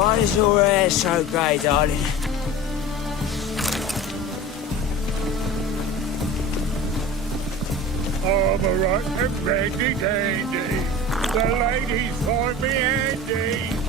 Why is your hair so grey, darling? I'm a right and ready dandy. The ladies find me handy.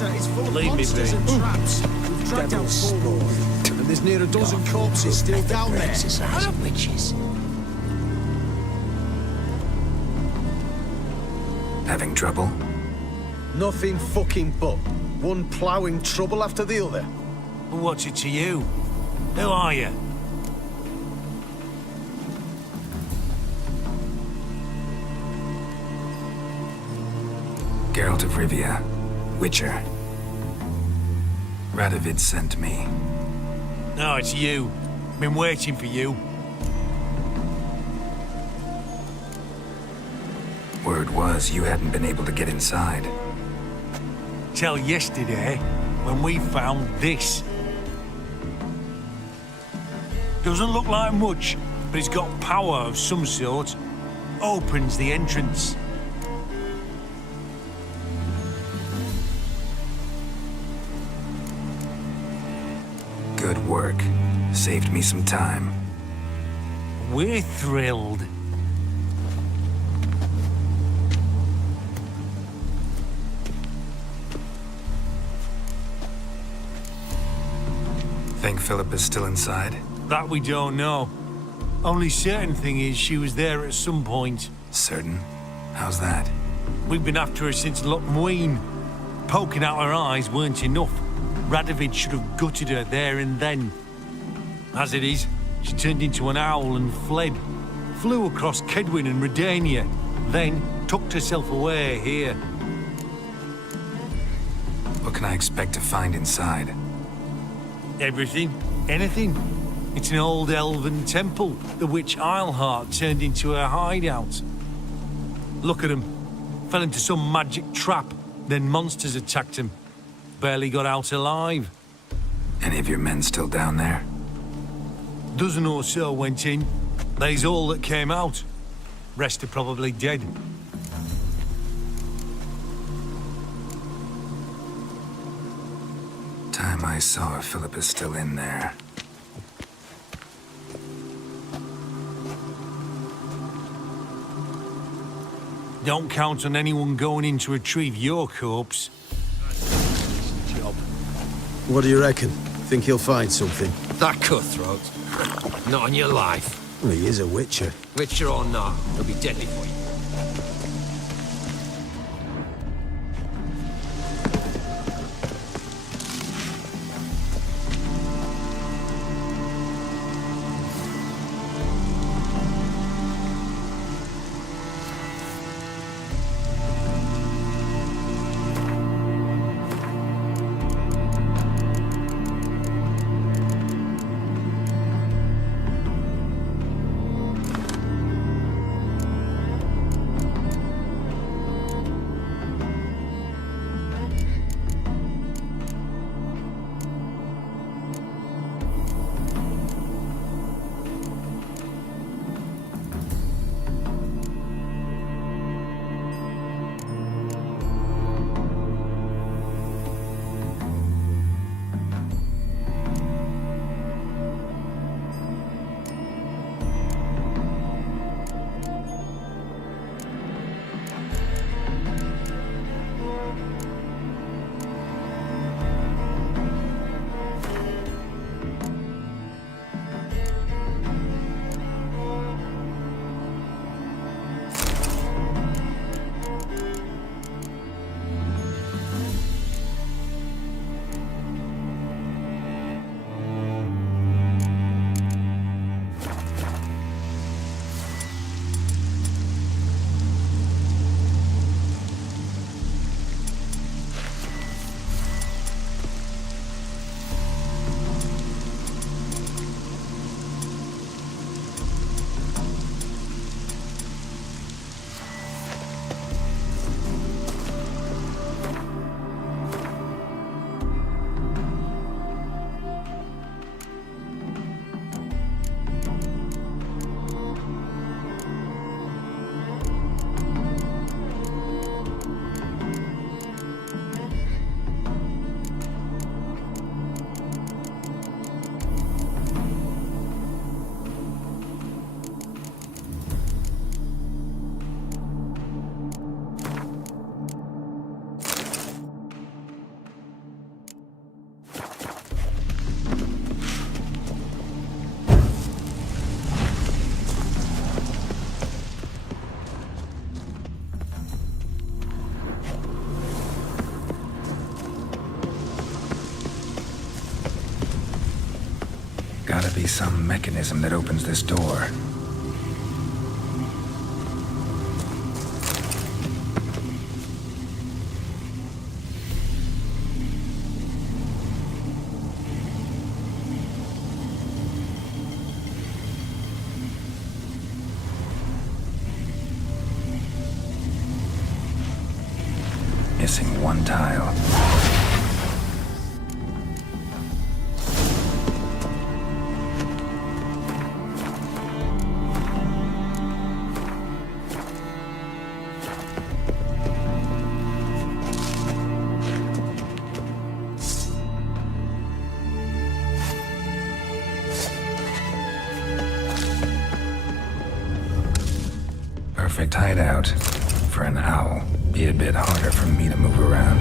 lavender is full of Leave me monsters be. and traps. We've dragged out 4 more, and there's near a dozen corpses still down there. What are witches? Having trouble? Nothing fucking but. One ploughing trouble after the other. Well, what's it to you? Who are you? Geralt of Rivia, Witcher. Radovid sent me. No, it's you. Been waiting for you. Word was you hadn't been able to get inside. Till yesterday, when we found this. Doesn't look like much, but it's got power of some sort. Opens the entrance. Good work. Saved me some time. We're thrilled. Think Philip is still inside? That we don't know. Only certain thing is she was there at some point. Certain? How's that? We've been after her since Lochmuin. Poking out her eyes weren't enough. Radovid should have gutted her there and then. As it is, she turned into an owl and fled. Flew across Kedwin and Redania, then tucked herself away here. What can I expect to find inside? Everything, anything. It's an old elven temple, the witch Eilhart turned into her hideout. Look at him. Fell into some magic trap, then monsters attacked him. Barely got out alive. Any of your men still down there? Dozen or so went in. They's all that came out. Rest are probably dead. Time I saw if Philip is still in there. Don't count on anyone going in to retrieve your corpse. Job. What do you reckon? Think he'll find something? That cutthroat. Not on your life. Well, he is a witcher. Witcher or not, he'll be deadly for you. gotta be some mechanism that opens this door. Missing one tile. Perfect hideout for an owl. Be a bit harder for me to move around.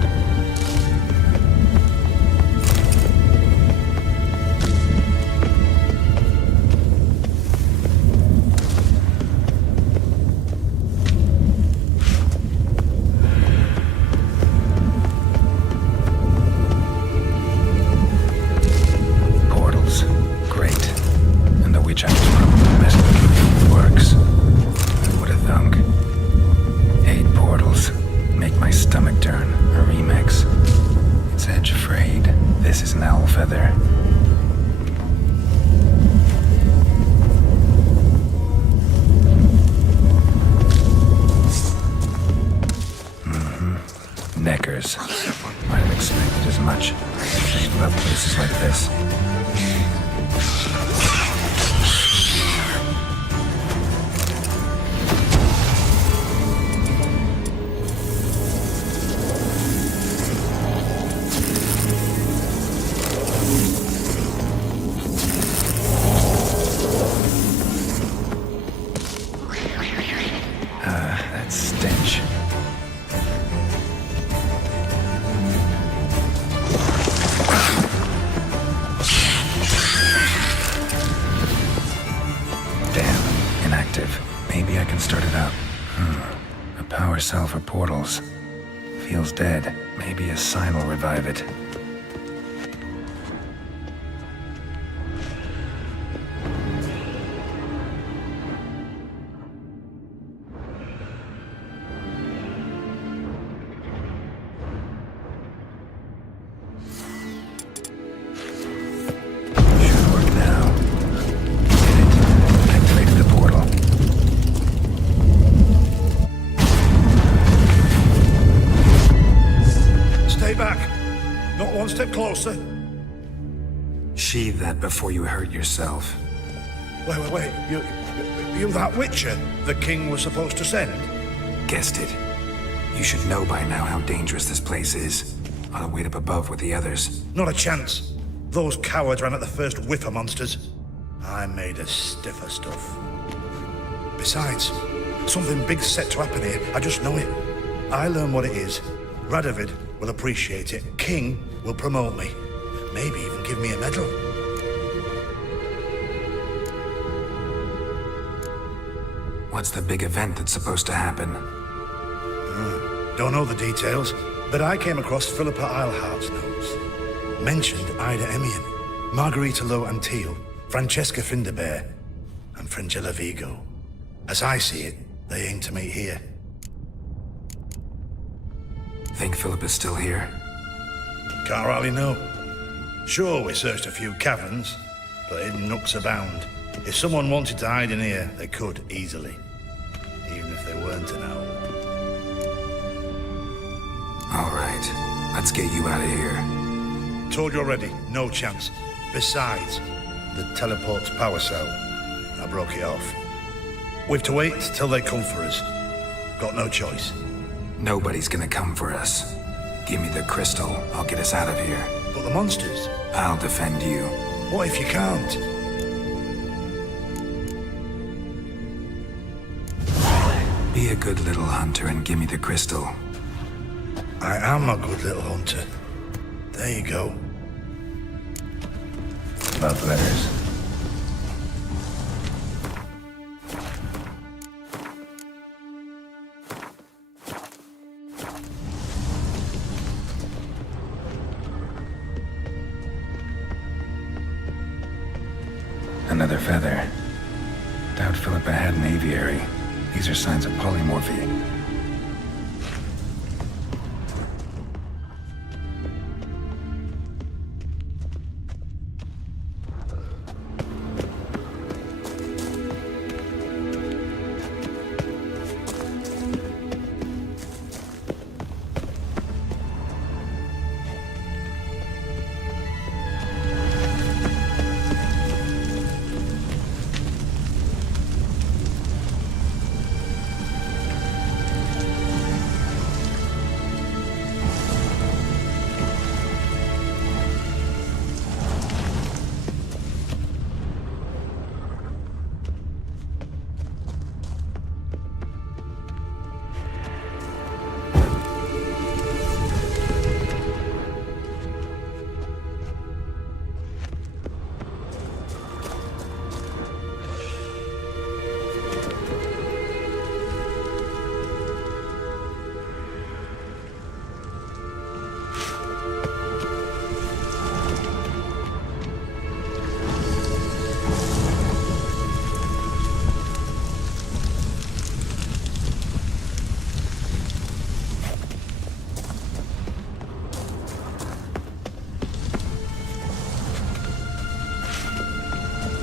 Portals. Great. And the witch house probably the best looking. Works. Who would have thunk? 8 portals. Make my stomach turn. A remix. It's edge frayed. This is an owl feather. Neckers. Might have expected as much. They love places like this. That stench. Damn, inactive. Maybe I can start it up. A power cell for portals. Feels dead. Maybe a sign will revive it. Should work now. Did it. Activated the portal. Stay back. Not one step closer. Sheathe that before you hurt yourself. Wait. You that Witcher the king was supposed to send? Guessed it. You should know by now how dangerous this place is. Ought to wait up above with the others. Not a chance. Those cowards ran at the first whiff of monsters. I made a stiffer stuff. Besides, something big's set to happen here. I just know it. I learn what it is. Radovid will appreciate it. King will promote me. Maybe even give me a medal. What's the big event that's supposed to happen? Don't know the details, but I came across Philippa Eilhart's notes. Mentioned Ida Emian, Margarita Low Antil, Francesca Finderbear, and Fringilla Vigo. As I see it, they aim to meet here. Think Philippa's still here? Can't rightly know. Sure, we searched a few caverns, but hidden nooks abound. If someone wanted to hide in here, they could easily. Even if they weren't an owl. All right, let's get you out of here. Told you already, no chance. Besides, the teleport's power cell. I broke it off. We've to wait till they come for us. Got no choice. Nobody's gonna come for us. Give me the crystal, I'll get us out of here. But the monsters? I'll defend you. What if you can't? Be a good little hunter and give me the crystal. I am a good little hunter. There you go. Love letters. another feather. Doubt Philippa had an aviary. These are signs of polymorphy.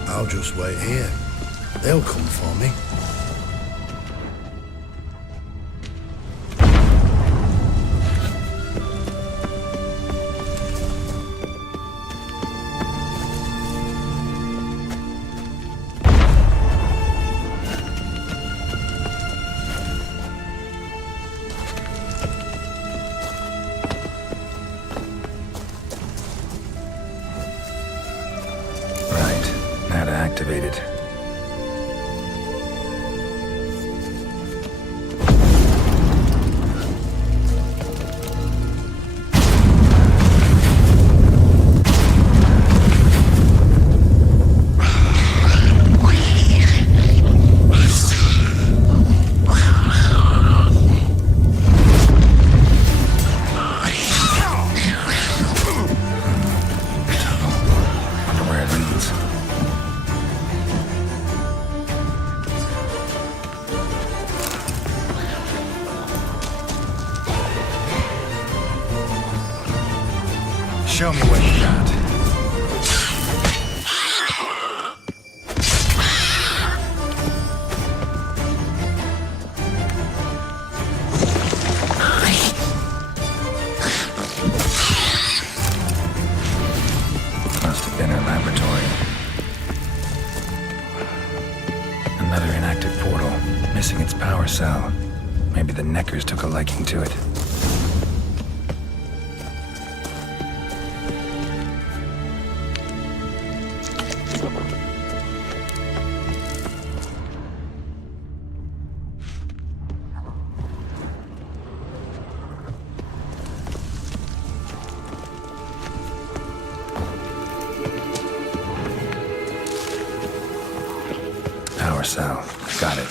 I'll just wait here. They'll come for me. Activated. Show me what you got. Must have been her laboratory. Another inactive portal, missing its power cell. Maybe the Neckers took a liking to it. Power cell. Got it.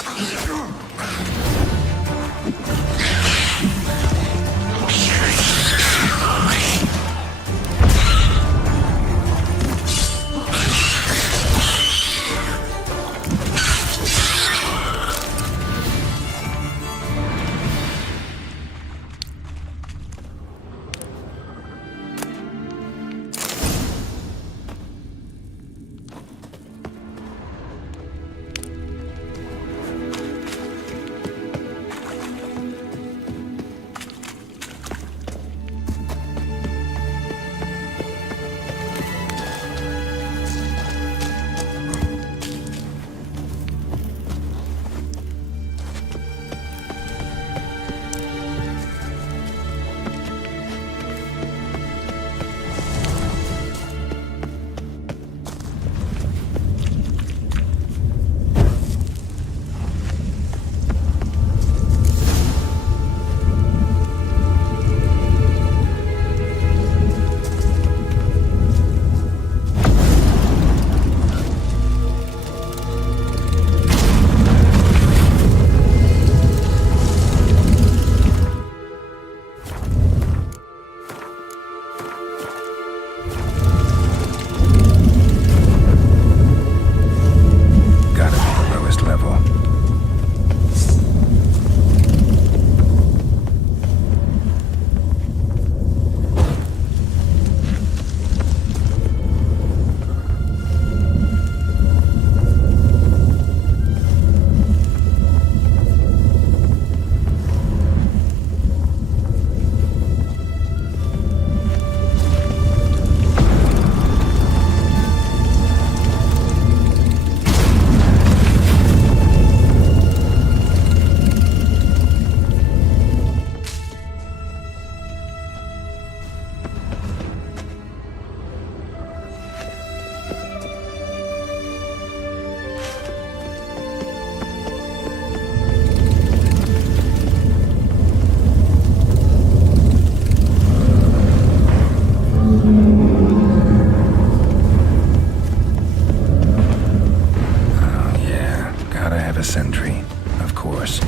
course.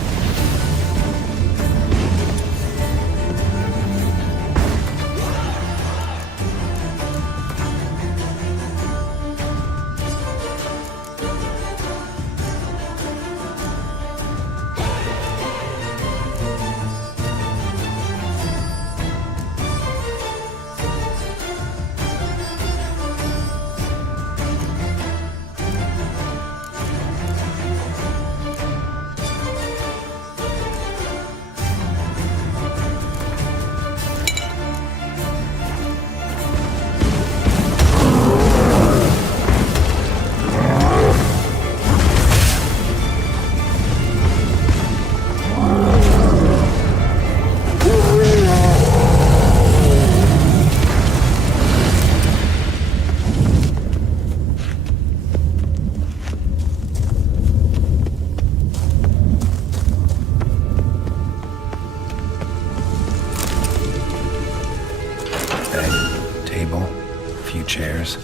Chairs.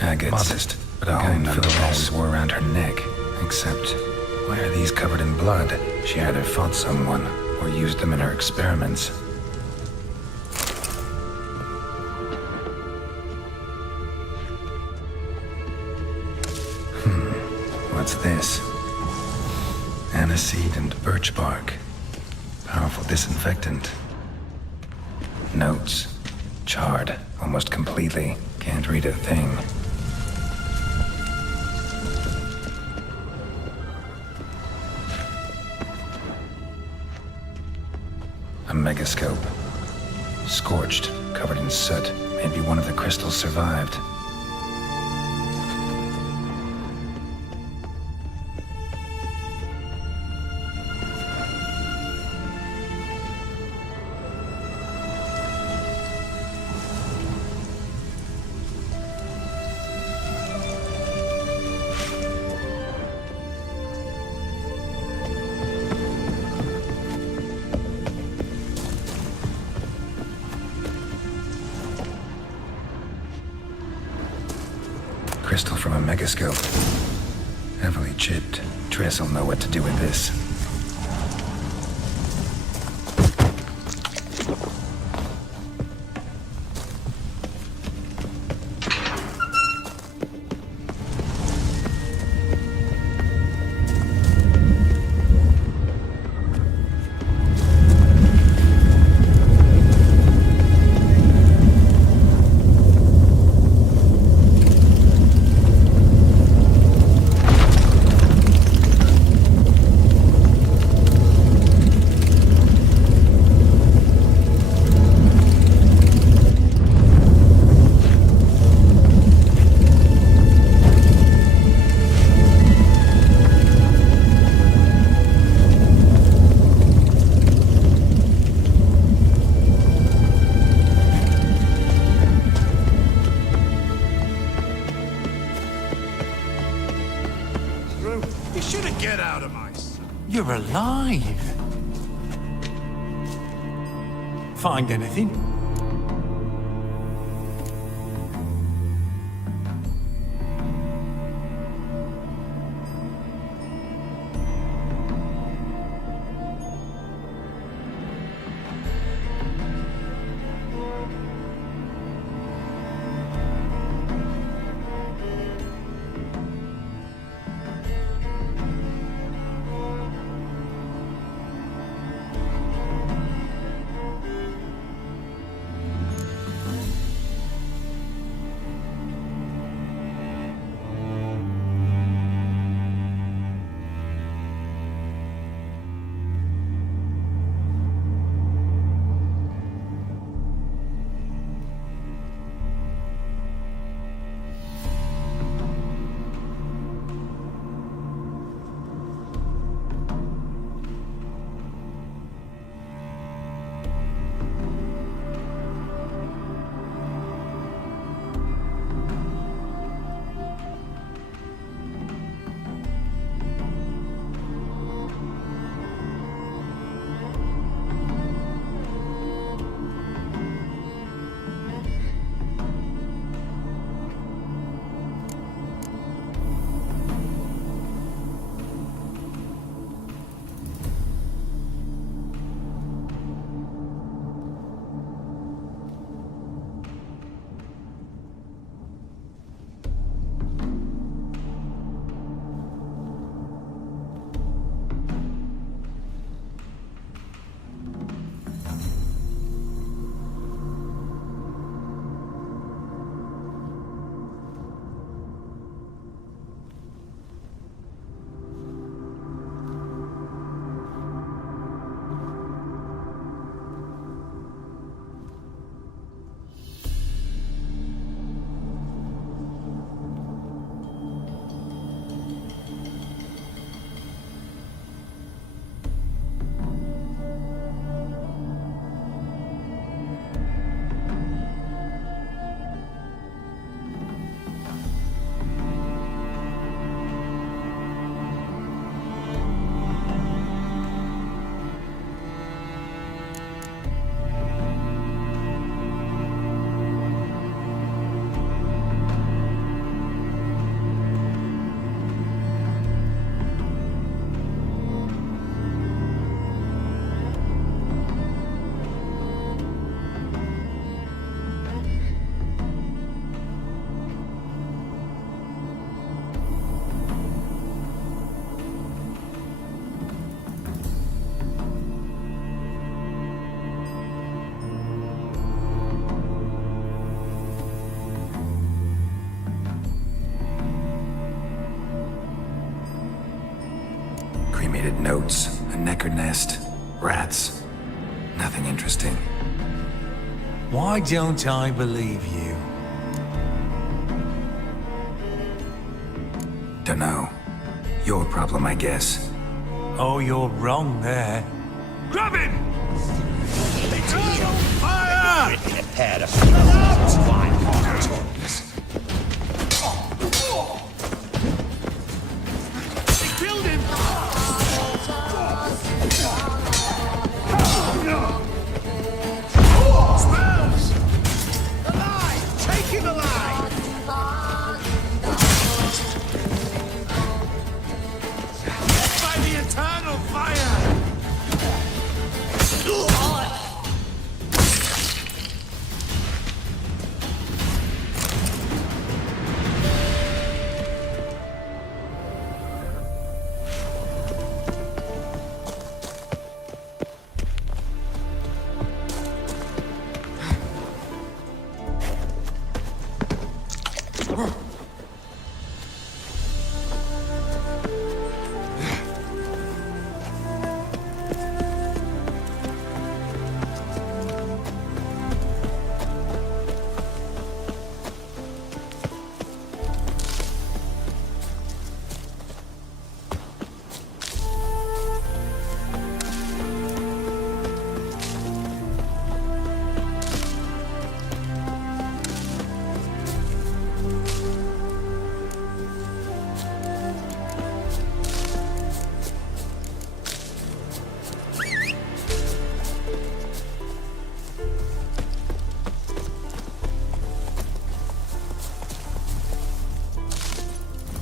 Agates. Modest, but a home for the rose wore around her neck. Except, why are these covered in blood? She either fought someone or used them in her experiments. What's this? Aniseed and birch bark. Powerful disinfectant. Notes. Charred, almost completely. Can't read a thing. A megascope. Scorched, covered in soot. Maybe one of the crystals survived. Crystal from a megascope. Heavily chipped. Triss will know what to do with this. You're alive! Find anything? Faded notes, a necker nest, rats. Nothing interesting. Why don't I believe you? Dunno. Your problem, I guess. Oh, you're wrong there. Grab him! Fire! Prepare to fly hot tongues. They killed him! Spells! Alive! Take him alive! By the eternal fire!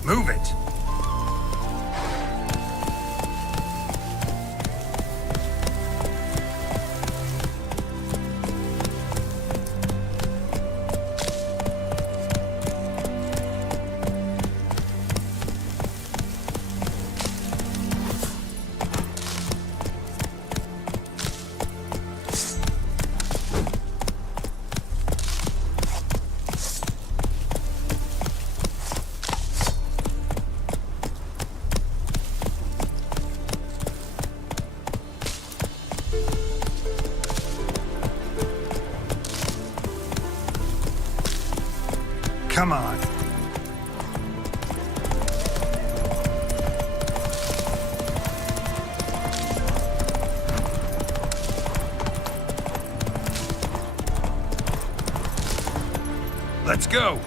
Move it! Come on. Let's go.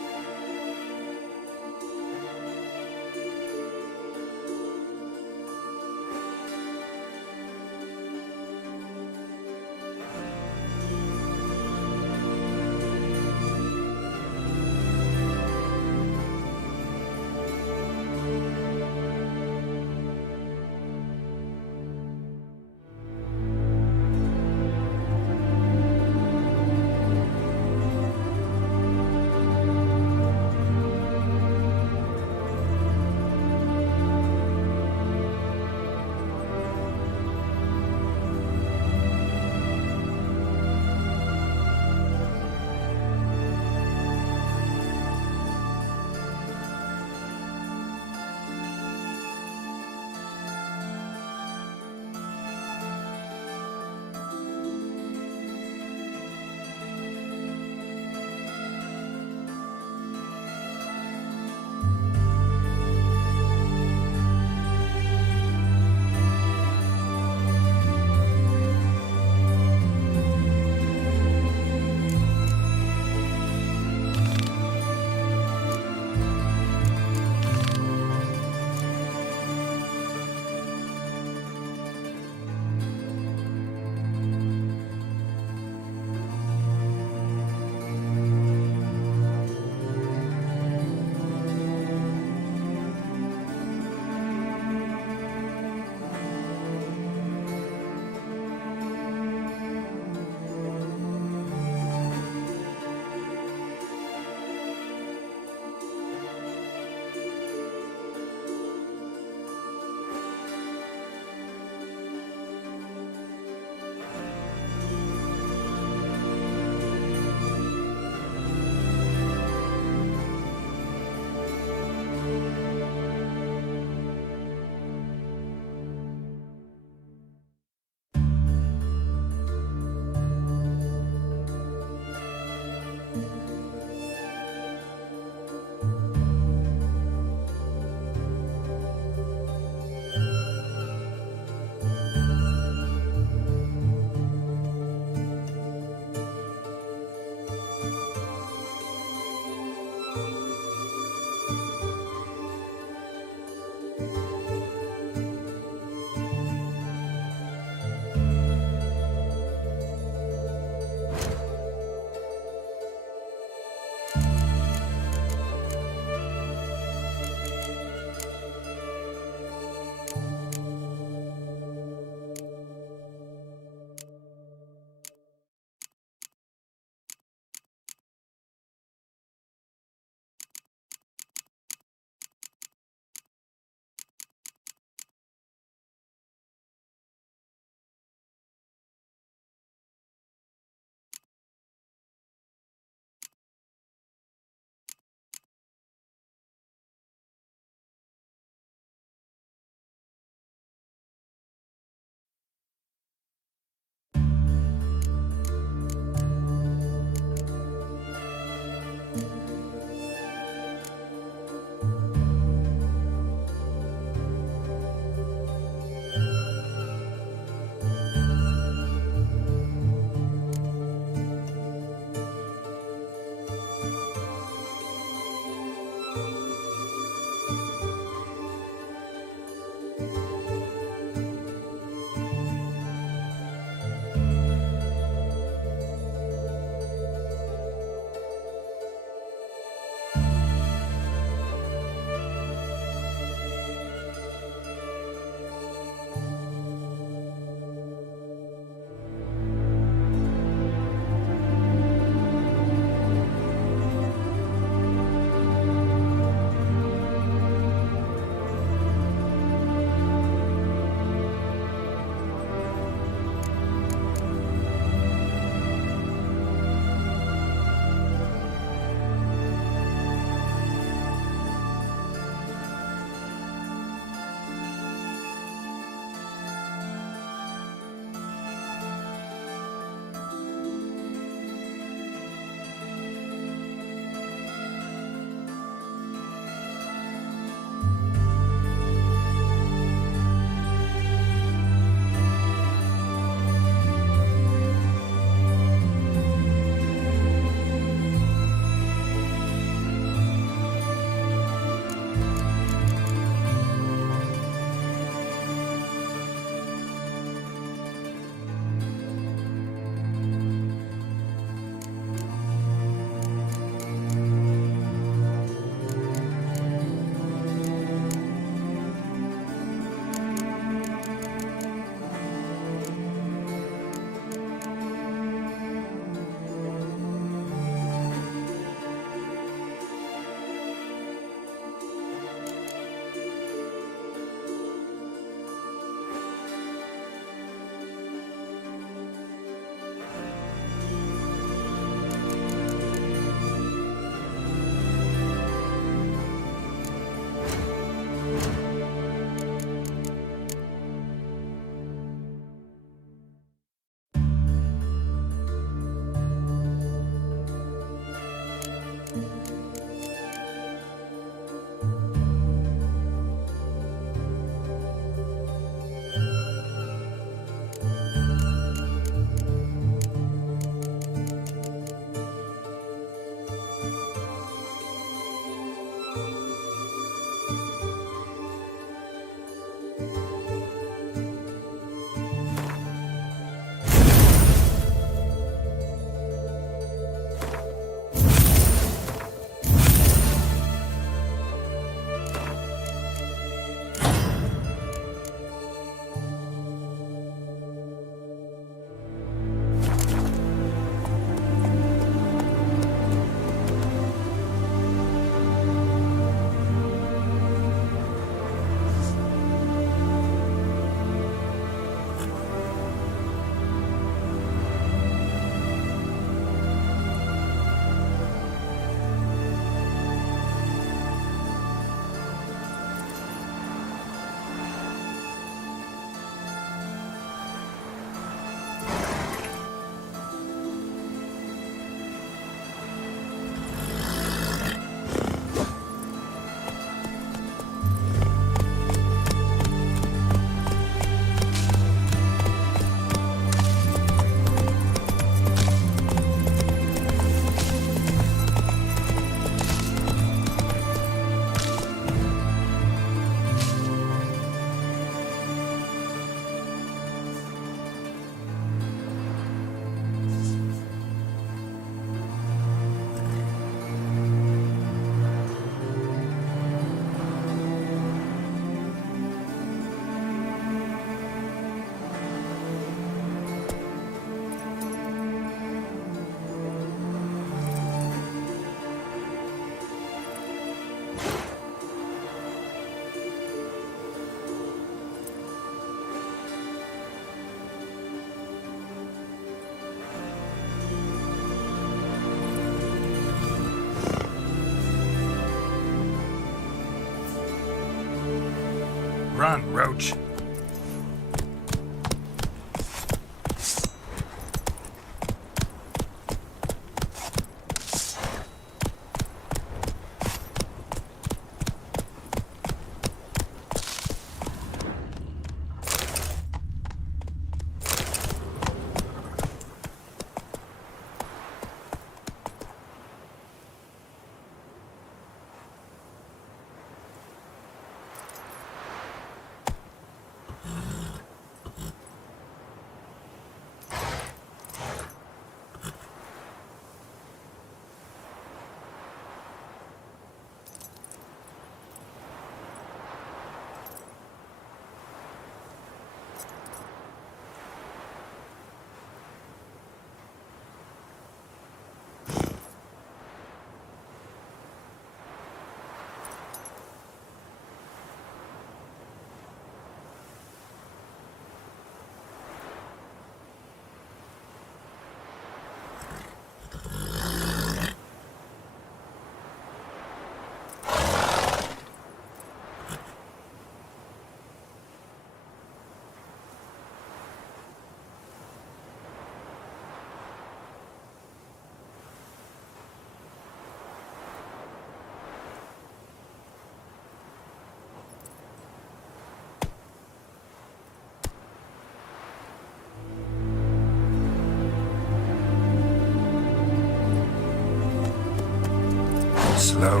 slow.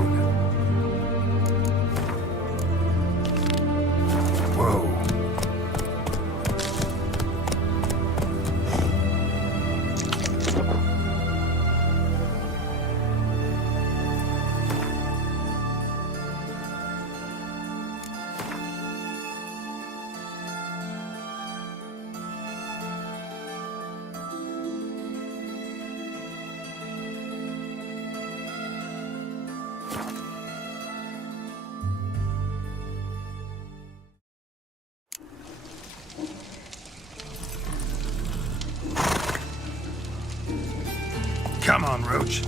Whoa. Come on, Roach.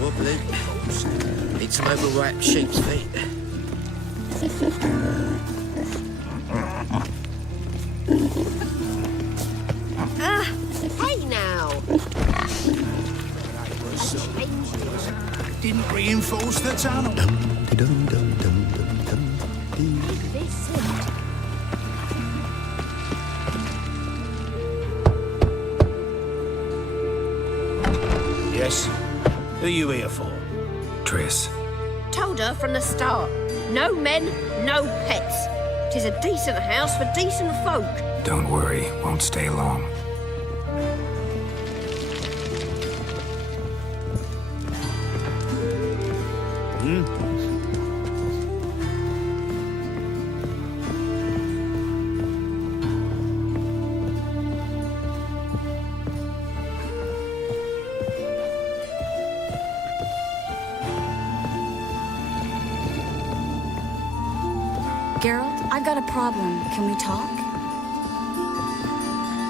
Wobbly. Need some overripe sheep's feet. Hey now! Didn't reinforce the tunnel. This it. Yes? Who are you here for? Triss. Told her from the start. No men, no pets. 'Tis a decent house for decent folk. Don't worry, won't stay long. Geralt, I've got a problem. Can we talk?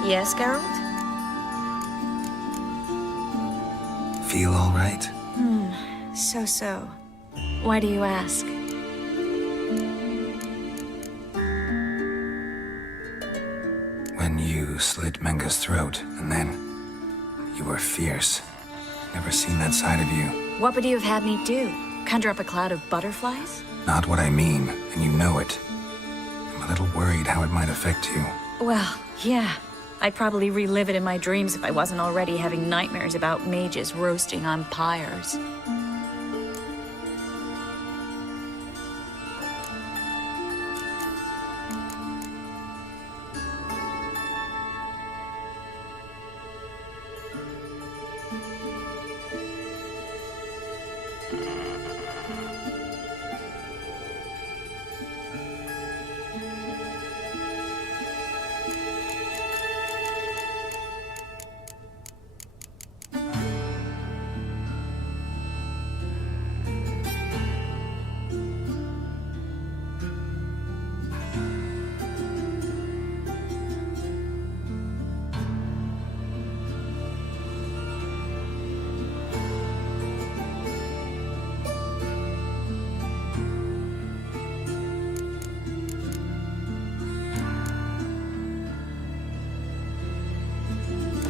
Yes, Geralt? Feel all right? So. Why do you ask? When you slit Menga's throat, and then you were fierce. Never seen that side of you. What would you have had me do? Conjure up a cloud of butterflies? Not what I mean, and you know it. I'm a little worried how it might affect you. Well, yeah. I'd probably relive it in my dreams if I wasn't already having nightmares about mages roasting on pyres.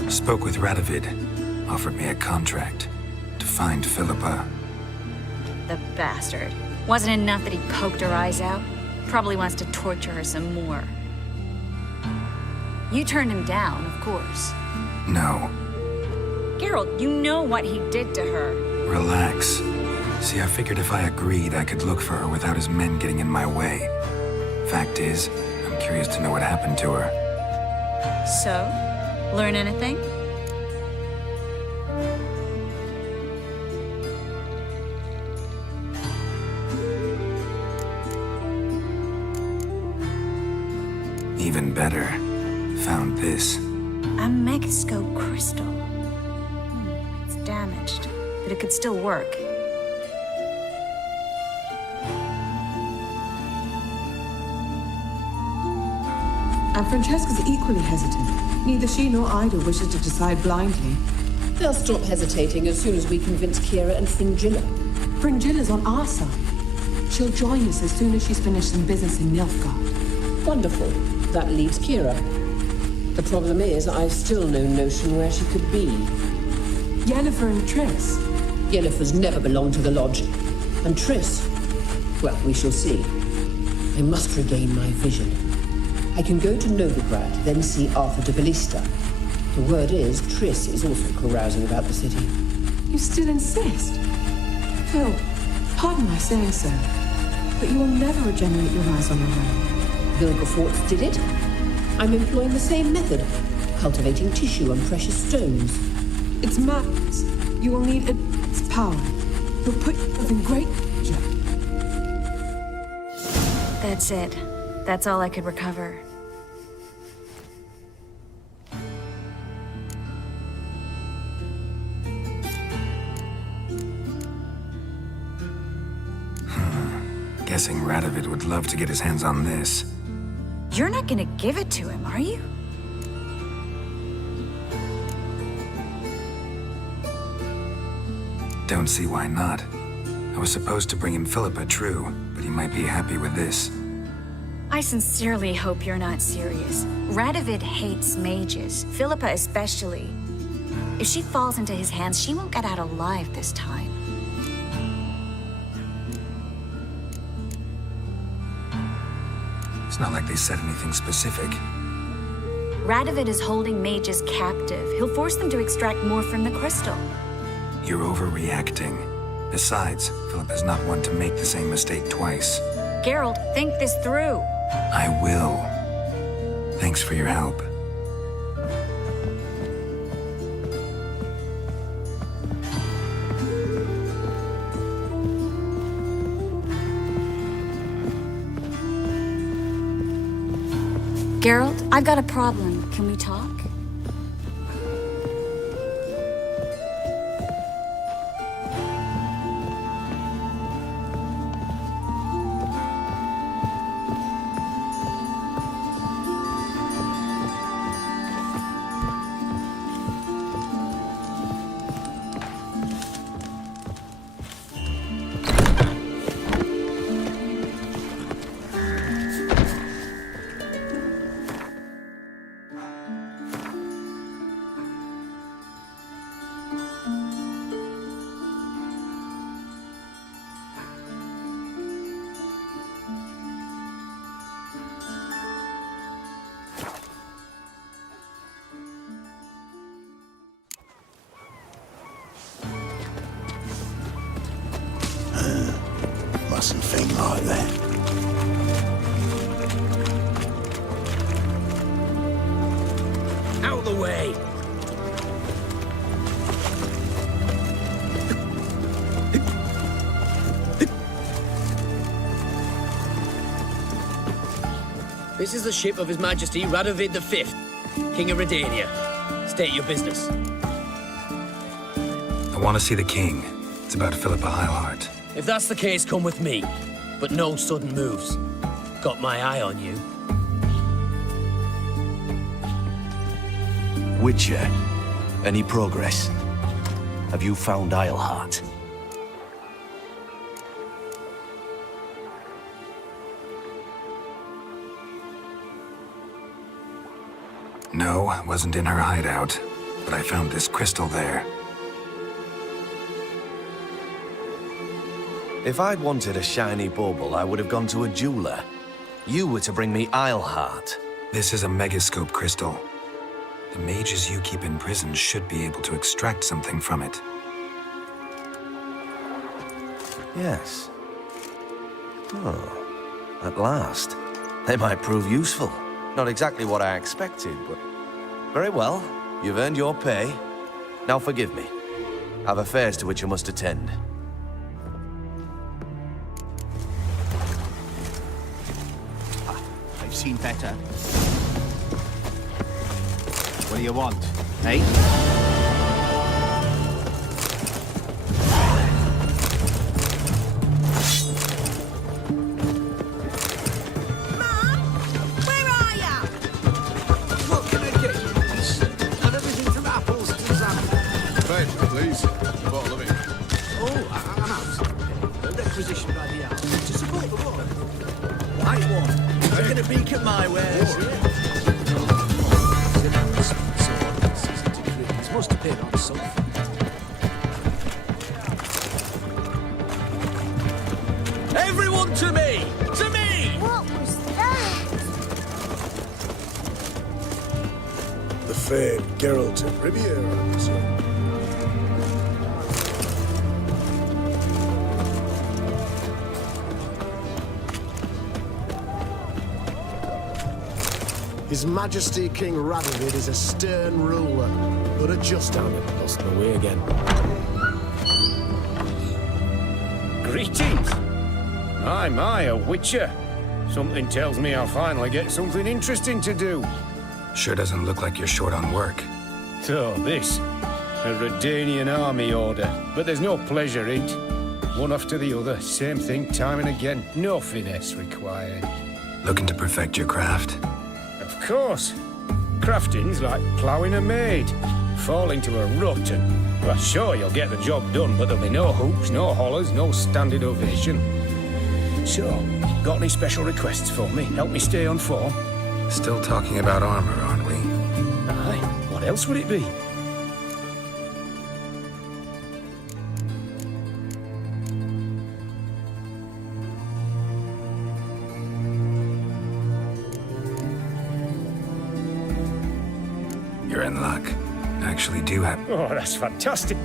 Spoke with Radovid. Offered me a contract to find Philippa. The bastard. Wasn't enough that he poked her eyes out? Probably wants to torture her some more. You turned him down, of course. No. Geralt, you know what he did to her. Relax. See, I figured if I agreed, I could look for her without his men getting in my way. Fact is, I'm curious to know what happened to her. So? Learn anything? Even better, found this. A megascope crystal. It's damaged, but it could still work. And Francesca's equally hesitant. Neither she nor Ida wishes to decide blindly. They'll stop hesitating as soon as we convince Kira and Fringilla. Fringilla's on our side. She'll join us as soon as she's finished some business in Nilfgaard. Wonderful. That leaves Kira. The problem is, I've still no notion where she could be. Yennefer and Triss. Yennefer's never belonged to the Lodge. And Triss, Well, we shall see. I must regain my vision. I can go to Novigrad, then see Arthur de Ballista. The word is, Triss is also carousing about the city. You still insist? Phil, pardon my saying so, but you will never regenerate your eyes on your own. Vilgefortz did it. I'm employing the same method, cultivating tissue and precious stones. It's madness. You will need its power. You'll put yourself in great danger. That's it. That's all I could recover. Guessing Radovid would love to get his hands on this. You're not gonna give it to him, are you? Don't see why not. I was supposed to bring him Philippa, true, but he might be happy with this. I sincerely hope you're not serious. Radovid hates mages, Philippa especially. If she falls into his hands, she won't get out alive this time. It's not like they said anything specific. Radovid is holding mages captive. He'll force them to extract more from the crystal. You're overreacting. Besides, Philippa's not one to make the same mistake twice. Geralt, think this through. I will. Thanks for your help. Geralt, I've got a problem. Can we talk? Mustn't think like that. Out of the way! This is the ship of His Majesty Radovid V, King of Redania. State your business. I want to see the king. It's about Philippa Eilhart. If that's the case, come with me. But no sudden moves. Got my eye on you. Witcher, any progress? Have you found Eilhart? No, I wasn't in her hideout, but I found this crystal there. If I'd wanted a shiny bauble, I would have gone to a jeweler. You were to bring me Eilhart. This is a megascope crystal. The mages you keep in prison should be able to extract something from it. Yes. Oh, at last. They might prove useful. Not exactly what I expected, but... Very well. You've earned your pay. Now forgive me. I've affairs to which you must attend. I've seen better. What do you want, eh? famed Geralt of Riviera, I presume. His Majesty King Radovid is a stern ruler, but a just hand. Lost my way again. Greetings! My, a witcher. Something tells me I'll finally get something interesting to do. Sure doesn't look like you're short on work. So, this. A Redanian army order. But there's no pleasure in it. One after the other, same thing time and again. No finesse required. Looking to perfect your craft? Of course. Crafting's like ploughing a maid. Fall into a rut and... Well, sure, you'll get the job done, but there'll be no hoops, no hollers, no standing ovation. So, got any special requests for me? Help me stay on form? Still talking about armor, aren't we? Aye, what else would it be? You're in luck. I actually do have... Oh, that's fantastic.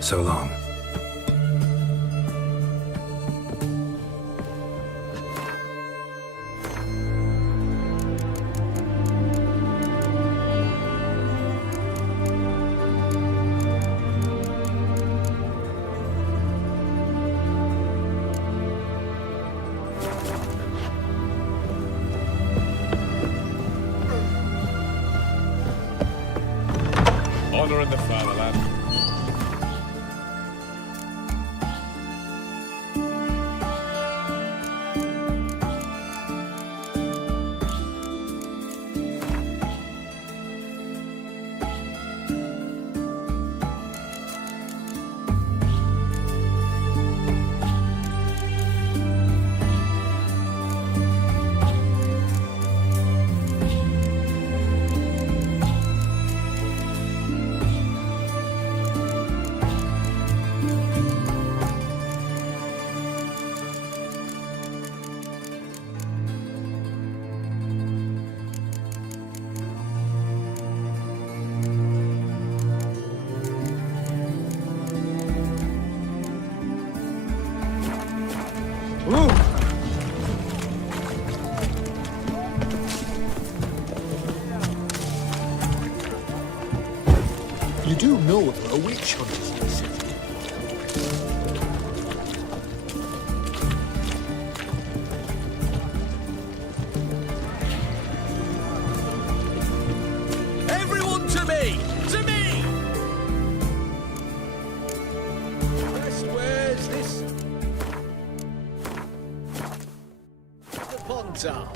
So long. Honor in the fatherland. You do know there are witch hunters in the city. Everyone to me! To me! Ta.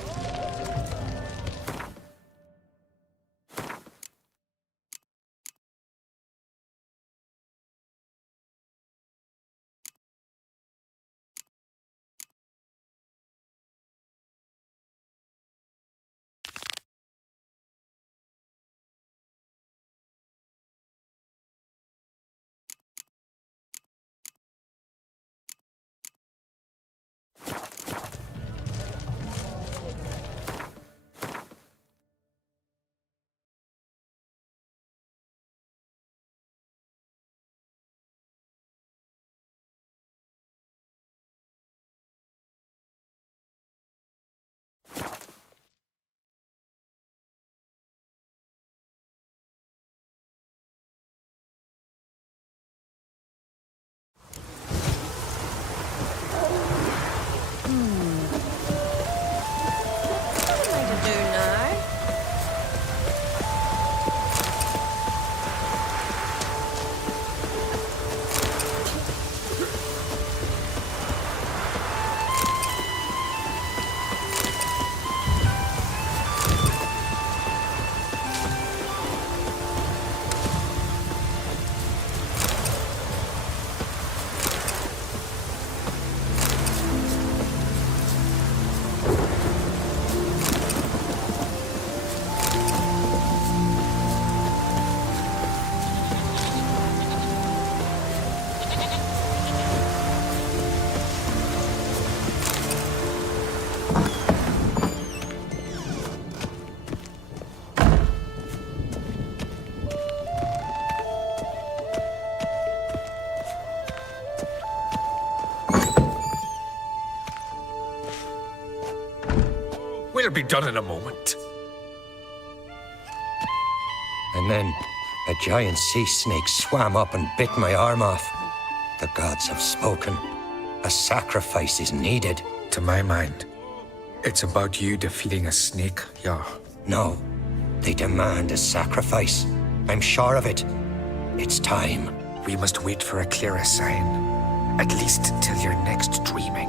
We'll be done in a moment. And then a giant sea snake swam up and bit my arm off. The gods have spoken. A sacrifice is needed. To my mind, it's about you defeating a snake, yeah. No, they demand a sacrifice. I'm sure of it. It's time. We must wait for a clearer sign. At least till your next dreaming.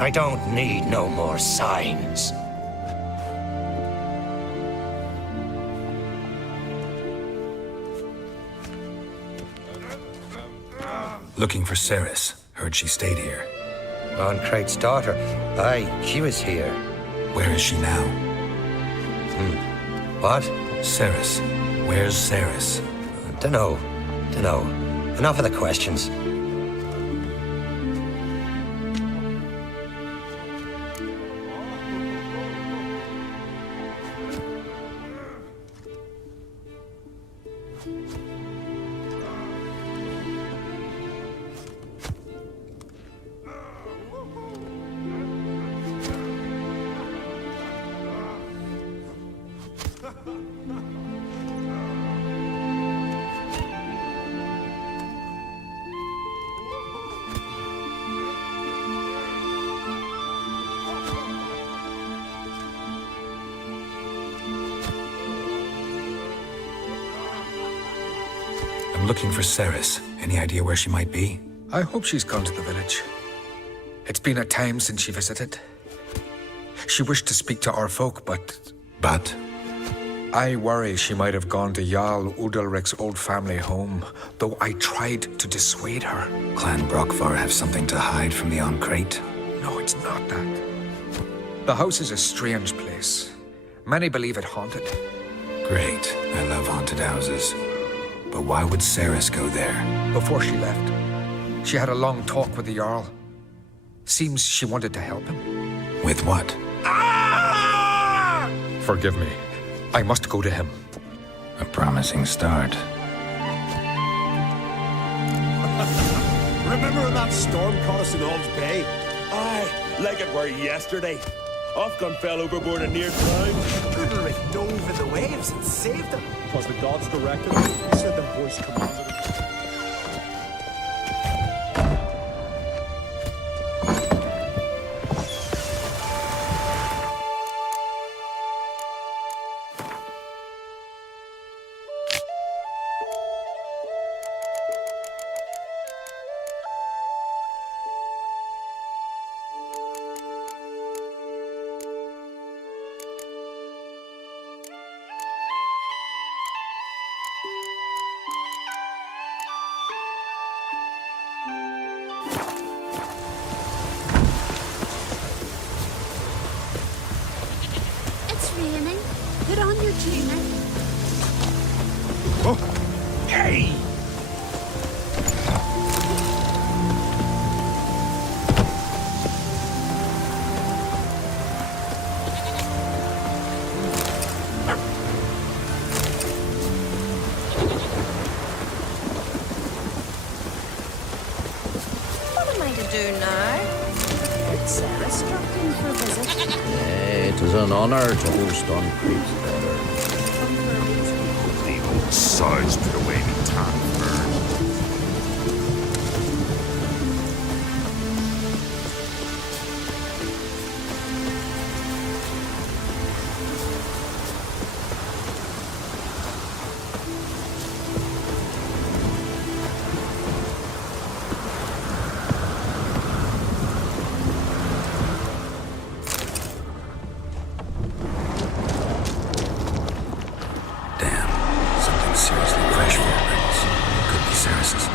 I don't need no more signs. Looking for Sorceress. Heard she stayed here. Oncrate's daughter. Aye, she was here. Where is she now? What? Sorceress. Where's Sorceress? Dunno. Enough of the questions. I'm looking for Sorceress. Any idea where she might be? I hope she's gone to the village. It's been a time since she visited. She wished to speak to our folk, but... But? I worry she might have gone to Jarl Udalric's old family home, though I tried to dissuade her. Clan Brockvar have something to hide from the Oncrate? No, it's not that. The house is a strange place. Many believe it haunted. Great. I love haunted houses. But why would Sorceress go there? Before she left, she had a long talk with the Jarl. Seems she wanted to help him. With what? Forgive me. I must go to him. A promising start. Remember when that storm caught us in Ald's Bay? Aye, like it were yesterday. Ofcon fell overboard and near drowned. Udalric dove in the waves and saved them. Because the gods directed him, said the voice commanded him. Oh, hey! What am I to do now? Good Sarah struck in for a visit. It is an honor to host on Creep's Better. The old sods put away me tan bird. Seriously fresh footprints. Could be Ceres's.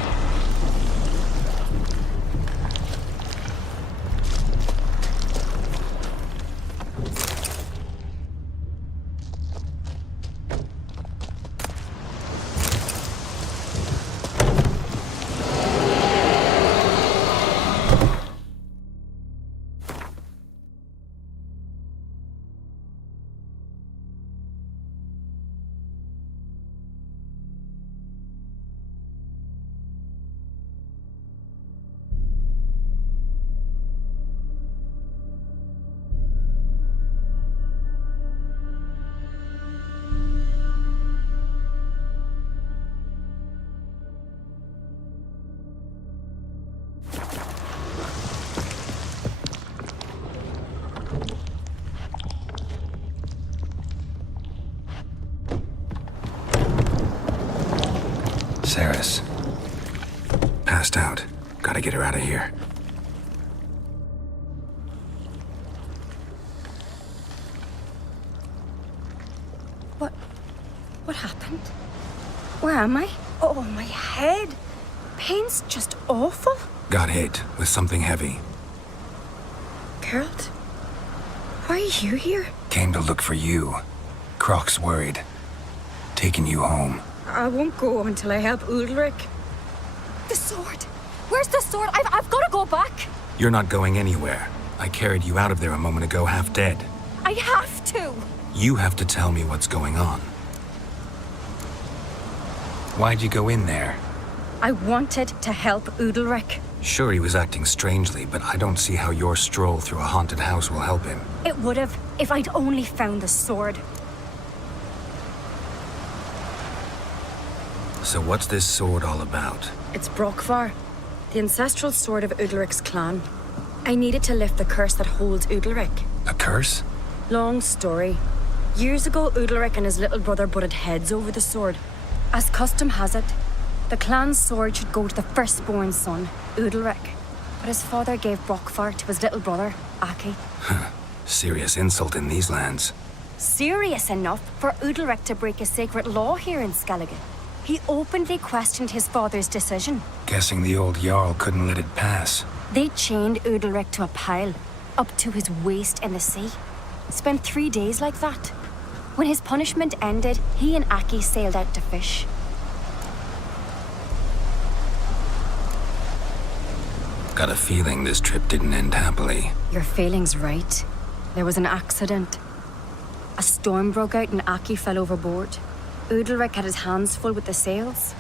Ceres. Passed out. Gotta get her out of here. What happened? Where am I? Oh, my head. Pain's just awful. Got hit with something heavy. Geralt? Why are you here? Came to look for you. Croc's worried. Taking you home. I won't go until I help Udalric. The sword! Where's the sword? I've got to go back! You're not going anywhere. I carried you out of there a moment ago, half dead. I have to! You have to tell me what's going on. Why'd you go in there? I wanted to help Udalric. Sure, he was acting strangely, but I don't see how your stroll through a haunted house will help him. It would have, if I'd only found the sword. So what's this sword all about? It's Brokvar, the ancestral sword of Udalric's clan. I needed to lift the curse that holds Udalric. A curse? Long story. Years ago, Udalric and his little brother butted heads over the sword. As custom has it, the clan's sword should go to the firstborn son, Udalric. But his father gave Brokvar to his little brother, Aki. Serious insult in these lands. Serious enough for Udalric to break a sacred law here in Skellige. He openly questioned his father's decision. Guessing the old Jarl couldn't let it pass. They chained Udalric to a pile, up to his waist in the sea. Spent 3 days like that. When his punishment ended, he and Aki sailed out to fish. Got a feeling this trip didn't end happily. Your feeling's right. There was an accident. A storm broke out and Aki fell overboard. Udalric had his hands full with the sails.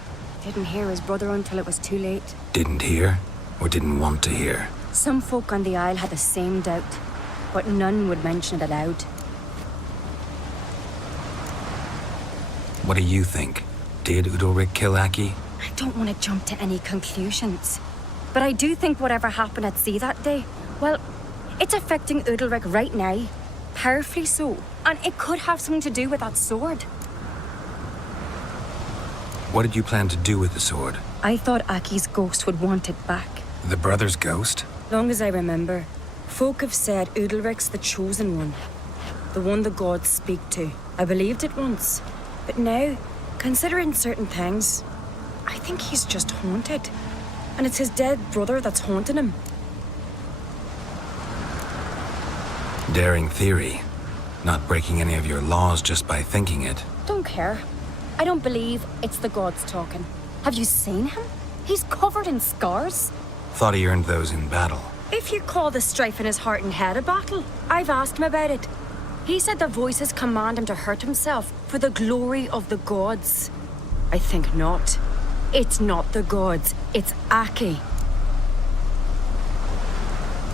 Didn't hear his brother until it was too late. Didn't hear? Or didn't want to hear? Some folk on the Isle had the same doubt, but none would mention it aloud. What do you think? Did Udalric kill Aki? I don't want to jump to any conclusions. But I do think whatever happened at sea that day, well, it's affecting Udalric right now. Powerfully so. And it could have something to do with that sword. What did you plan to do with the sword? I thought Aki's ghost would want it back. The brother's ghost? Long as I remember, folk have said Udalric's the chosen one. The one the gods speak to. I believed it once. But now, considering certain things, I think he's just haunted. And it's his dead brother that's haunting him. Daring theory. Not breaking any of your laws just by thinking it. Don't care. I don't believe it's the gods talking. Have you seen him? He's covered in scars. Thought he earned those in battle. If you call the strife in his heart and head a battle, I've asked him about it. He said the voices command him to hurt himself for the glory of the gods. I think not. It's not the gods, it's Aki.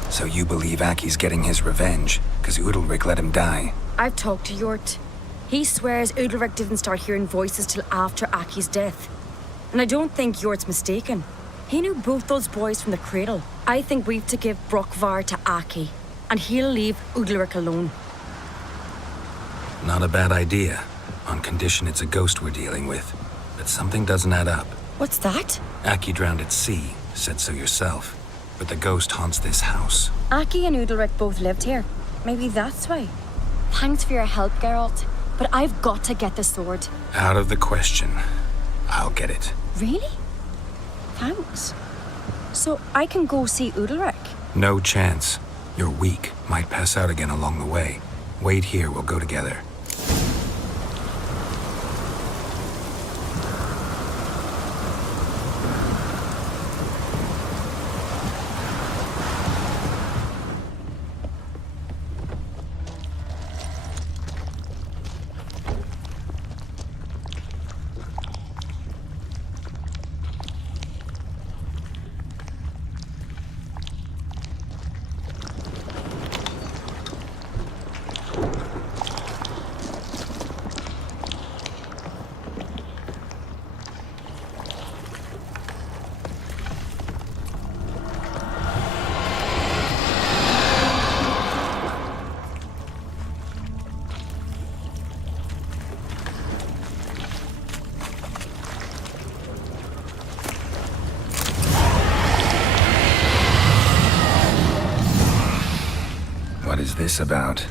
So you believe Aki's getting his revenge, because Udalric let him die? I've talked to Yort. He swears Udalric didn't start hearing voices till after Aki's death. And I don't think Yort's mistaken. He knew both those boys from the cradle. I think we've to give Brokvar to Aki, and he'll leave Udalric alone. Not a bad idea, on condition it's a ghost we're dealing with. But something doesn't add up. What's that? Aki drowned at sea, said so yourself. But the ghost haunts this house. Aki and Udalric both lived here. Maybe that's why. Thanks for your help, Geralt. But I've got to get the sword. Out of the question. I'll get it. Really? Thanks. So I can go see Udalric? No chance. You're weak. Might pass out again along the way. Wait here, we'll go together. What is this about?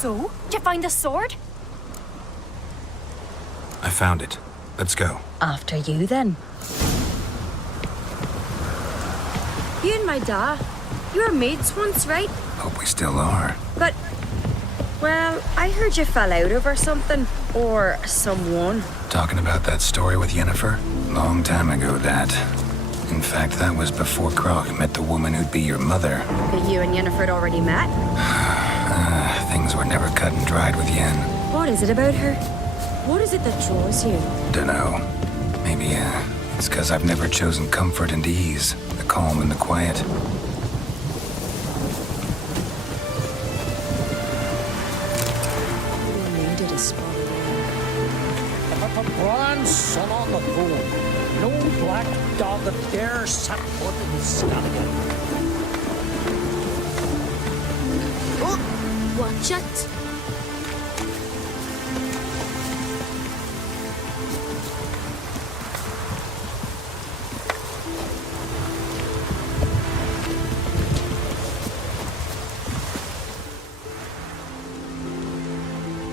So, did you find the sword? I found it. Let's go. After you, then. You and my dad, you were mates once, right? Hope we still are. But, well, I heard you fell out over something. Or someone. Talking about that story with Yennefer? Long time ago, that. In fact, that was before Croc met the woman who'd be your mother. But you and Yennefer had already met? Things were never cut and dried with Yen. What is it about her? What is it that draws you? Dunno. Maybe, it's because I've never chosen comfort and ease. The calm and the quiet. We needed a spot. Not a grand sun on the phone. No black dog that dares set foot in Scotland. Watch it.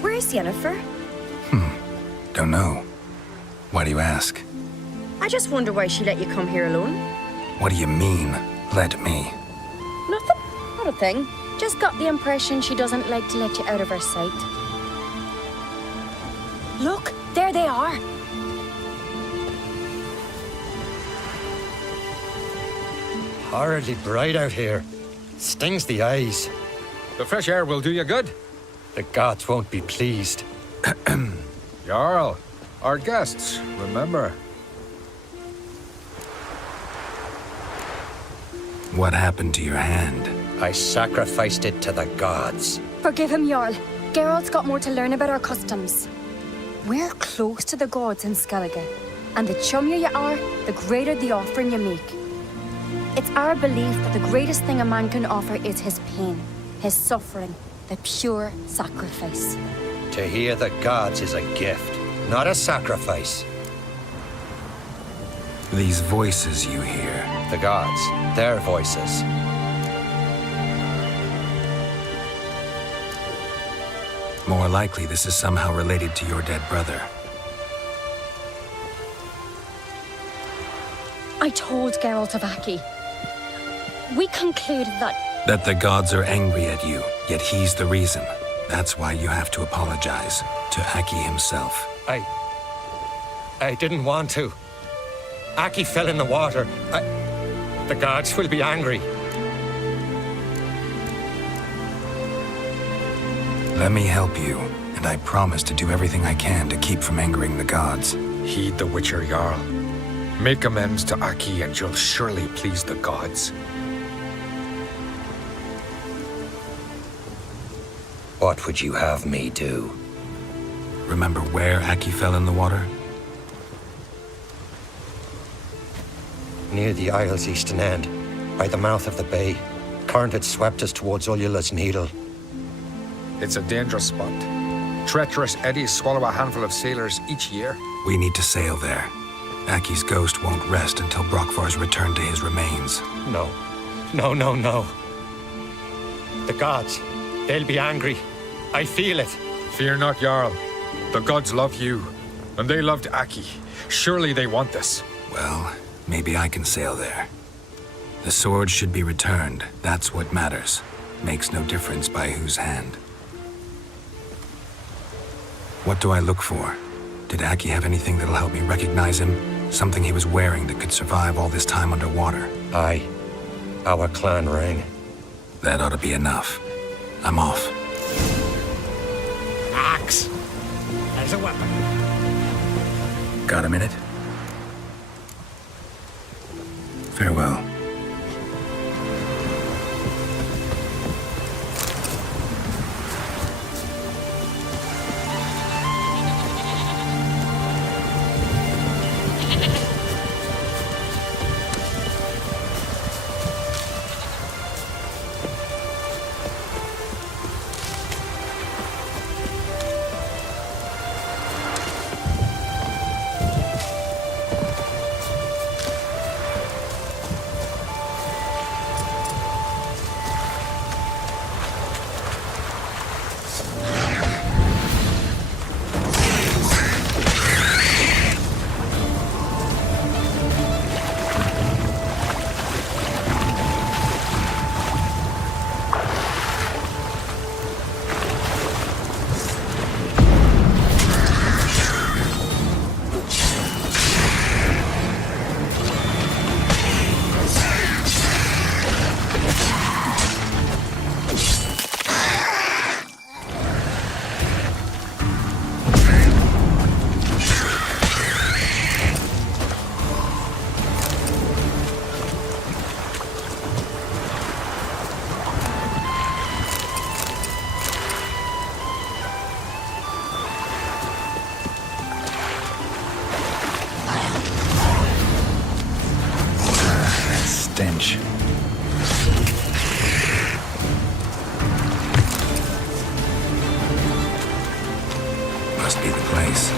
Where's Yennefer? Don't know. Why do you ask? I just wonder why she let you come here alone. What do you mean, let me? Nothing. Not a thing. Just got the impression she doesn't like to let you out of her sight. Look, there they are. Horridly bright out here. Stings the eyes. The fresh air will do you good. The gods won't be pleased. Jarl, our guests, remember. What happened to your hand? I sacrificed it to the gods. Forgive him, Jarl. Geralt's got more to learn about our customs. We're close to the gods in Skellige, and the chummier you are, the greater the offering you make. It's our belief that the greatest thing a man can offer is his pain, his suffering, the pure sacrifice. To hear the gods is a gift, not a sacrifice. These voices you hear. The gods, their voices. More likely, this is somehow related to your dead brother. I told Geralt of Aki. We concluded that the gods are angry at you, yet he's the reason. That's why you have to apologize to Aki himself. I didn't want to. Aki fell in the water. The gods will be angry. Let me help you, and I promise to do everything I can to keep from angering the gods. Heed the Witcher Jarl. Make amends to Aki and you'll surely please the gods. What would you have me do? Remember where Aki fell in the water? Near the Isle's eastern end, by the mouth of the bay. Current had swept us towards Ullula's Needle. It's a dangerous spot. Treacherous eddies swallow a handful of sailors each year. We need to sail there. Aki's ghost won't rest until Brokvar's returned to his remains. No. No. The gods, they'll be angry. I feel it. Fear not, Jarl. The gods love you, and they loved Aki. Surely they want this. Well, maybe I can sail there. The sword should be returned. That's what matters. Makes no difference by whose hand. What do I look for? Did Aki have anything that'll help me recognize him? Something he was wearing that could survive all this time underwater? Aye. Our clan ring. That ought to be enough. I'm off. Axe! There's a weapon. Got a minute? Farewell. Stench. Must be the place.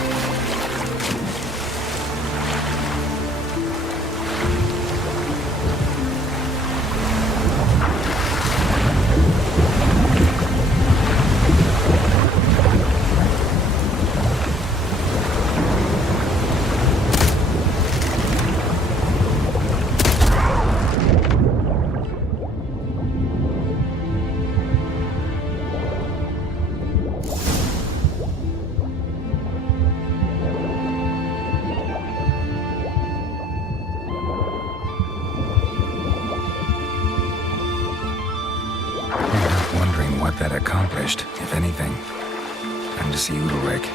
What that accomplished, if anything. Time to see Udalric.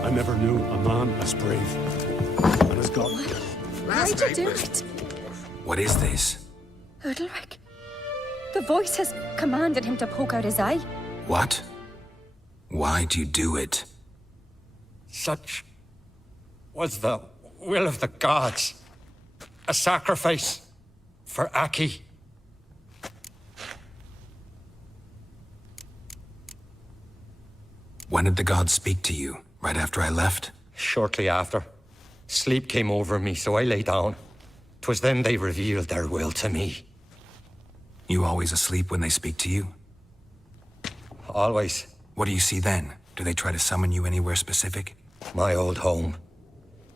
I never knew a man as brave and as godly. Why'd you do it? What is this? Udalric. The voice has commanded him to poke out his eye. What? Why'd you do it? Such was the will of the gods. A sacrifice for Aki. When did the gods speak to you? Right after I left? Shortly after. Sleep came over me, so I lay down. 'Twas then they revealed their will to me. You always asleep when they speak to you? Always. What do you see then? Do they try to summon you anywhere specific? My old home.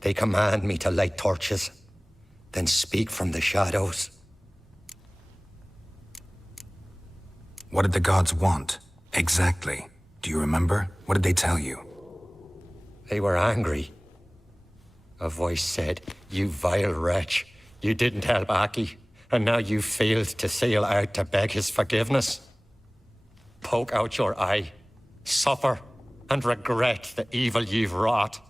They command me to light torches, then speak from the shadows. What did the gods want? Exactly. Do you remember? What did they tell you? They were angry. A voice said, "You vile wretch, you didn't help Aki, and now you failed to sail out to beg his forgiveness. Poke out your eye, suffer, and regret the evil you've wrought."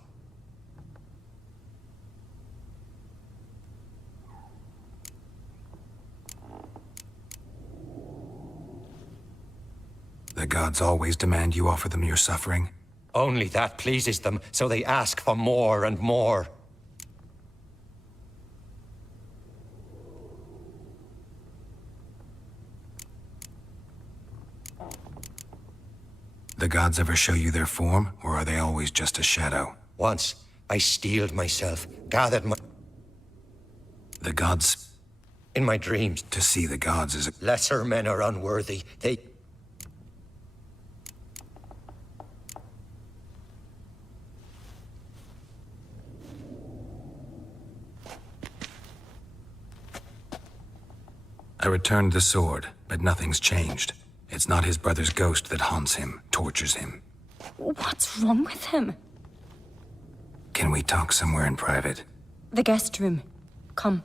The gods always demand you offer them your suffering? Only that pleases them, so they ask for more and more. The gods ever show you their form, or are they always just a shadow? Once, I steeled myself, gathered my... The gods... In my dreams. To see the gods is a... Lesser men are unworthy. They... I returned the sword, but nothing's changed. It's not his brother's ghost that haunts him, tortures him. What's wrong with him? Can we talk somewhere in private? The guest room. Come.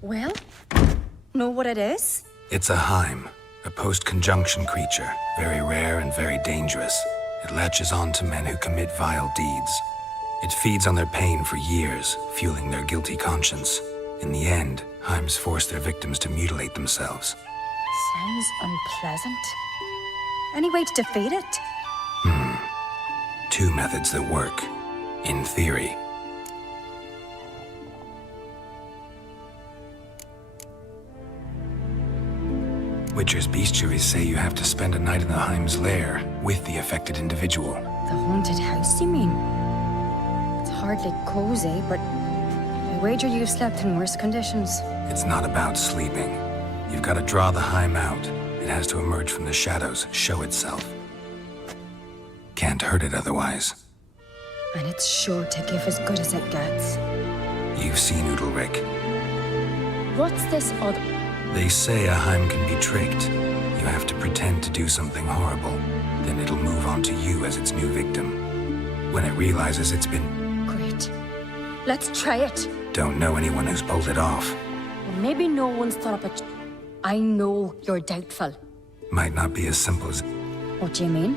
Well, know what it is? It's a Heim, a post-conjunction creature, very rare and very dangerous. It latches on to men who commit vile deeds. It feeds on their pain for years, fueling their guilty conscience. In the end, Heims force their victims to mutilate themselves. Sounds unpleasant. Any way to defeat it? Two methods that work, in theory. Witcher's bestiaries say you have to spend a night in the Heim's lair with the affected individual. The haunted house, you mean? It's hardly cozy, but I wager you've slept in worse conditions. It's not about sleeping. You've got to draw the Heim out. It has to emerge from the shadows, show itself. Can't hurt it otherwise. And it's sure to give as good as it gets. You've seen Udalric. What's this other... They say a Heim can be tricked. You have to pretend to do something horrible. Then it'll move on to you as its new victim. When it realizes it's been... Great. Let's try it. Don't know anyone who's pulled it off. Well, maybe no one's thought up a... I know you're doubtful. Might not be as simple as... What do you mean?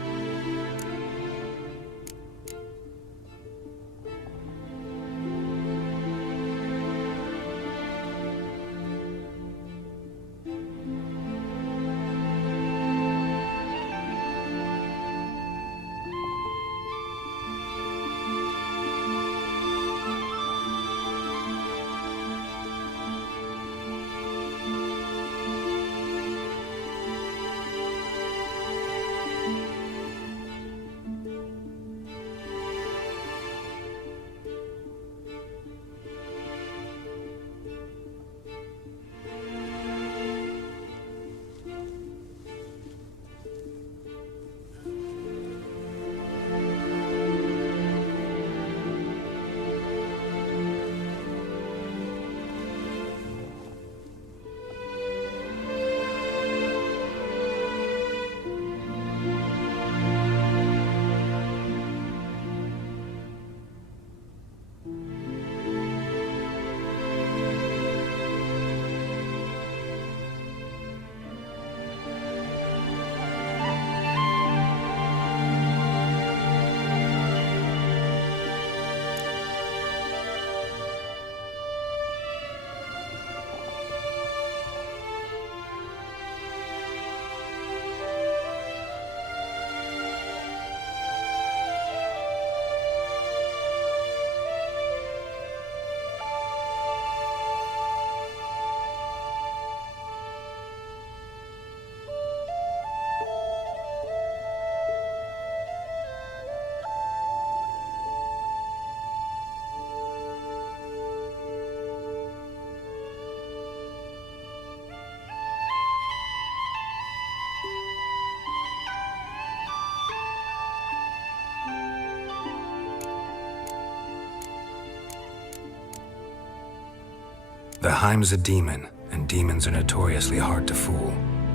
The Heim's a demon, and demons are notoriously hard to fool.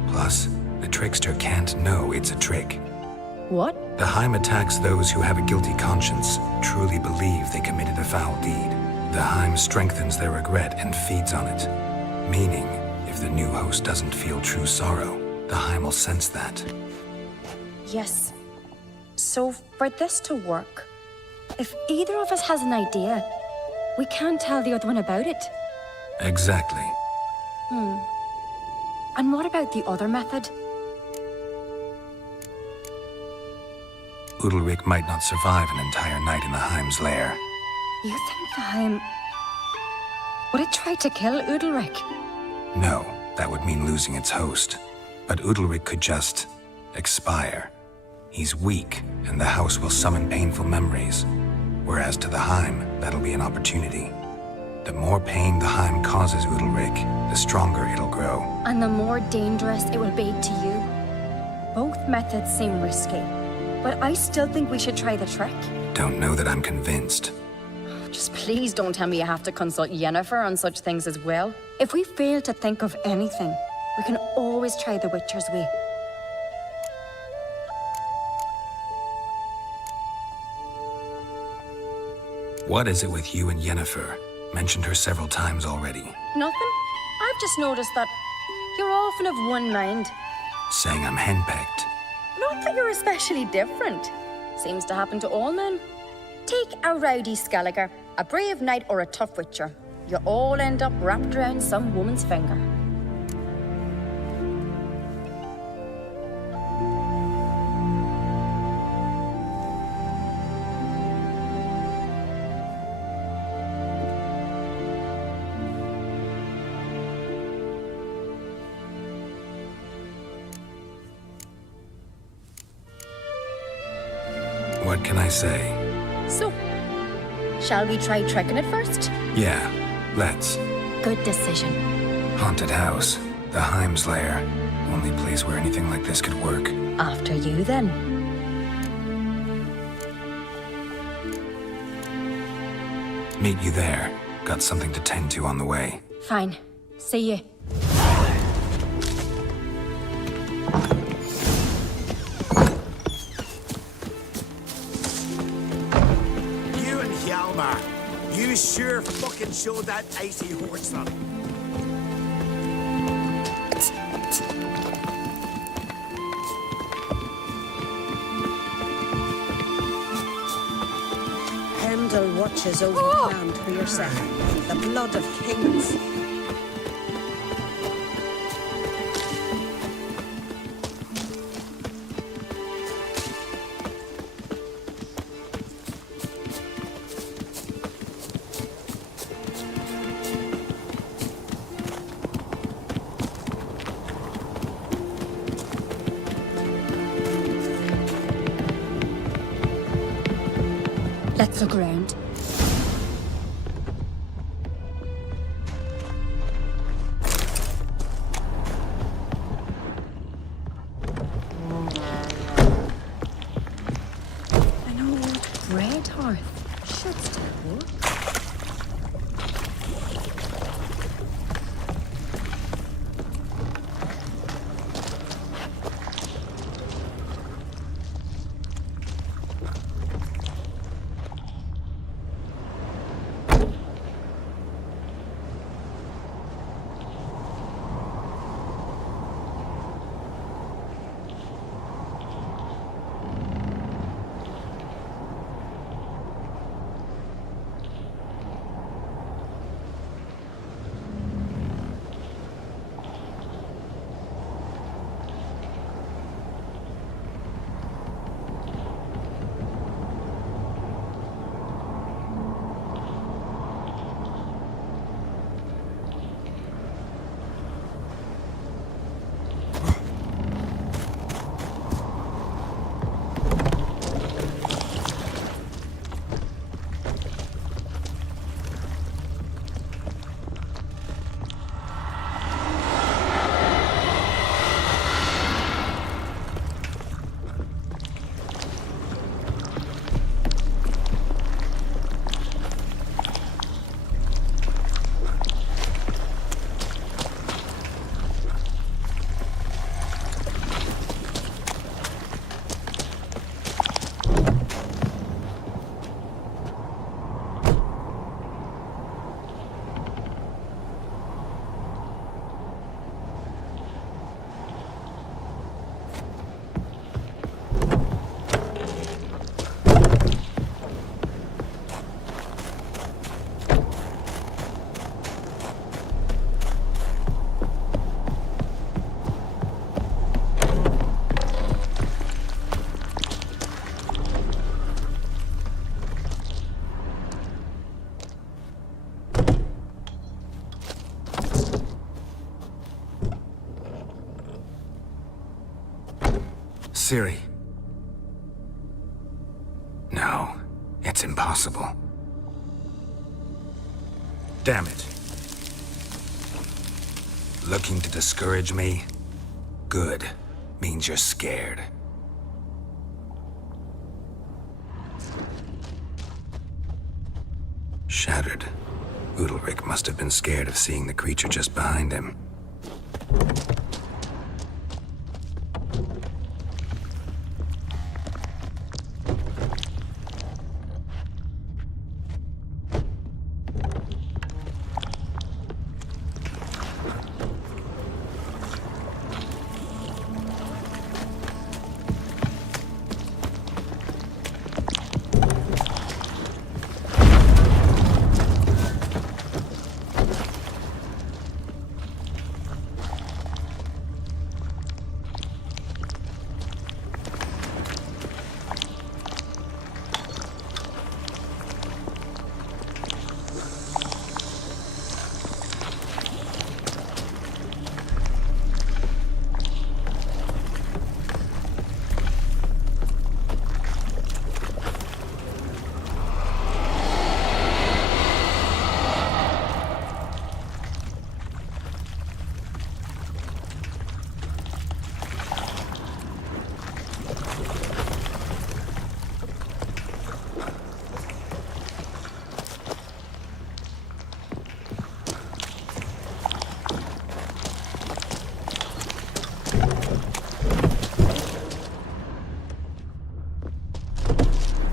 Plus, the trickster can't know it's a trick. What? The Heim attacks those who have a guilty conscience, truly believe they committed a foul deed. The Heim strengthens their regret and feeds on it. Meaning, if the new host doesn't feel true sorrow, the Heim will sense that. Yes. So, for this to work, if either of us has an idea, we can't tell the other one about it. Exactly. And what about the other method? Udalric might not survive an entire night in the Heim's lair. You think the Heim would it try to kill Udalric? No, that would mean losing its host. But Udalric could just expire. He's weak, and the house will summon painful memories. Whereas to the Heim, that'll be an opportunity. The more pain the Heim causes Udalric, the stronger it'll grow. And the more dangerous it will be to you. Both methods seem risky, but I still think we should try the trick. Don't know that I'm convinced. Just please don't tell me you have to consult Yennefer on such things as well. If we fail to think of anything, we can always try the Witcher's way. What is it with you and Yennefer? Mentioned her several times already. Nothing. I've just noticed that you're often of one mind. Saying I'm henpecked. Not that you're especially different. Seems to happen to all men. Take a rowdy Skelliger, a brave knight or a tough witcher. You all end up wrapped around some woman's finger. What can I say? So, shall we try tricking it first? Yeah, let's. Good decision. Haunted house. The Heim's lair. Only place where anything like this could work. After you, then. Meet you there. Got something to tend to on the way. Fine. See you. You sure fucking showed that icy horse up. Heimdall watches over land for yourself. The blood of kings. Let's look around. An old bread hearth. Should still work. Ciri. No, it's impossible. Damn it. Looking to discourage me? Good. Means you're scared. Shattered. Udalric must have been scared of seeing the creature just behind him.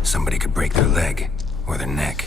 Somebody could break their leg or their neck.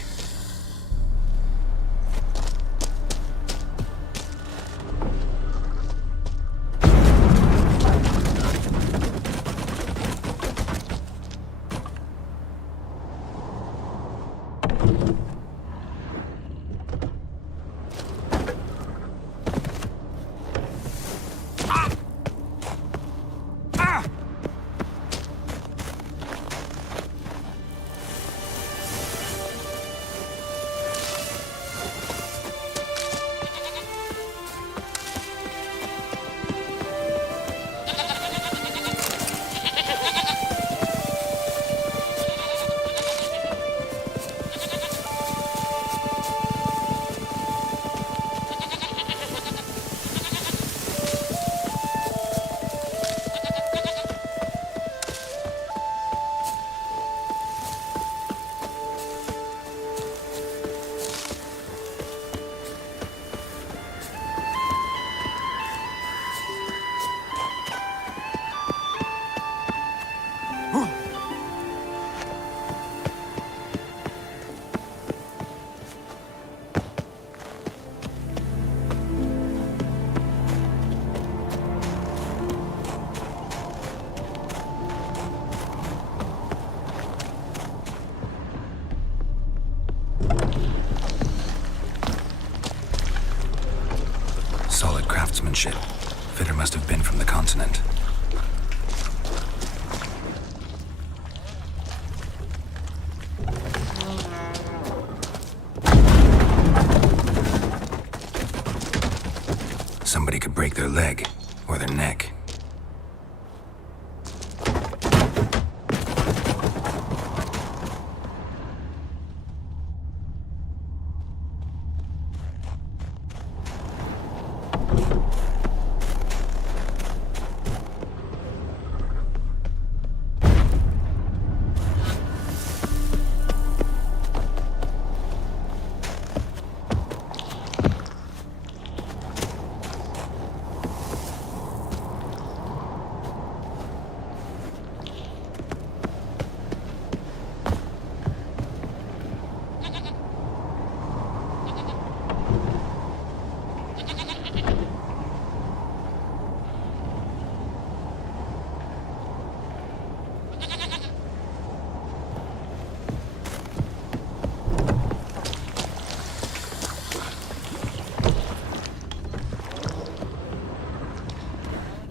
Solid craftsmanship. Fitter must have been from the continent. Somebody could break their leg or their neck.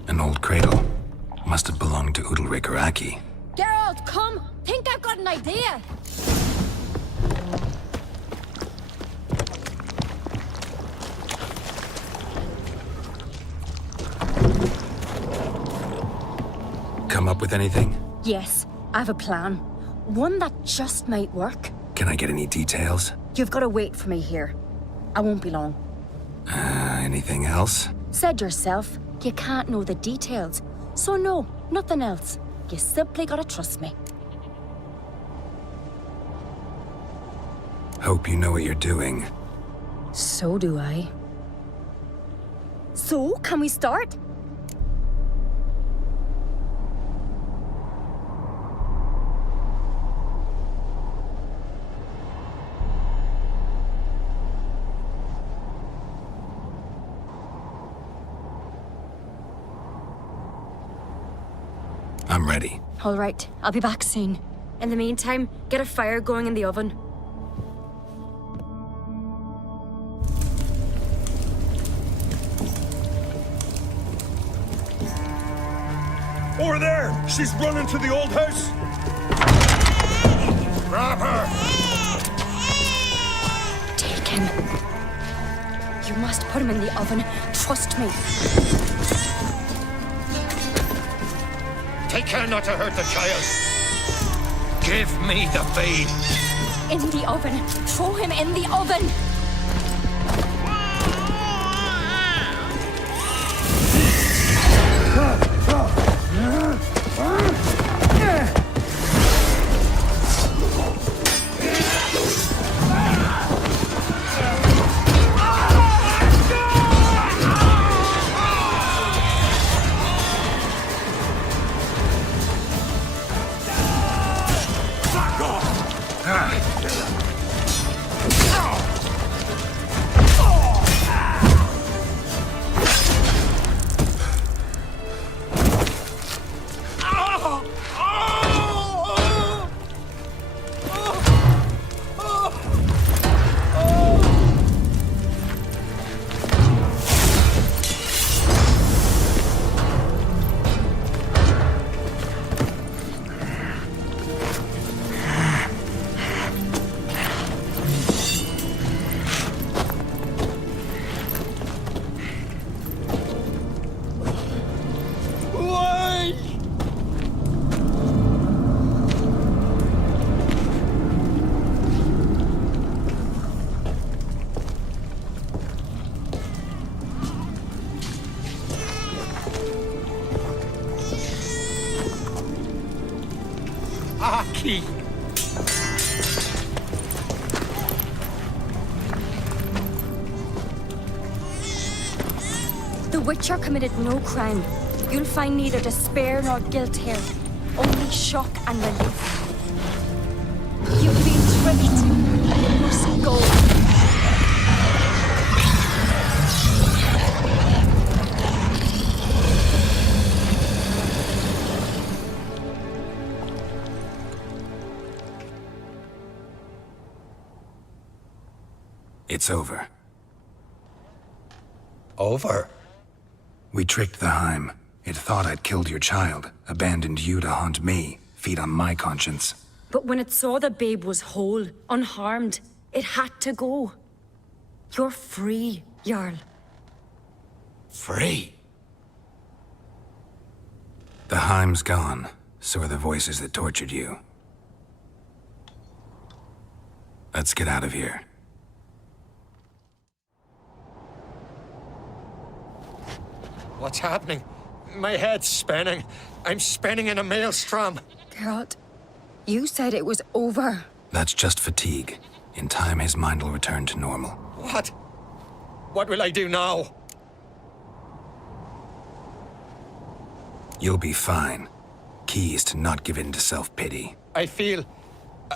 An old cradle. Must have belonged to Udalric or Aki. Geralt, come! Think I've got an idea! Come up up with anything? Yes, I have a plan. One that just might work. Can I get any details? You've got to wait for me here. I won't be long. Anything else? Said yourself, you can't know the details. So no, nothing else. You simply gotta trust me. Hope you know what you're doing. So do I. So, can we start? I'm ready. All right, I'll be back soon. In the meantime, get a fire going in the oven. Over there! She's running to the old house! Grab her! Take him. You must put him in the oven. Trust me. Take care not to hurt the child. Give me the feed. In the oven. Throw him in the oven. Aki! The Witcher committed no crime. You'll find neither despair nor guilt here. Only shock and relief. You've been tricked. You must go. It's over. Over? We tricked the Heim. It thought I'd killed your child, abandoned you to haunt me, feed on my conscience. But when it saw the babe was whole, unharmed, it had to go. You're free, Jarl. Free? The Heim's gone, so are the voices that tortured you. Let's get out of here. What's happening? My head's spinning. I'm spinning in a maelstrom. Geralt, you said it was over. That's just fatigue. In time, his mind will return to normal. What? What will I do now? You'll be fine. Key is to not give in to self-pity. I feel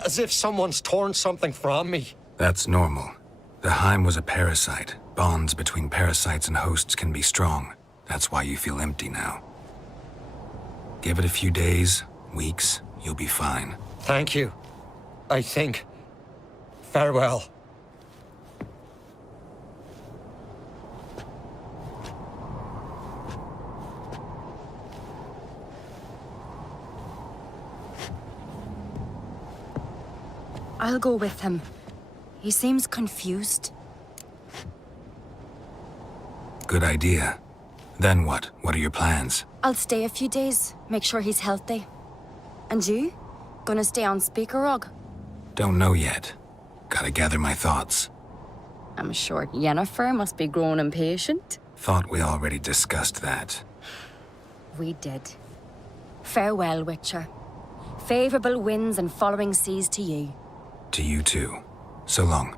as if someone's torn something from me. That's normal. The Heim was a parasite. Bonds between parasites and hosts can be strong. That's why you feel empty now. Give it a few days, weeks, you'll be fine. Thank you. I think. Farewell. I'll go with him. He seems confused. Good idea. Then what? What are your plans? I'll stay a few days, make sure he's healthy. And you? Gonna stay on Speaker Rug? Don't know yet. Gotta gather my thoughts. I'm sure Yennefer must be growing impatient. Thought we already discussed that. We did. Farewell, Witcher. Favorable winds and following seas to you. To you too. So long.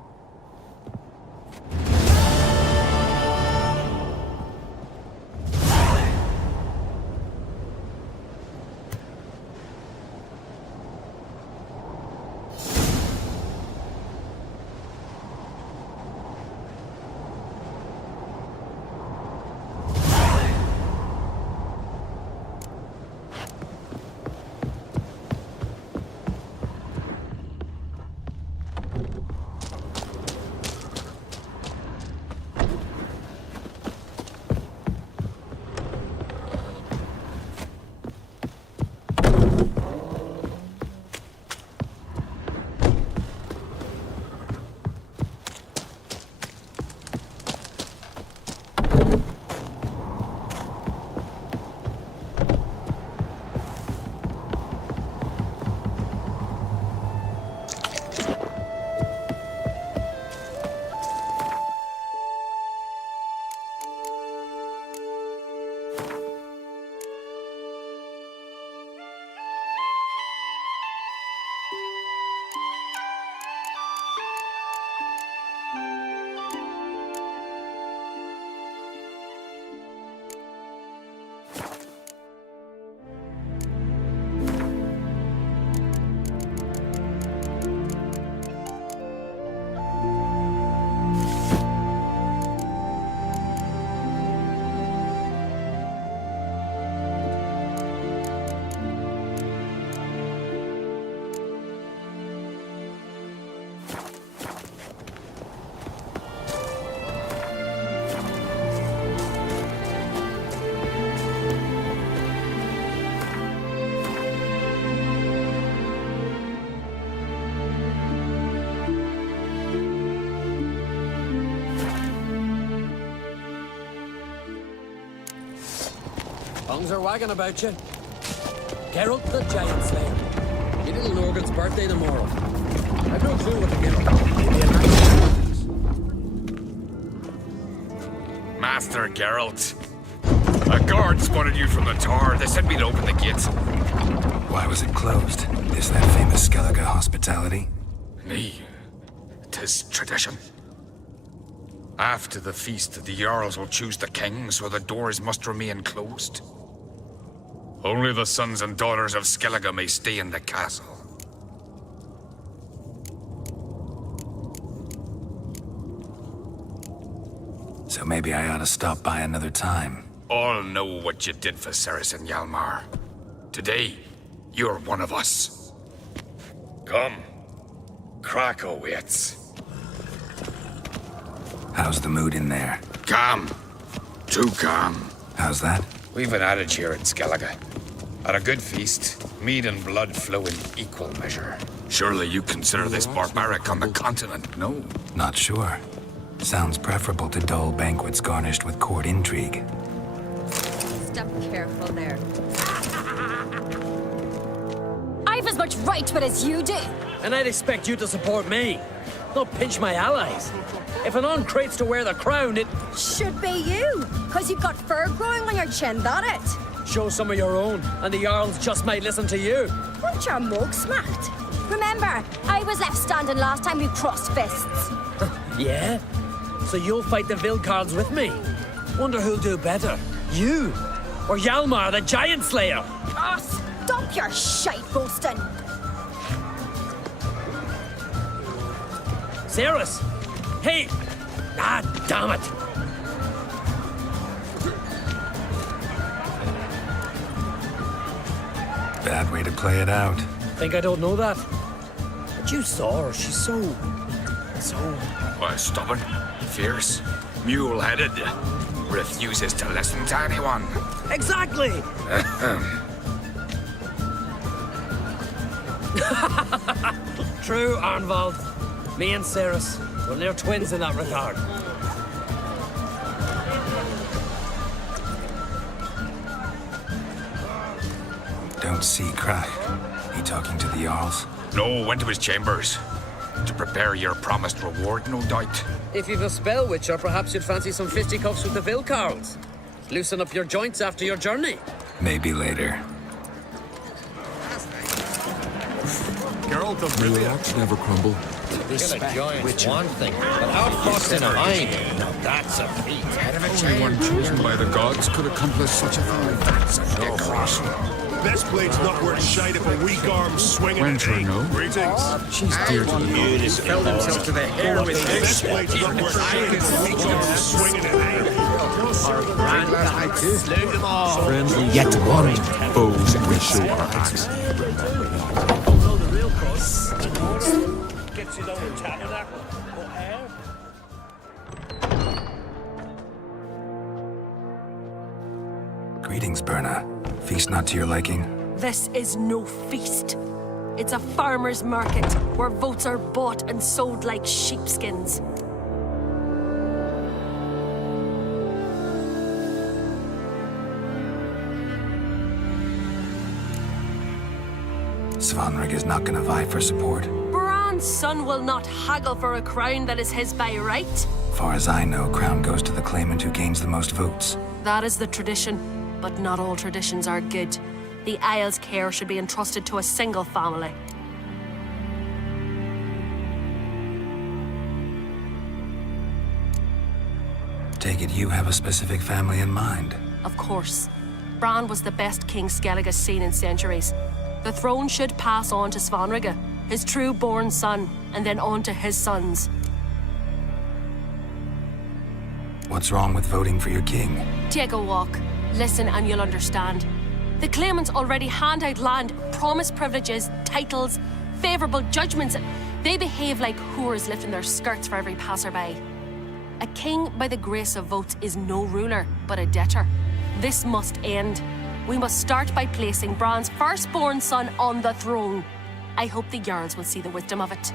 Tongues are wagging about you. Geralt the Giant Slayer. Your little Norgan's birthday tomorrow. I've no clue what to give him. Maybe a nice Master Geralt. A guard spotted you from the tower. They sent me to open the gates. Why was it closed? Is that famous Skellige hospitality? Nay, 'tis tradition. After the feast, the Jarls will choose the king, so the doors must remain closed. Only the sons and daughters of Skellige may stay in the castle. So maybe I ought to stop by another time. All know what you did for Ceres and Hjalmar. Today, you're one of us. Come. Crack awaits. How's the mood in there? Calm. Too calm. How's that? We've an adage here in Skellige. At a good feast, mead and blood flow in equal measure. Surely you consider this barbaric on the continent, no? Not sure. Sounds preferable to dull banquets garnished with court intrigue. Step careful there. I've as much right to it as you do. And I'd expect you to support me. Don't pinch my allies. If an uncrate's to wear the crown, it should be you, because you've got fur growing on your chin, that it? Show some of your own, and the Jarls just might listen to you. Want your mug smacked? Remember, I was left standing last time we crossed fists. Yeah? So you'll fight the Vilcards with me? Wonder who'll do better, you or Hjalmar the Giant Slayer? Oh, stop your shite boasting. Ceres! Hey! Ah, damn it! Bad way to play it out. Think I don't know that? But you saw her. She's so... Why, stubborn, fierce, mule-headed. Refuses to listen to anyone. Exactly! True, Arnvald. Me and Ceres, we're near twins in that regard. don't see Crack. He talking to the Jarls? No, went to his chambers. To prepare your promised reward, no doubt. If you've a spell witcher, perhaps you'd fancy some fisticuffs with the Vilcarls. Loosen up your joints after your journey. Maybe later. Geralt of Rivia never crumble. Respect one thing, but outfoxed in a hind. Now that's a feat. Only one chosen by the gods could accomplish such a thing. That's a cross. Best blade's not worth shite if a weak arm swinging at Wencher, no. Greetings. She's dear to the gods. Felled himself to the hair with Best blade's not worth shite if a weak arm swinging at Friends we yet want, foes we show our axe. Gets his own tabernacle or air. Greetings, Berna. Feast not to your liking? This is no feast. It's a farmer's market where votes are bought and sold like sheepskins. Svanrig is not gonna vie for support. Bran's son will not haggle for a crown that is his by right. Far as I know, crown goes to the claimant who gains the most votes. That is the tradition, but not all traditions are good. The Isle's care should be entrusted to a single family. Take it you have a specific family in mind. Of course. Bran was the best king Skellige has seen in centuries. The throne should pass on to Svanrige, his true-born son, and then on to his sons. What's wrong with voting for your king? Take a walk. Listen and you'll understand. The claimants already hand out land, promise privileges, titles, favourable judgments. They behave like whores lifting their skirts for every passerby. A king by the grace of votes is no ruler, but a debtor. This must end. We must start by placing Bran's firstborn son on the throne. I hope the Jarls will see the wisdom of it.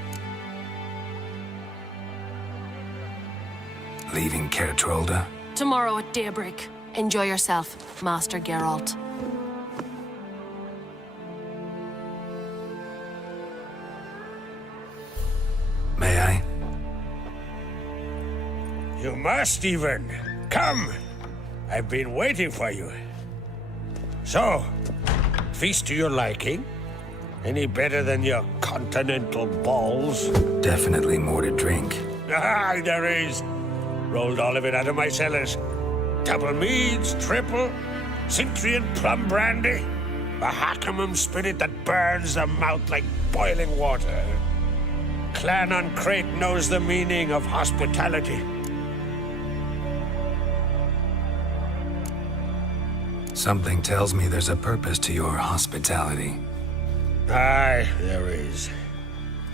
Leaving Caer Trolda? Tomorrow at daybreak. Enjoy yourself, Master Geralt. May I? You must even. Come. I've been waiting for you. So, feast to your liking? Any better than your continental balls? Definitely more to drink. Ah, there is. Rolled all of it out of my cellars. Double meads, triple, Cintrian plum brandy, a Hackamum spirit that burns the mouth like boiling water. Clan on Crate knows the meaning of hospitality. Something tells me there's a purpose to your hospitality. Aye, there is.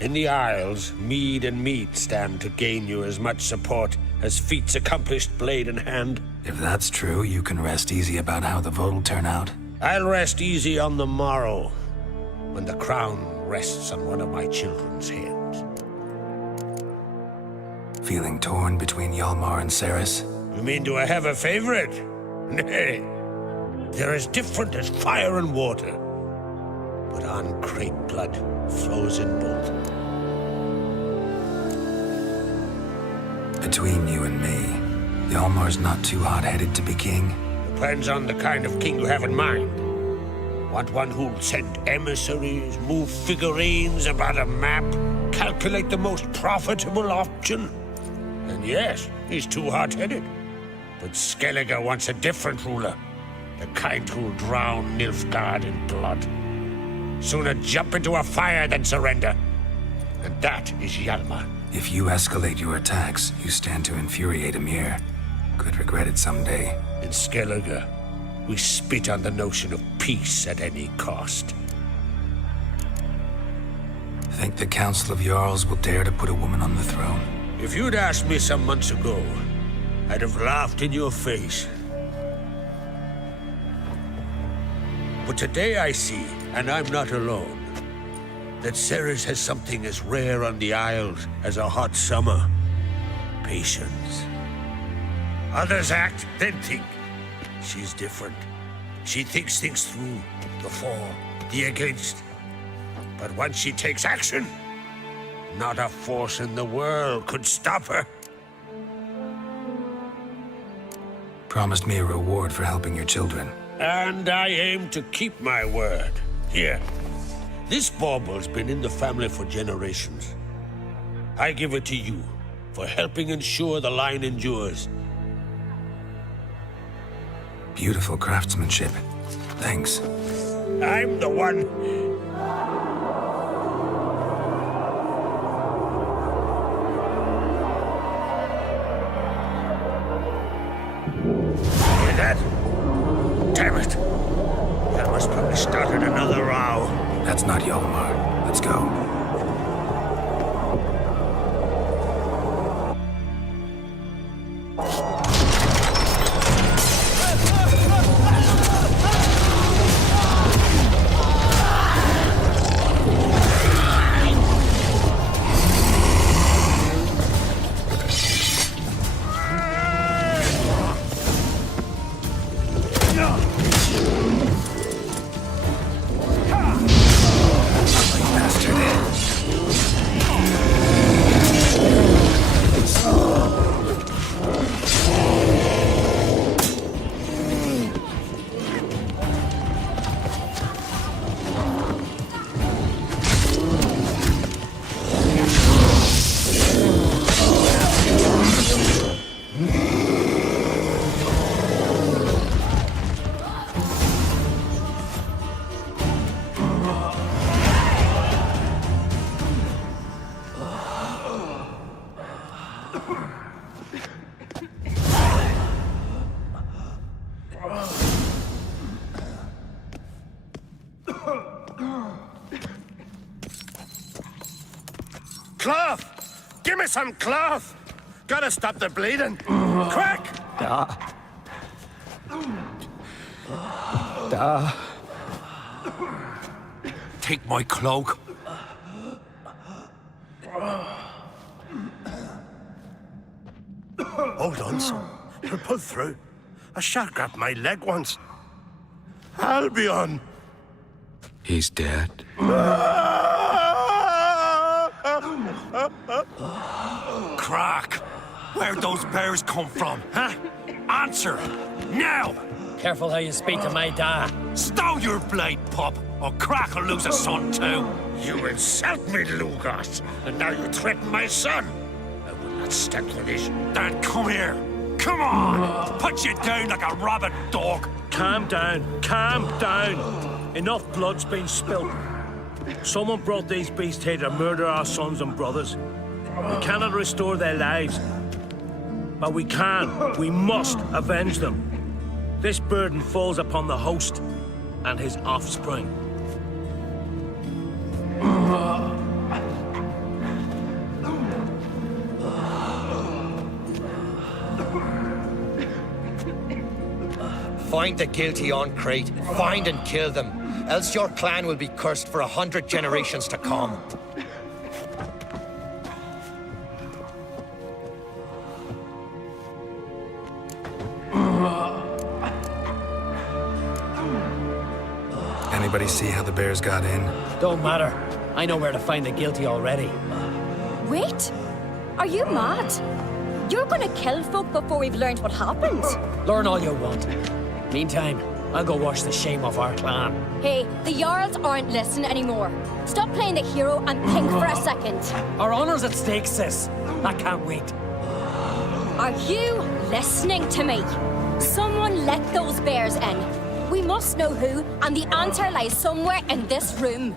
In the Isles, mead and meat stand to gain you as much support as feats accomplished blade in hand. If that's true, you can rest easy about how the vote'll turn out. I'll rest easy on the morrow, when the crown rests on one of my children's heads. Feeling torn between Hjalmar and Ceres? You mean do I have a favorite? Nay. They're as different as fire and water. But on Crate blood flows in both. Between you and me, Hjalmar's not too hot-headed to be king. Depends on the kind of king you have in mind. Want one who'll send emissaries, move figurines about a map, calculate the most profitable option? And yes, he's too hot-headed. But Skellige wants a different ruler. The kind who'll drown Nilfgaard in blood. Sooner jump into a fire than surrender. And that is Hjalmar. If you escalate your attacks, you stand to infuriate Emir. Could regret it someday. In Skellige, we spit on the notion of peace at any cost. Think the Council of Jarls will dare to put a woman on the throne? If you'd asked me some months ago, I'd have laughed in your face. But today I see, and I'm not alone, that Ceres has something as rare on the Isles as a hot summer. Patience. Others act, then think. She's different. She thinks things through, the for, the against. But once she takes action, not a force in the world could stop her. Promised me a reward for helping your children. And I aim to keep my word. Here, this bauble's been in the family for generations. I give it to you for helping ensure the line endures. Beautiful craftsmanship. Thanks. I'm the one. Hear that? Damn it! That must probably started another row. That's not Yolmar. Let's go. Cloth! Give me some cloth! Gotta stop the bleeding! Quick! Take my cloak. Hold on, son. You'll pull through. A shark grabbed my leg once. Albion! He's dead. Crack! Where'd those bears come from, huh? Answer! Now! Careful how you speak to my dad. Stow your blade, pup, or Crack will lose a son too. You insult me, Lugas, and now you threaten my son. I will not stand for this. Then come here. Come on! Put you down like a rabid dog. Calm down. Calm down. Enough blood's been spilled. Someone brought these beasts here to murder our sons and brothers. We cannot restore their lives. But we can. We must avenge them. This burden falls upon the host and his offspring. Find the guilty on Crete. Find and kill them. Else your clan will be cursed for 100 generations to come. Anybody see how the bears got in? Don't matter. I know where to find the guilty already. Wait! Are you mad? You're gonna kill folk before we've learned what happened? Learn all you want. Meantime, I'll go wash the shame off our clan. Hey, the Jarls aren't listening anymore. Stop playing the hero and think for a second. Our honor's at stake, sis. I can't wait. Are you listening to me? Someone let those bears in. We must know who, and the answer lies somewhere in this room.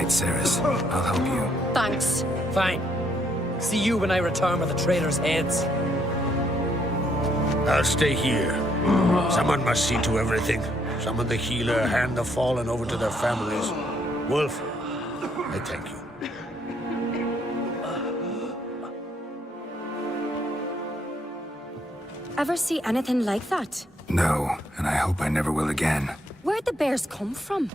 right, Ceres. I'll help you. Thanks. Fine. See you when I return with the traitors' heads. I'll stay here. Someone must see to everything. Summon the healer, hand the fallen over to their families. Wolf, I thank you. Ever see anything like that? No, and I hope I never will again. Where'd the bears come from?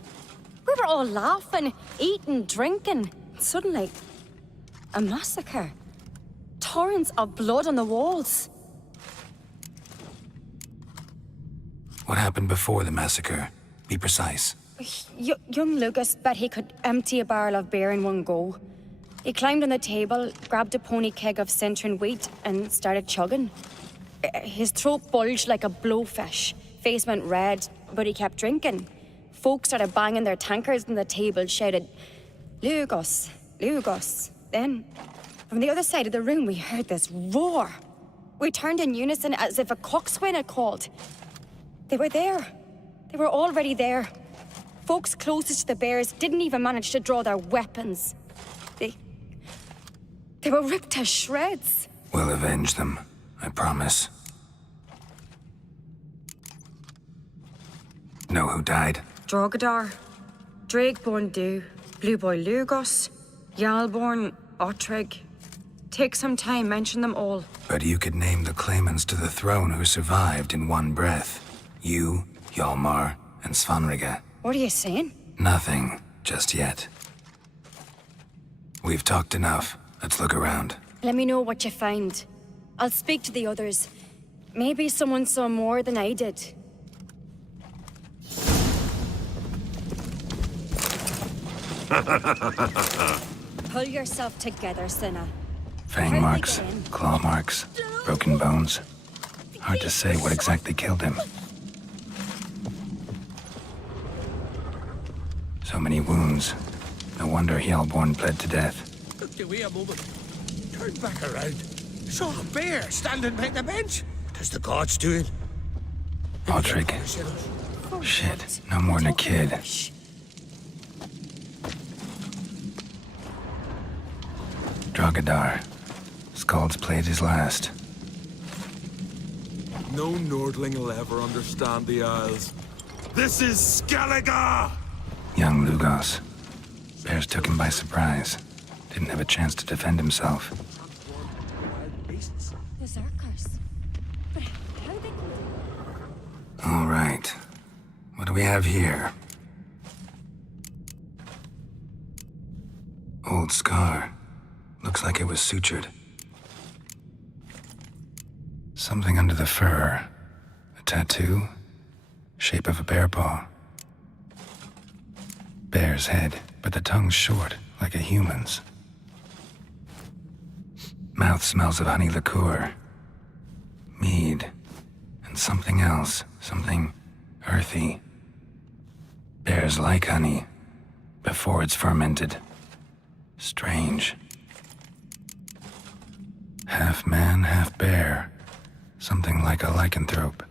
We were all laughing, eating, drinking. Suddenly, a massacre. Torrents of blood on the walls. What happened before the massacre? Be precise. Young Lucas bet he could empty a barrel of beer in one go. He climbed on the table, grabbed a pony keg of centering wheat, and started chugging. His throat bulged like a blowfish. Face went red, but he kept drinking. Folk started banging their tankards on the table, shouted, "Lugos, Lugos." Then, from the other side of the room, we heard this roar. We turned in unison as if a coxswain had called. They were there. They were already there. Folks closest to the bears didn't even manage to draw their weapons. They were ripped to shreds. We'll avenge them, I promise. Know who died? Drogadar, Drakeborn Du, Blue Boy Lugos, Yalborn, Ottrig. Take some time, mention them all. But you could name the claimants to the throne who survived in one breath. You, Hjalmar, and Svanrige. What are you saying? Nothing, just yet. We've talked enough. Let's look around. Let me know what you find. I'll speak to the others. Maybe someone saw more than I did. Pull yourself together, Cinna. Fang marks, claw marks, broken bones. Hard to say what exactly killed him. So many wounds. No wonder Hjalborn bled to death. Looked away a moment. Turned back around. Saw a bear standing by the bench. 'Tis the gods doing. Ottrig. Shit, no more than a kid. Drogadar. Skald's played his last. No Nordling will ever understand the Isles. This is Skellige! Young Lugos. Bears took him by surprise. Didn't have a chance to defend himself. Berserkers. But how they... All right. What do we have here? Old scar. Looks like it was sutured. Something under the fur. A tattoo? Shape of a bear paw. Bear's head, but the tongue's short, like a human's. Mouth smells of honey liqueur. Mead. And something else. Something earthy. Bears like honey. Before it's fermented. Strange. Half man, half bear. Something like a lycanthrope.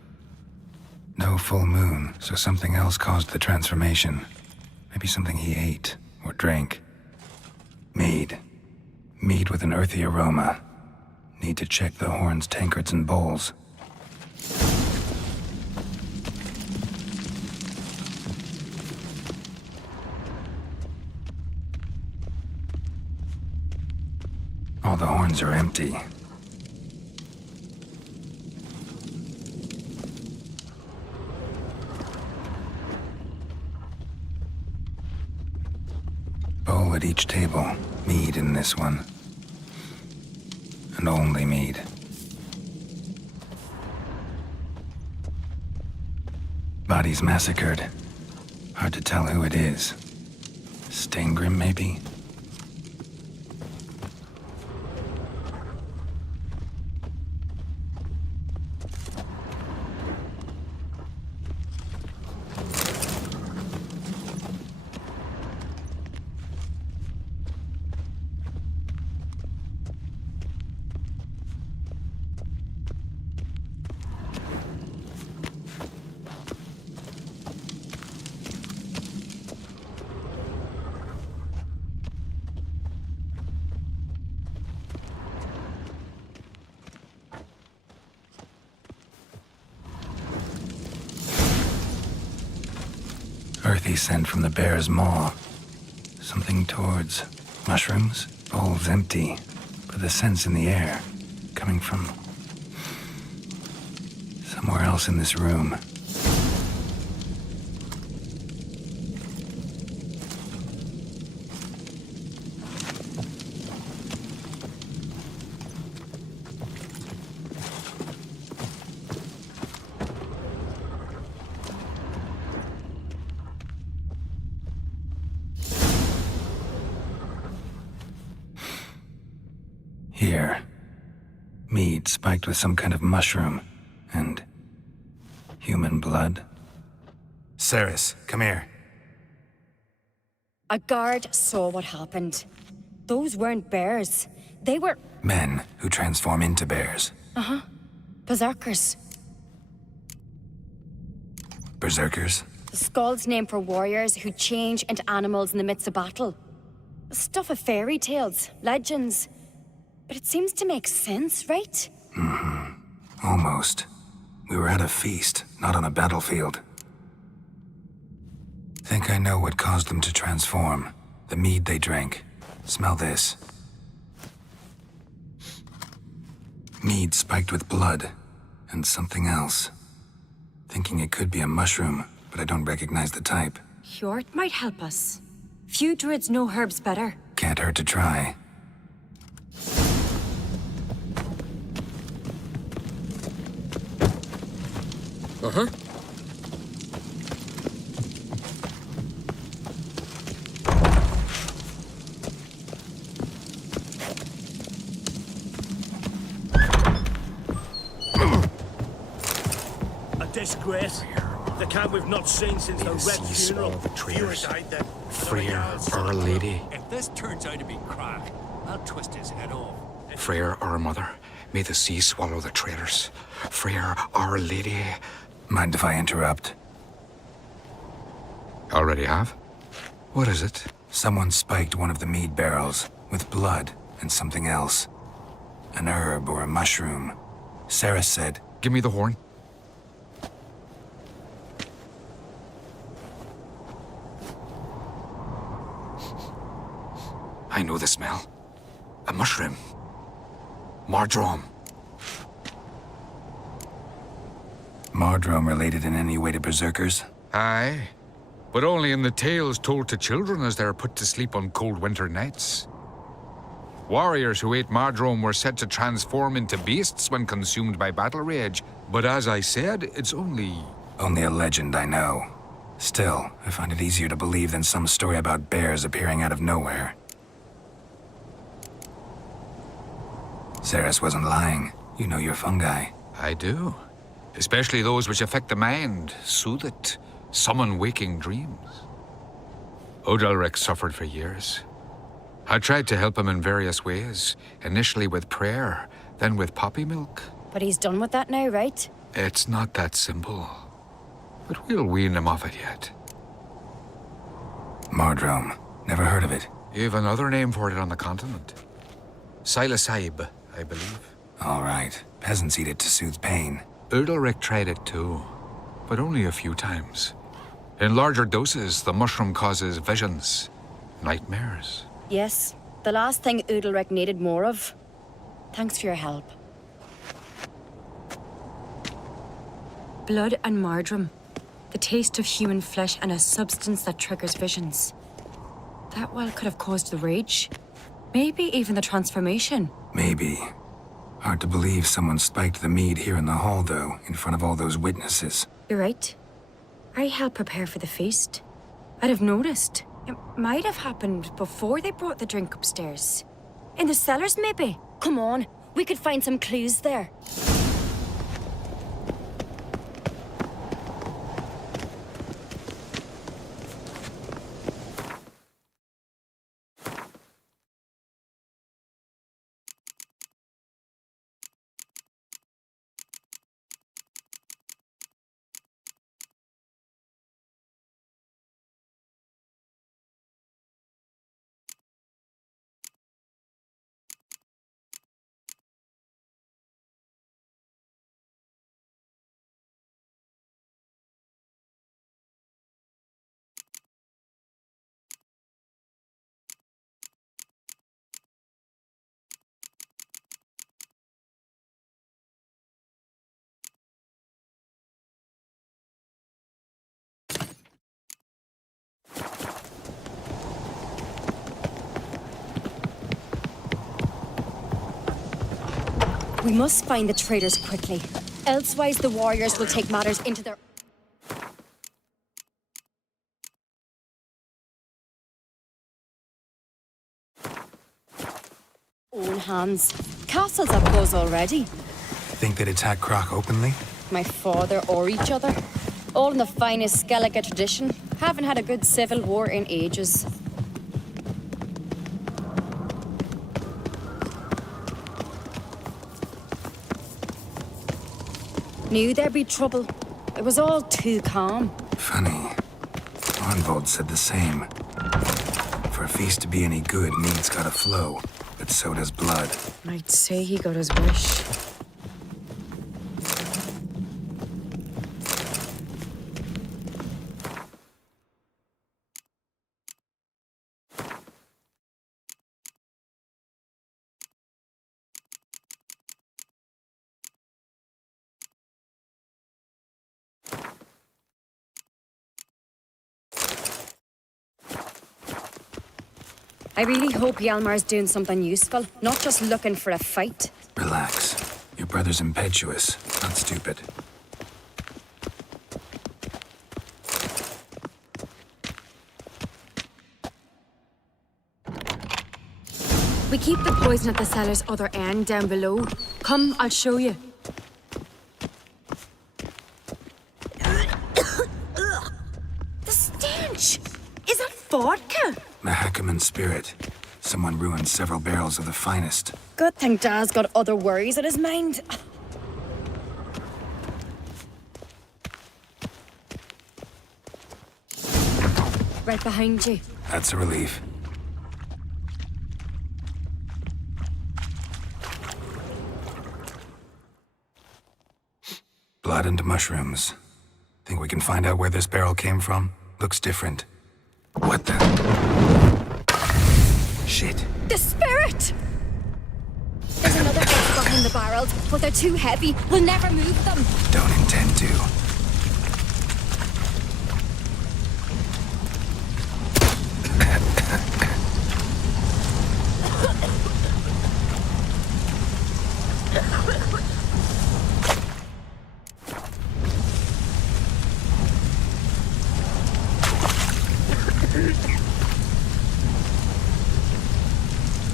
No full moon, so something else caused the transformation. Maybe something he ate or drank. Mead. Mead with an earthy aroma. Need to check the horns, tankards, and bowls. All the horns are empty. Bowl at each table. Mead in this one. And only mead. Bodies massacred. Hard to tell who it is. Steingrim, maybe? Earthy scent from the bear's maw. Something towards mushrooms. Bowl's empty, but the scent's in the air. Coming from somewhere else in this room. Here. Mead spiked with some kind of mushroom. And human blood. Sorceress, come here. A guard saw what happened. Those weren't bears. They were... Men who transform into bears. Uh-huh. Berserkers. Berserkers? The Skald's name for warriors who change into animals in the midst of battle. Stuff of fairy tales, legends. But it seems to make sense, right? Mm-hmm. Almost. We were at a feast, not on a battlefield. Think I know what caused them to transform. The mead they drank. Smell this. Mead spiked with blood. And something else. Thinking it could be a mushroom, but I don't recognize the type. Hjort might help us. Few druids know herbs better. Can't hurt to try. Uh-huh. A disgrace. The camp we've not seen since the Red funeral. The traitors. Died then. Freya, Our Lady. If this turns out to be crack, I'll twist his head off. Freya, our mother. May the sea swallow the traitors. Freya, Our Lady. Mind if I interrupt? Already have? What is it? Someone spiked one of the mead barrels with blood and something else. An herb or a mushroom. Sarah said... Give me the horn. I know the smell. A mushroom. Mardrome. Mardrome related in any way to berserkers? Aye. But only in the tales told to children as they're put to sleep on cold winter nights. Warriors who ate Mardrome were said to transform into beasts when consumed by battle rage. But as I said, it's only... Only a legend, I know. Still, I find it easier to believe than some story about bears appearing out of nowhere. Ceres wasn't lying. You know your fungi. I do. Especially those which affect the mind, soothe it, summon waking dreams. Odalric suffered for years. I tried to help him in various ways, initially with prayer, then with poppy milk. But he's done with that now, right? It's not that simple. But we'll wean him off it yet. Mardrome. Never heard of it. You've another name for it on the continent. Silasaib, I believe. All right. Peasants eat it to soothe pain. Udalric tried it too, but only a few times. In larger doses, the mushroom causes visions, nightmares. Yes, the last thing Udalric needed more of. Thanks for your help. Blood and Mardrome. The taste of human flesh and a substance that triggers visions. That well could have caused the rage. Maybe even the transformation. Maybe. Hard to believe someone spiked the mead here in the hall, though, in front of all those witnesses. You're right. I helped prepare for the feast. I'd have noticed. It might have happened before they brought the drink upstairs. In the cellars, maybe? Come on, we could find some clues there. We must find the traitors quickly. Elsewise, the warriors will take matters into their own hands. Castle's a buzz already. Think they'd attack Croc openly? My father or each other. All in the finest Skellige tradition. Haven't had a good civil war in ages. Knew there'd be trouble. It was all too calm. Funny. Arnvold said the same. For a feast to be any good, mead's gotta flow. But so does blood. I'd say he got his wish. I really hope Hjalmar's doing something useful, not just looking for a fight. Relax. Your brother's impetuous, not stupid. We keep the poison at the cellar's other end down below. Come, I'll show you. The stench! Is that vodka? Mahakaman spirit. Someone ruined several barrels of the finest. Good thing Dad's got other worries on his mind. Right behind you. That's a relief. Blood and mushrooms. Think we can find out where this barrel came from? Looks different. What the? Shit. The spirit! There's another box behind the barrels, but they're too heavy. We'll never move them. Don't intend to.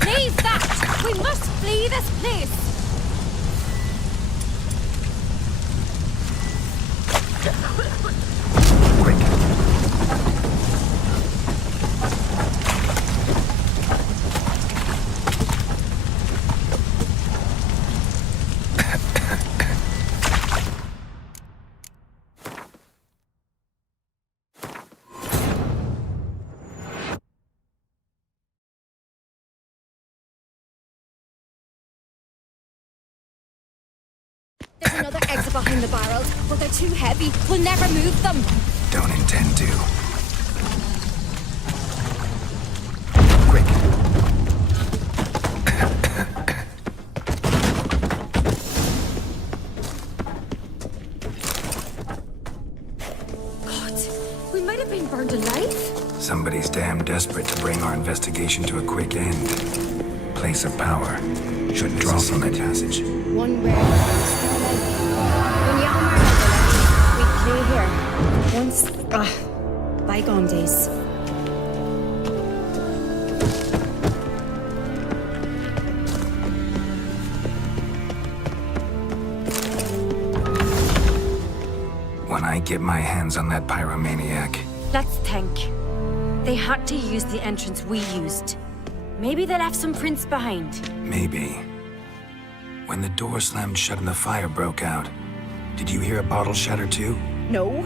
Leave that! We must flee this place! There's another exit behind the barrels, but they're too heavy. We'll never move them. Don't intend to. God, we might have been burned alive. Somebody's damn desperate to bring our investigation to a quick end. Place of power. Should draw from it. Passage. One rare place. When Hjalmar had the legend, we'd play here. Bygone days. When I get my hands on that pyromaniac. Let's think. They had to use the entrance we used. Maybe they left some prints behind. Maybe. When the door slammed shut and the fire broke out, did you hear a bottle shatter too? No,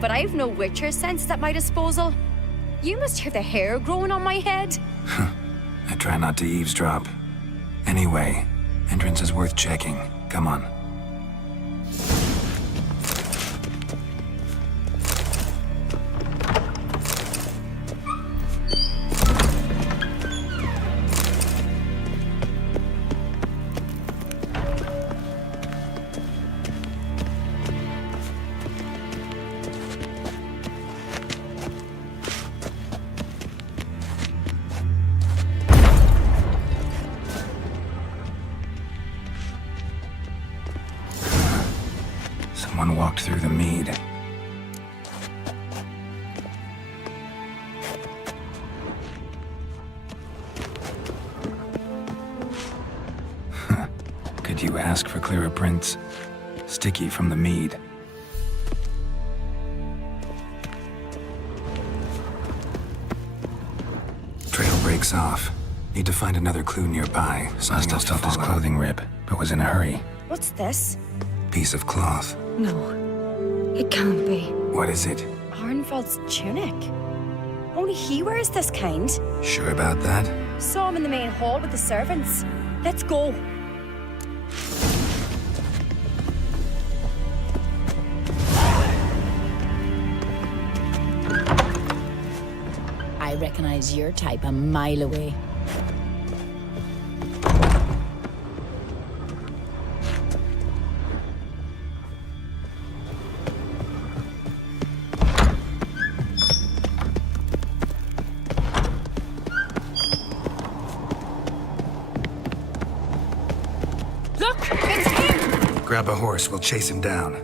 but I've no witcher sense at my disposal. You must hear the hair growing on my head. I try not to eavesdrop. Anyway, entrance is worth checking. Come on. Someone walked through the mead. Could you ask for clearer prints? Sticky from the mead. Trail breaks off. Need to find another clue nearby. Must have felt his clothing rip, but was in a hurry. What's this? Piece of cloth. No, it can't be. What is it? Arnvald's tunic. Only he wears this kind. Sure about that? Saw him in the main hall with the servants. Let's go. I recognize your type a mile away. Look! It's him! Grab a horse, we'll chase him down.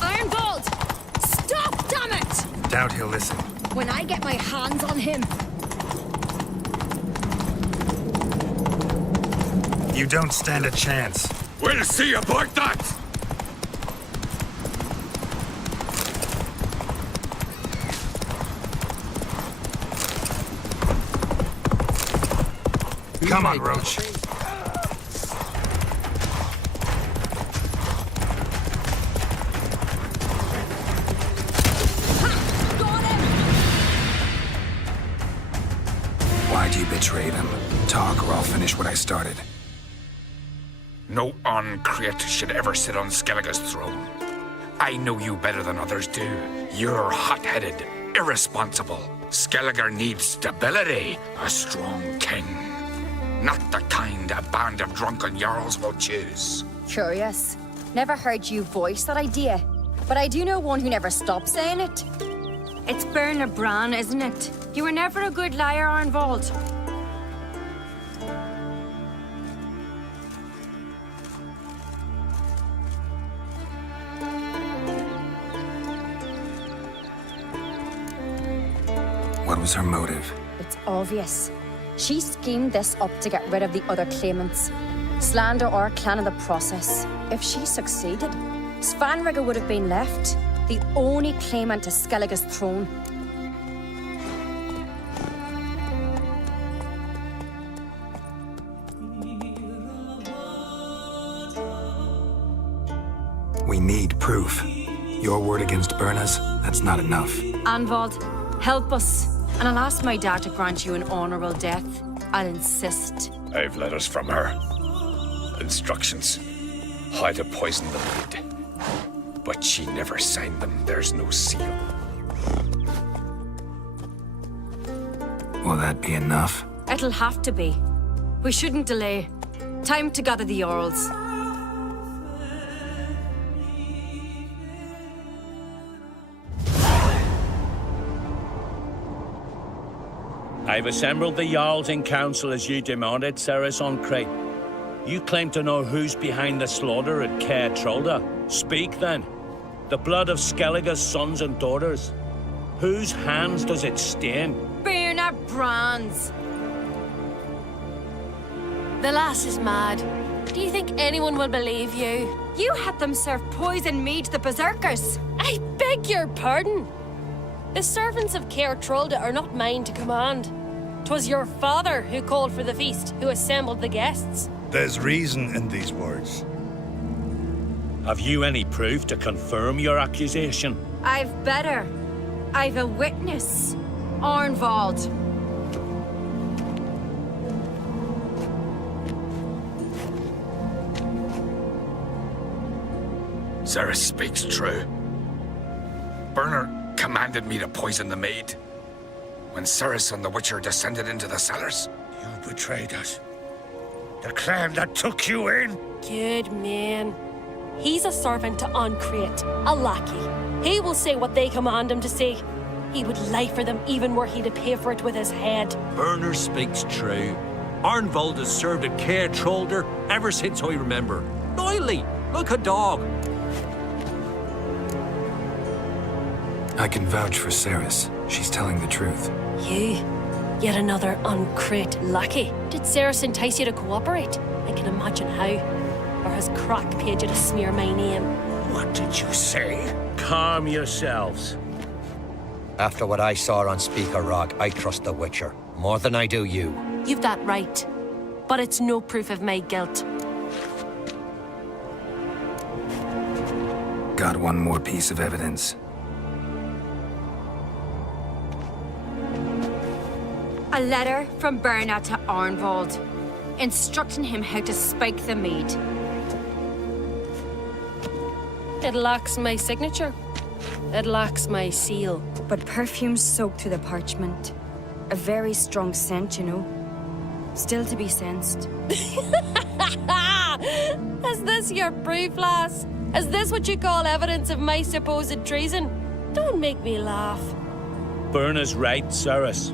Irongold! Stop, damn it! Doubt he'll listen. When I get my hands on him. You don't stand a chance. We'll see about that! Come on, Roach. Why'd you betray them? Talk or I'll finish what I started. No uncreate should ever sit on Skellige's throne. I know you better than others do. You're hot-headed, irresponsible. Skellige needs stability, a strong king. Not the kind a band of drunken jarls will choose. Curious. Never heard you voice that idea. But I do know one who never stops saying it. It's Bernard Bran, isn't it? You were never a good liar, Arnvald. What was her motive? It's obvious. She schemed this up to get rid of the other claimants. Slander our clan in the process. If she succeeded, Svanrige would have been left, the only claimant to Skellige's throne. We need proof. Your word against Berna's, that's not enough. Arnvald, help us. And I'll ask my dad to grant you an honorable death. I'll insist. I've letters from her. Instructions. How to poison the mead. But she never signed them. There's no seal. Will that be enough? It'll have to be. We shouldn't delay. Time to gather the Jarls. I've assembled the Jarls in council as you demanded, Ceres on Crate. You claim to know who's behind the slaughter at Caer Trolda. Speak then. The blood of Skellige's sons and daughters. Whose hands does it stain? Bernard Bran's. The lass is mad. Do you think anyone will believe you? You had them serve poison mead to the berserkers. I beg your pardon. The servants of Caer Trolda are not mine to command. 'Twas your father who called for the feast, who assembled the guests. There's reason in these words. Have you any proof to confirm your accusation? I've better. I've a witness. Arnvald. Ceres speaks true. Bernard commanded me to poison the maid. When Ceres and the Witcher descended into the cellars. You betrayed us. The clan that took you in. Good man. He's a servant to Ancreate, a lackey. He will say what they command him to say. He would lie for them even were he to pay for it with his head. Burner speaks true. Arnvold has served a care trollder ever since I remember. Loyally, like a dog. I can vouch for Sorceress. She's telling the truth. You? Yet another uncrate lackey. Did Sorceress entice you to cooperate? I can imagine how. Or has Crack paid you to smear my name? What did you say? Calm yourselves. After what I saw on Speaker Rock, I trust the Witcher. More than I do you. You've that right. But it's no proof of my guilt. Got one more piece of evidence. A letter from Berna to Arnvold, instructing him how to spike the mead. It lacks my signature. It lacks my seal. But perfume soaked through the parchment. A very strong scent, you know. Still to be sensed. Is this your proof, lass? Is this what you call evidence of my supposed treason? Don't make me laugh. Berna's right, Sorceress.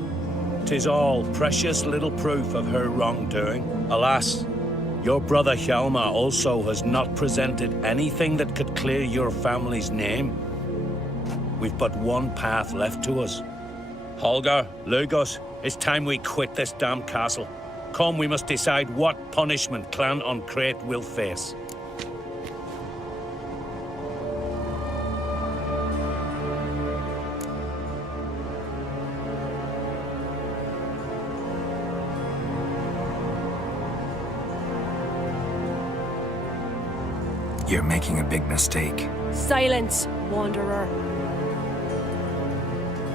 'Tis all precious little proof of her wrongdoing. Alas, your brother Hjalmar also has not presented anything that could clear your family's name. We've but one path left to us. Holger, Lugos, it's time we quit this damn castle. Come, we must decide what punishment Clan Uncrate will face. You're making a big mistake. Silence, wanderer.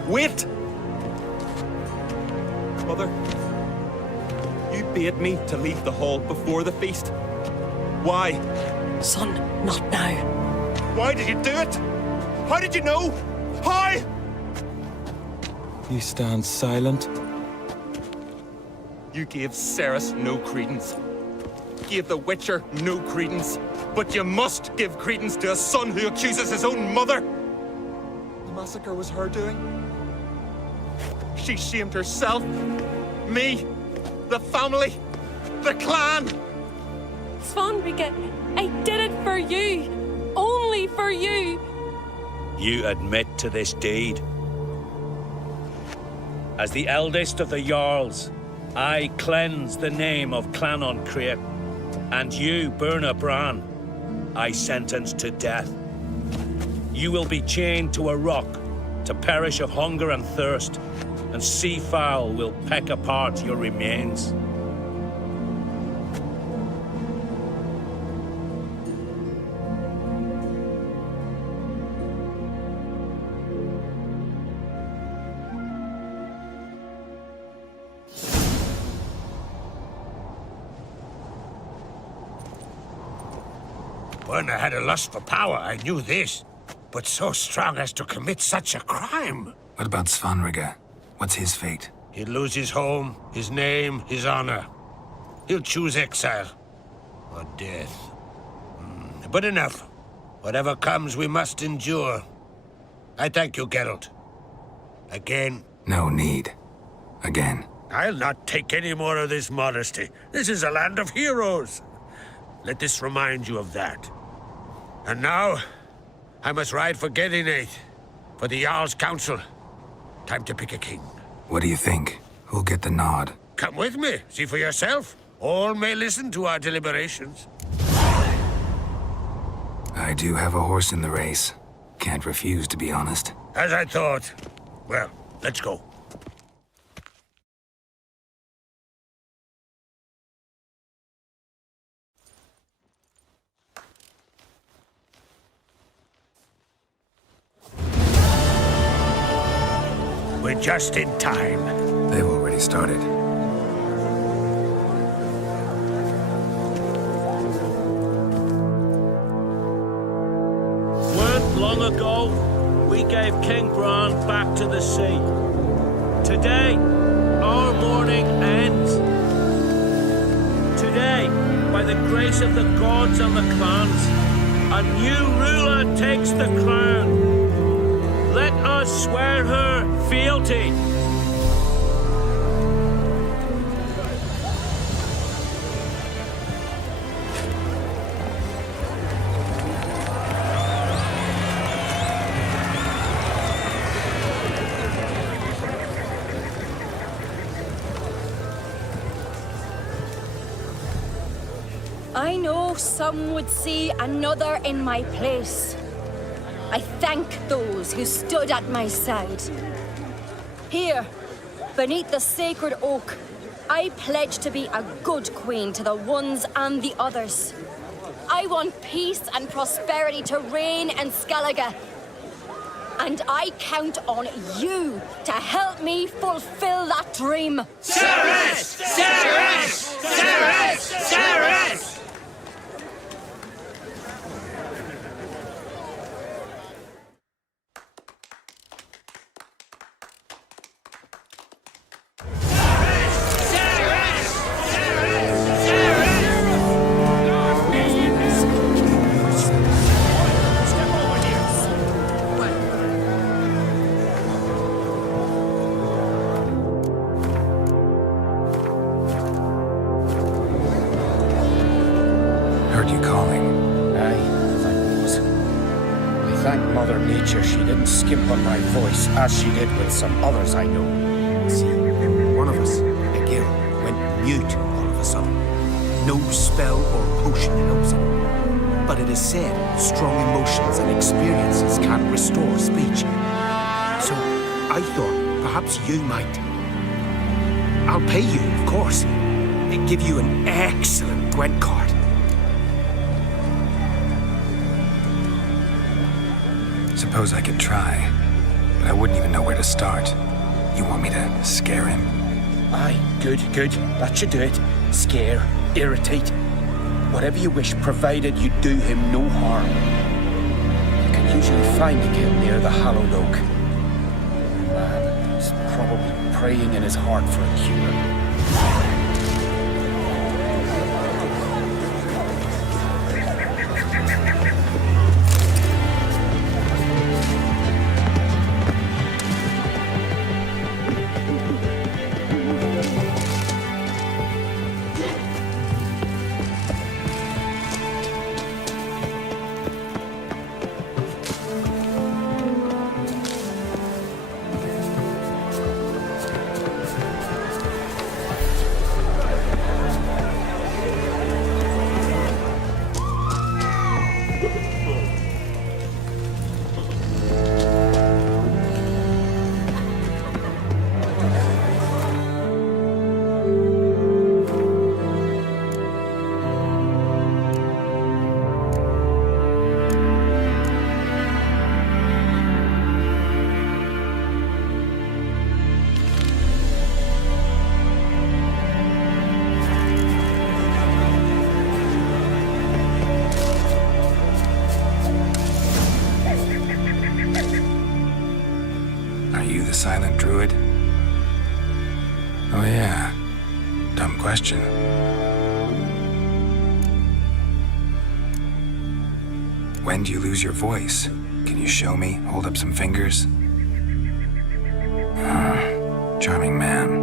Wait! Mother, you bade me to leave the hall before the feast. Why? Son, not now. Why did you do it? How did you know? How? You stand silent. You gave Sorceress no credence. Gave the Witcher no credence. But you must give credence to a son who accuses his own mother. The massacre was her doing. She shamed herself, me, the family, the clan. Svanrika, I did it for you. Only for you. You admit to this deed. As the eldest of the Jarls, I cleanse the name of Clan Uncrate, and you, Berna Bran, I sentence to death. You will be chained to a rock to perish of hunger and thirst, and sea fowl will peck apart your remains. When I had a lust for power, I knew this. But so strong as to commit such a crime. What about Svanrika? What's his fate? He'll lose his home, his name, his honor. He'll choose exile. Or death. But enough. Whatever comes, we must endure. I thank you, Geralt. Again. No need. Again. I'll not take any more of this modesty. This is a land of heroes. Let this remind you of that. And now, I must ride for Gedinate, for the Jarl's Council. Time to pick a king. What do you think? Who'll get the nod? Come with me, see for yourself. All may listen to our deliberations. I do have a horse in the race. Can't refuse, to be honest. As I thought. Well, let's go. We're just in time. They've already started. Weren't long ago, we gave King Bran back to the sea. Today, our mourning ends. Today, by the grace of the gods and the clans, a new ruler takes the crown. Let us swear her some would see another in my place. I thank those who stood at my side. Here, beneath the sacred oak, I pledge to be a good queen to the ones and the others. I want peace and prosperity to reign in Skellige. And I count on you to help me fulfill that dream. Sorceress! Sorceress! Sorceress! Sorceress! Heard you calling. Aye, as I was. I thank Mother Nature she didn't skimp on my voice as she did with some others I know. See, one of us, a girl, went mute all of a sudden. No spell or potion helps him. But it is said strong emotions and experiences can restore speech. So I thought perhaps you might. I'll pay you, of course. And give you an excellent Gwent card. Suppose I could try, but I wouldn't even know where to start. You want me to scare him? Aye, good. That should do it. Scare, irritate. Whatever you wish, provided you do him no harm. You can usually find a girl near the hallowed oak. Man is probably praying in his heart for a cure. Silent druid? Oh yeah. Dumb question. When do you lose your voice? Can you show me? Hold up some fingers? Charming man.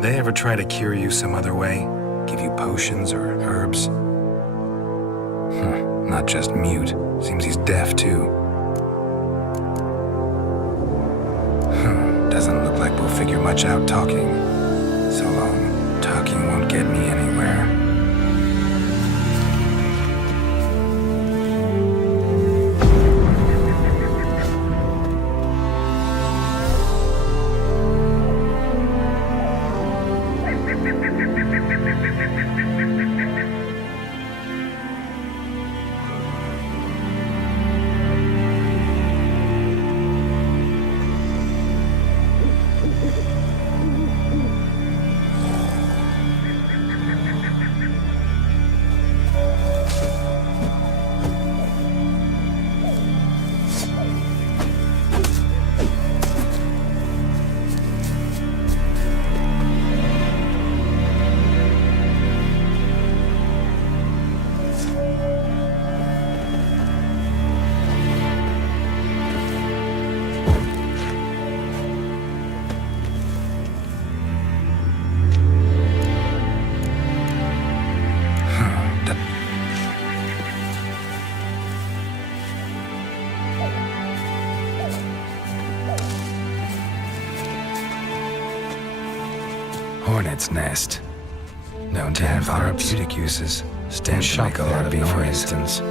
They ever try to cure you some other way? Give you potions or herbs? Not just mute. Seems he's deaf too. Doesn't look like we'll figure much out talking. So long. Talking won't get me anywhere. Hornet's nest. Known to have therapeutic uses. Stand to make a lot of noise, for instance.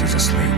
He's asleep.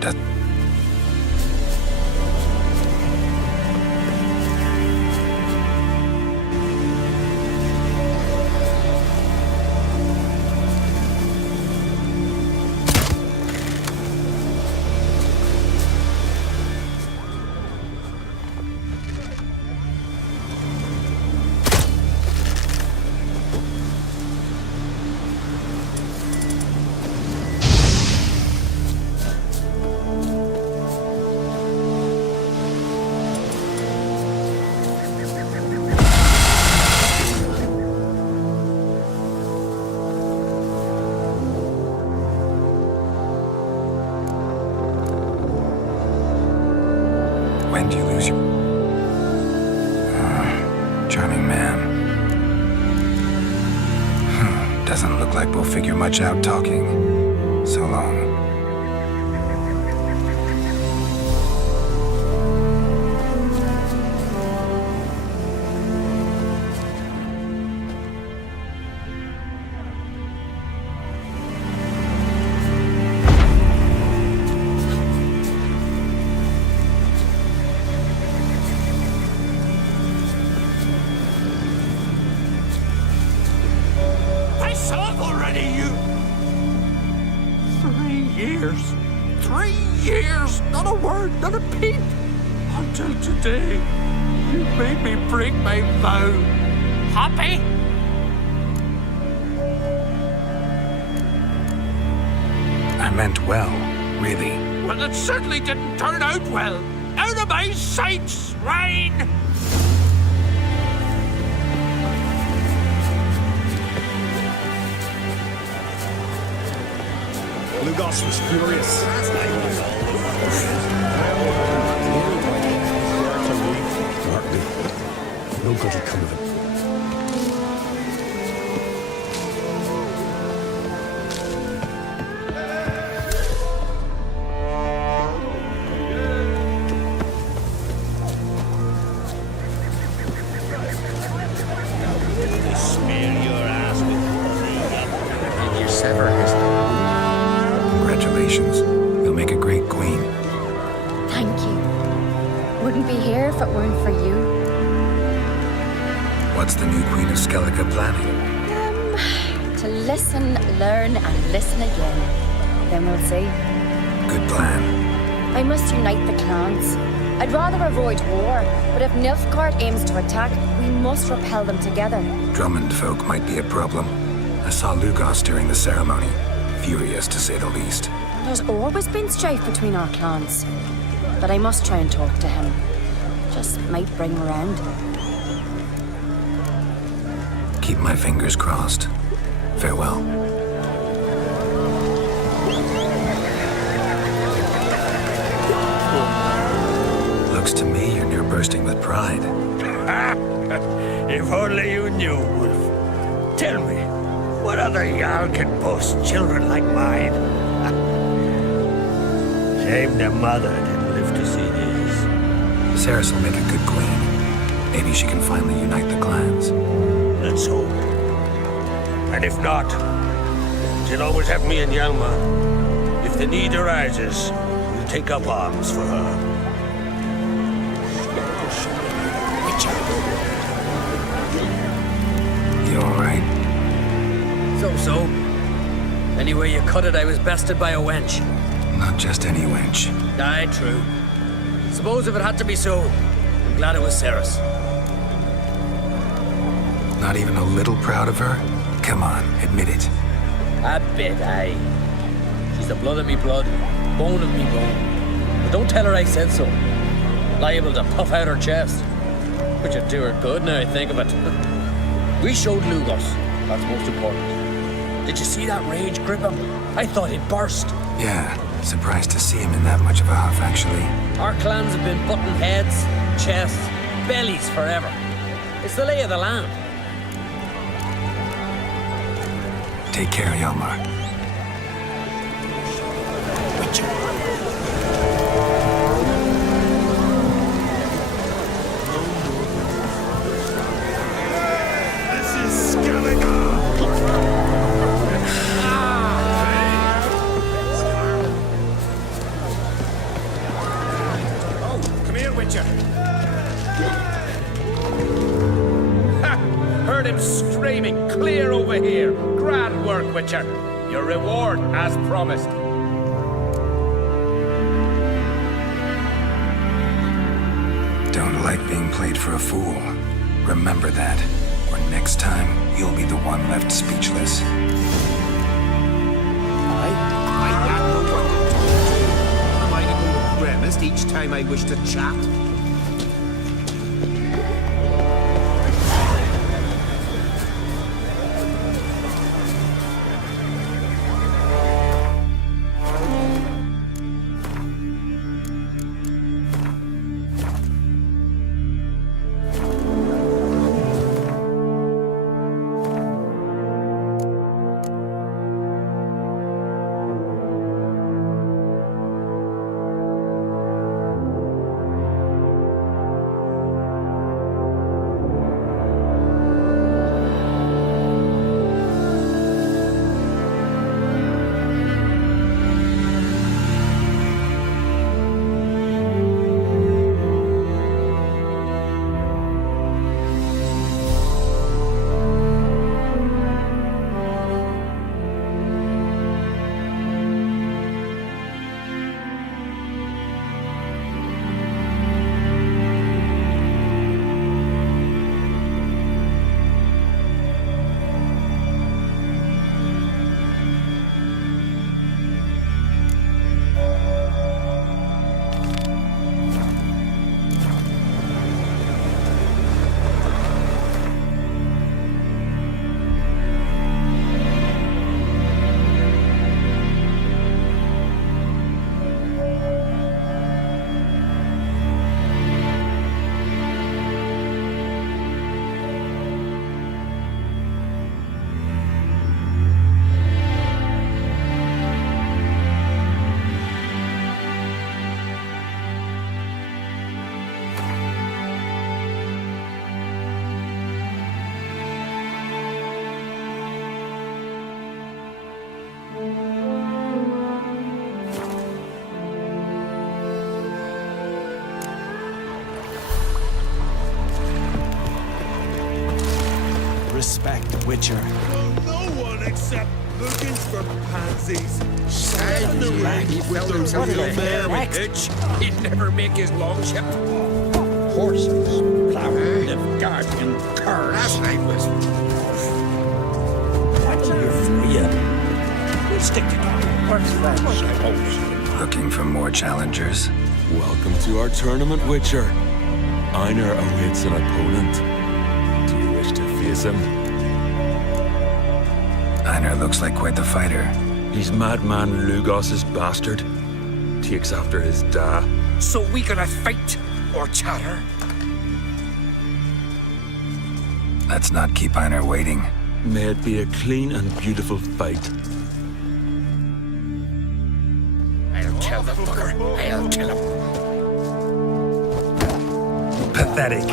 That... When do you lose your... charming man. Doesn't look like we'll figure much out talking. So long. I saw it already, you! 3 years. 3 years! Not a word, not a peep! Until today, you made me break my vow. Happy? I meant well, really. Well, it certainly didn't turn out well. Out of my sight, swine! Lugos was furious. No good will come of it. They smear your ass with honey. Did you sever his... Congratulations. You'll make a great queen. Thank you. Wouldn't be here if it weren't for you. What's the new Queen of Skellige planning? To listen, learn, and listen again. Then we'll see. Good plan. I must unite the clans. I'd rather avoid war, but if Nilfgaard aims to attack, we must repel them together. Drummond folk might be a problem. I saw Lugos during the ceremony. Furious, to say the least. There's always been strife between our clans. But I must try and talk to him. Just might bring him around. Keep my fingers crossed. Farewell. Looks to me you're near bursting with pride. If only you knew, Wolf. Tell me, what other Jarl can boast children like mine? Shame their mother didn't live to see this. Sorceress will make a good queen. Maybe she can finally unite the clans. Let's hope. And if not, she'll always have me and Yalma. If the need arises, we'll take up arms for her. You alright? So. Anyway you cut it, I was bested by a wench. Not just any wench. Aye, true. Suppose if it had to be so, I'm glad it was Sorceress. Not even a little proud of her? Come on, admit it. A bit, aye. She's the blood of me blood, bone of me bone. But don't tell her I said so. Liable to puff out her chest. Which would do her good now I think of it. We showed Lugos. That's most important. Did you see that rage grip him? I thought he'd burst. Yeah, surprised to see him in that much of a huff, actually. Our clans have been butting heads, chests, bellies forever. It's the lay of the land. Take care, Hjalmar. Witcher. Your reward, as promised. Don't like being played for a fool. Remember that, or next time you'll be the one left speechless. Am I to go to Gremist each time I wish to chat? Respect, Witcher. No one except looking for pansies. He felt himself to the bitch. He'd never make his longship. Horses, plowing, Nilfgaardian curs. Last night was... What's here for you? We'll stick together. Works for us, I suppose. Looking for more challengers? Welcome to our tournament, Witcher. Einar awaits an opponent. Do you wish to face him? Einar looks like quite the fighter. He's madman Lugos's bastard. Takes after his da. So we gonna fight or chatter? Let's not keep Einar waiting. May it be a clean and beautiful fight. I'll kill the fucker. I'll kill him. Pathetic.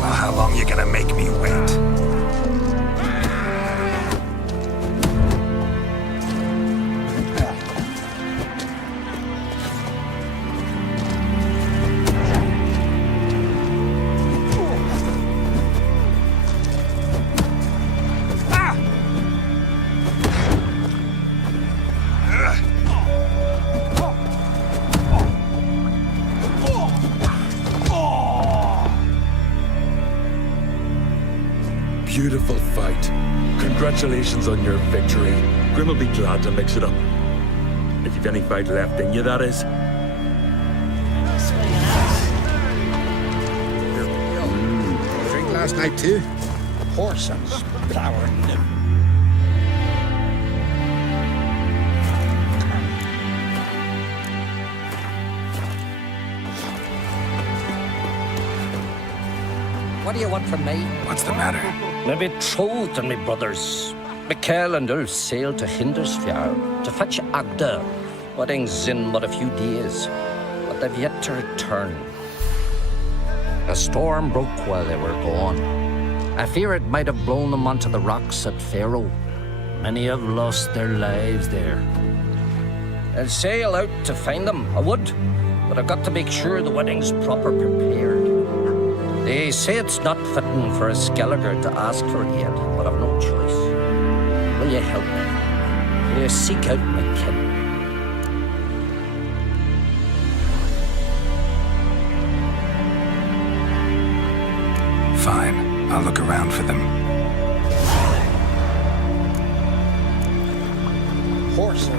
Well, how long you gonna make me wait? Beautiful fight. Congratulations on your victory. Grim will be glad to mix it up. If you've any fight left in you, that is. Drink last night too? Horses, plowing them. What do you want from me? What's the matter? My betrothed and my brothers, Mikhail and Ulf, sailed to Hindersfjord to fetch Agder, Wedding's in but a few days, but they've yet to return. A storm broke while they were gone. I fear it might have blown them onto the rocks at Faroe. Many have lost their lives there. I'll sail out to find them, I would, but I've got to make sure the wedding's proper prepared. They say it's not fitting for a Skelliger to ask for it yet, but I've no choice. Will you help me? Will you seek out my kin? Fine, I'll look around for them. Horse.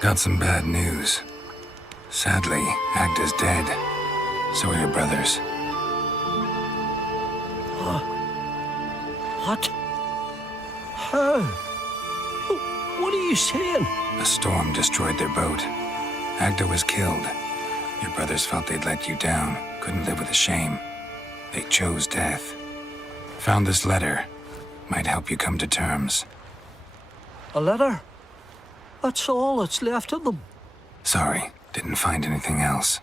Got some bad news. Sadly, Agda's dead. So are your brothers. What? How? What are you saying? A storm destroyed their boat. Agda was killed. Your brothers felt they'd let you down, couldn't live with the shame. They chose death. Found this letter. Might help you come to terms. A letter? That's all that's left of them. Sorry, didn't find anything else.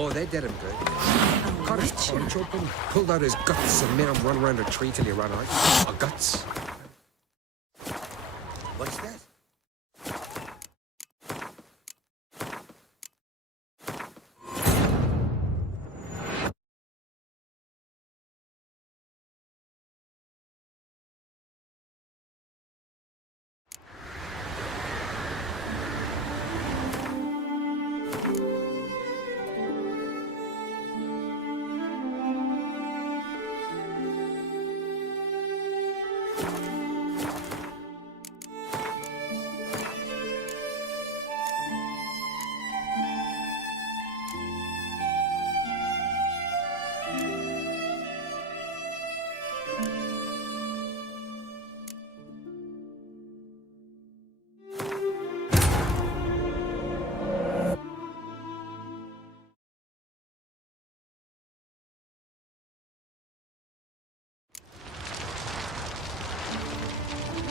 Oh, they did him good. Cut his punch open, pulled out his guts, and made him run around a tree till he ran out. Oh, guts. What's that?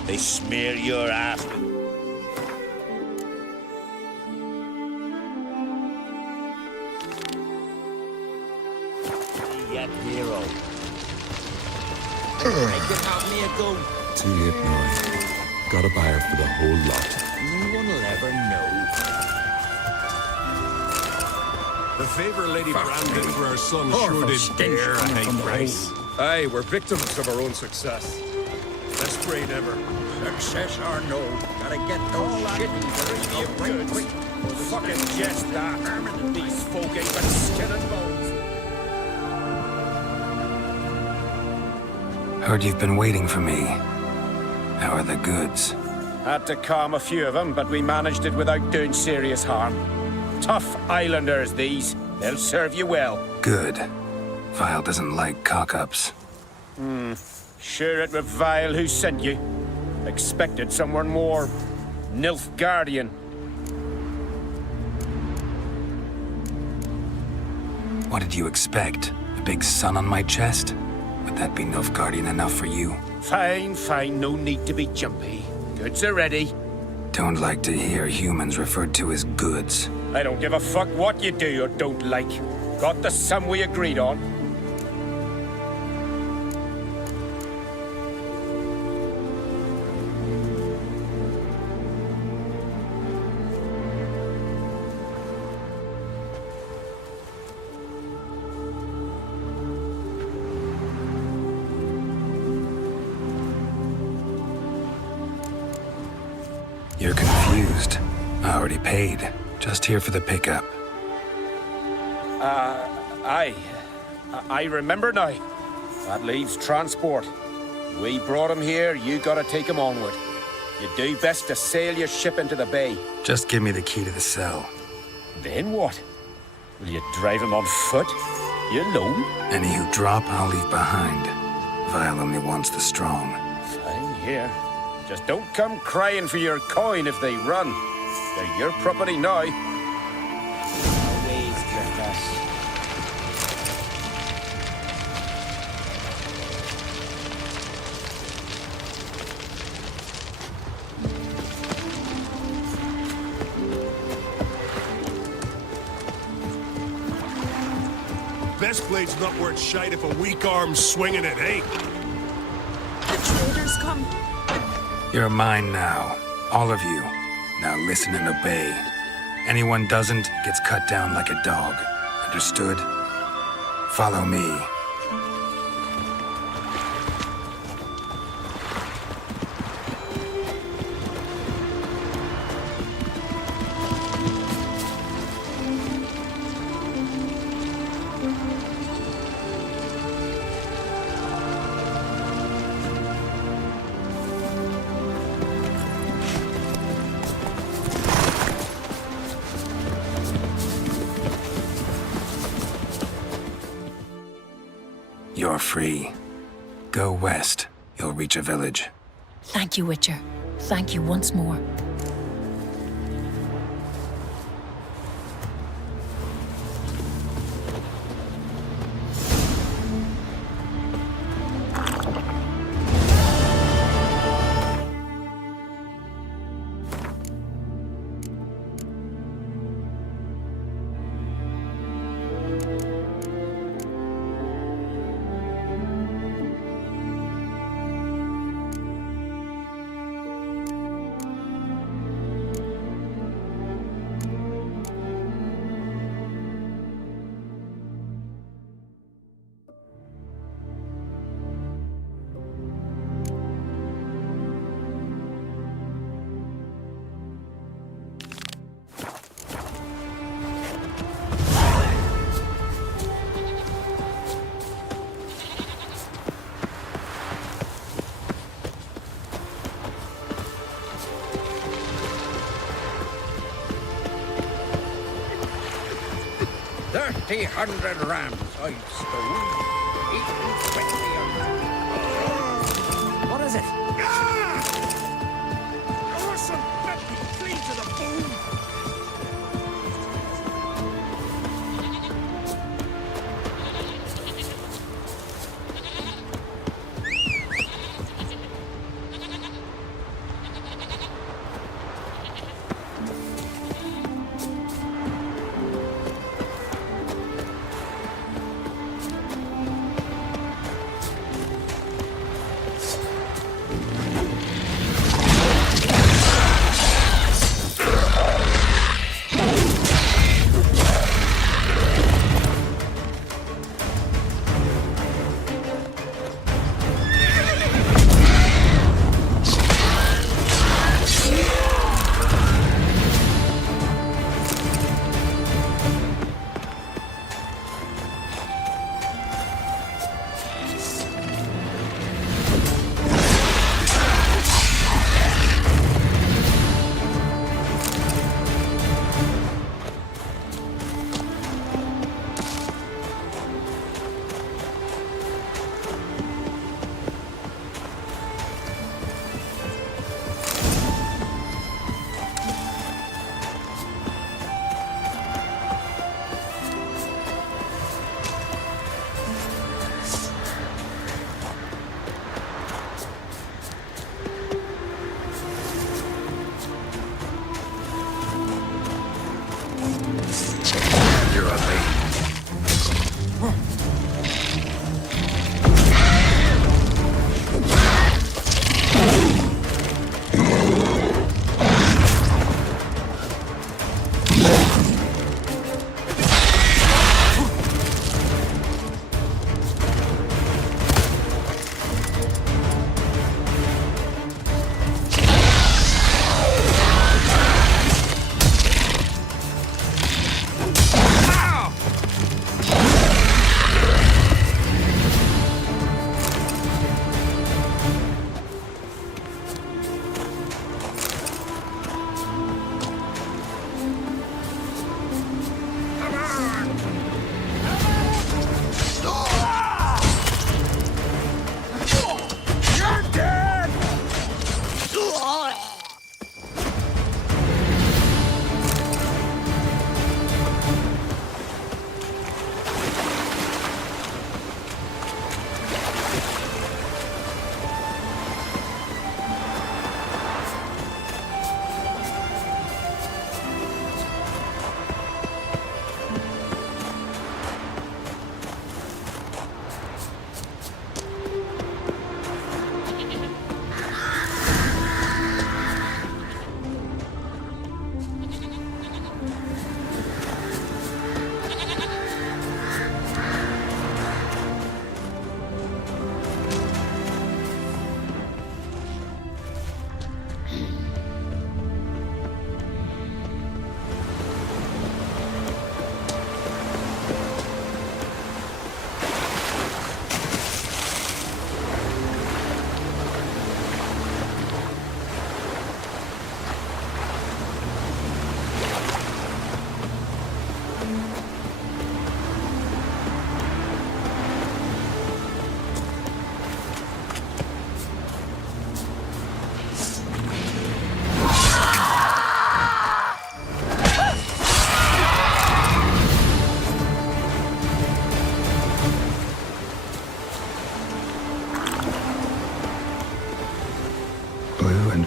They smear your ass with... Yet hero. They could have me a go. Too late now. Got a buyer for the whole lot. No one will ever know. The favor Lady Brandon for her son sure did bear a high price. Aye, we're victims of our own success. Best brain ever. Success or no, gotta get those shitty You right quick. fucking jest that. These folk ain't but skin and bones. Heard you've been waiting for me. How are the goods? Had to calm a few of them, but we managed it without doing serious harm. Tough islanders, these. They'll serve you well. Good. Vile doesn't like cock-ups. Sure it was Vile who sent you. Expected someone more Nilfgaardian. What did you expect? A big sun on my chest? Would that be Nilfgaardian enough for you? Fine, fine, no need to be jumpy. Goods are ready. Don't like to hear humans referred to as goods. I don't give a fuck what you do or don't like. Got the sum we agreed on. You're confused. I already paid. Just here for the pickup. I remember now. That leaves transport. We brought him here, you gotta take him onward. You do best to sail your ship into the bay. Just give me the key to the cell. Then what? Will you drive him on foot? You alone? Any who drop, I'll leave behind. Vile only wants the strong. Fine, here. Just don't come crying for your coin if they run. They're your property now. Ways, Drifter. Best blade's not worth shite if a weak arm's swinging it, eh? The traders come. You're mine now. All of you. Now listen and obey. Anyone doesn't gets cut down like a dog. Understood? Follow me. You're free. Go west. You'll reach a village. Thank you, Witcher. Thank you once more. 200 rams I've stole, eaten 20 of them. What is it? Awesome! Let me clean to the bone!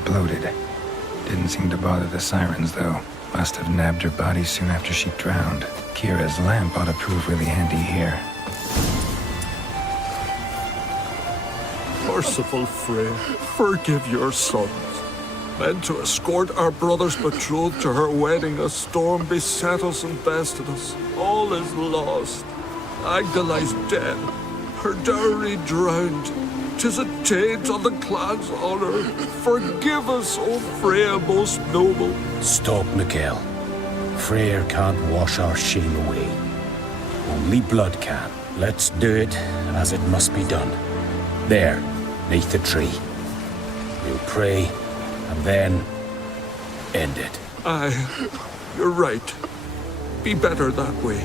Bloated. Didn't seem to bother the sirens, though. Must have nabbed her body soon after she drowned. Kira's lamp ought to prove really handy here. Merciful Frey, forgive your sons. Meant to escort our brother's betrothed to her wedding, a storm beset us and bested us. All is lost. Agdalai's dead. Her dowry drowned. 'Tis a taint on the clan's honor. Forgive us, O Freya most noble. Stop, Mikael. Freyr can't wash our shame away. Only blood can. Let's do it as it must be done. There, neath the tree. We'll pray, and then end it. Aye, you're right. Be better that way.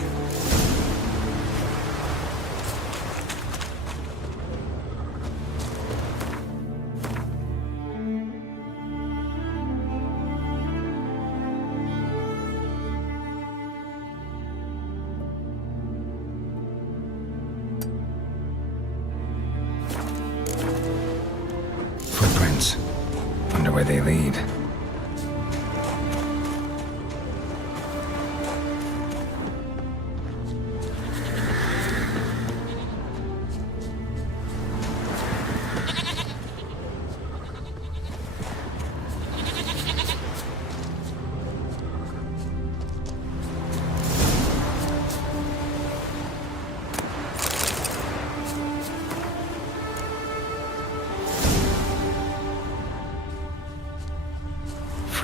footprints. Wonder where they lead.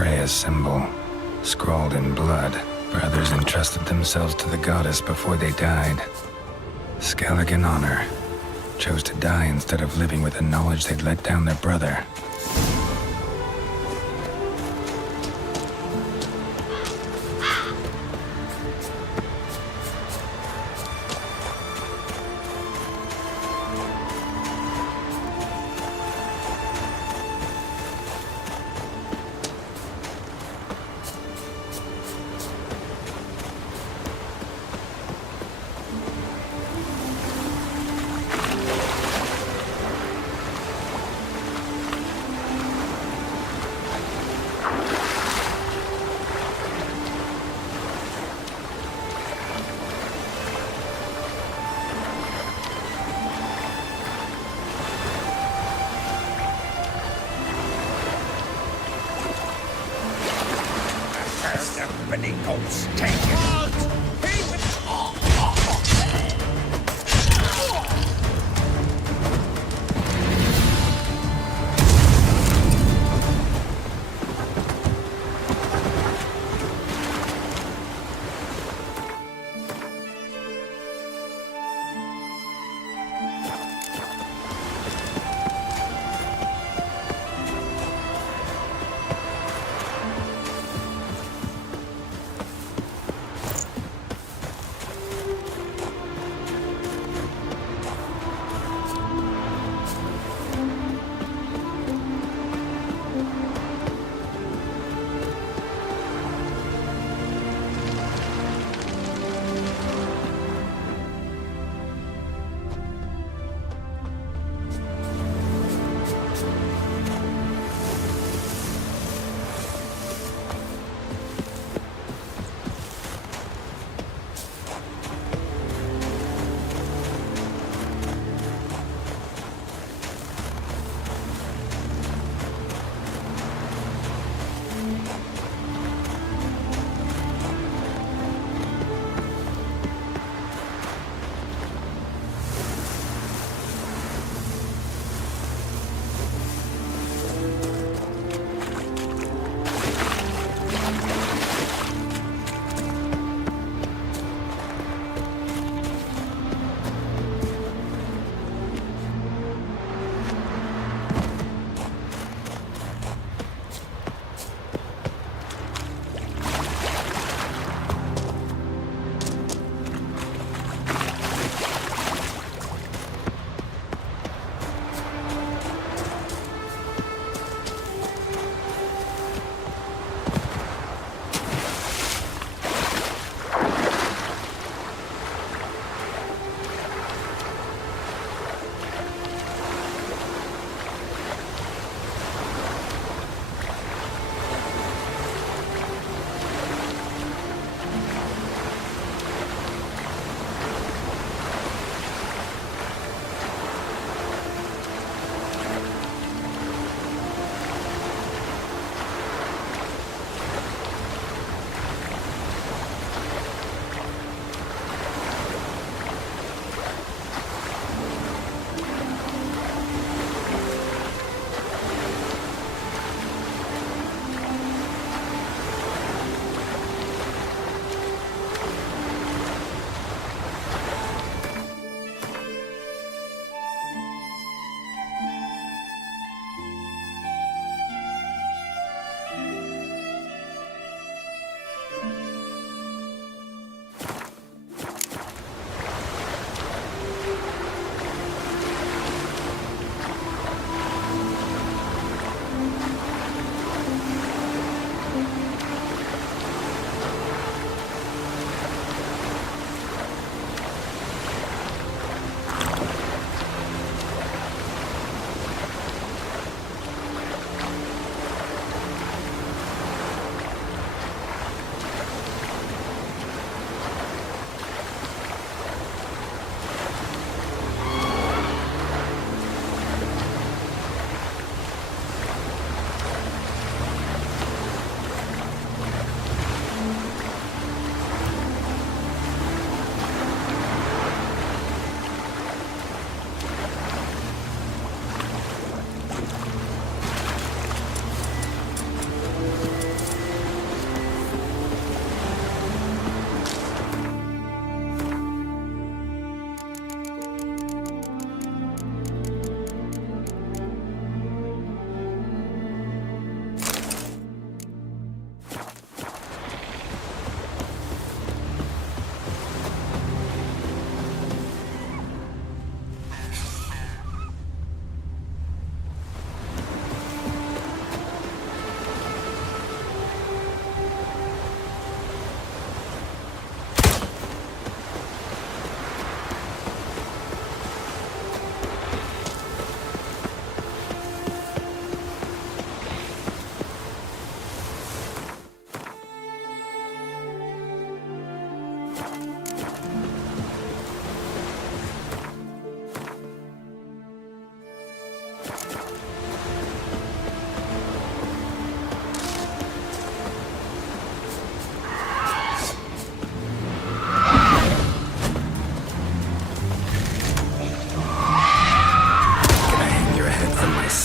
Freya's symbol, scrawled in blood. Brothers entrusted themselves to the goddess before they died. Skelligan honor. Chose to die instead of living with the knowledge they'd let down their brother.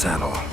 saddle.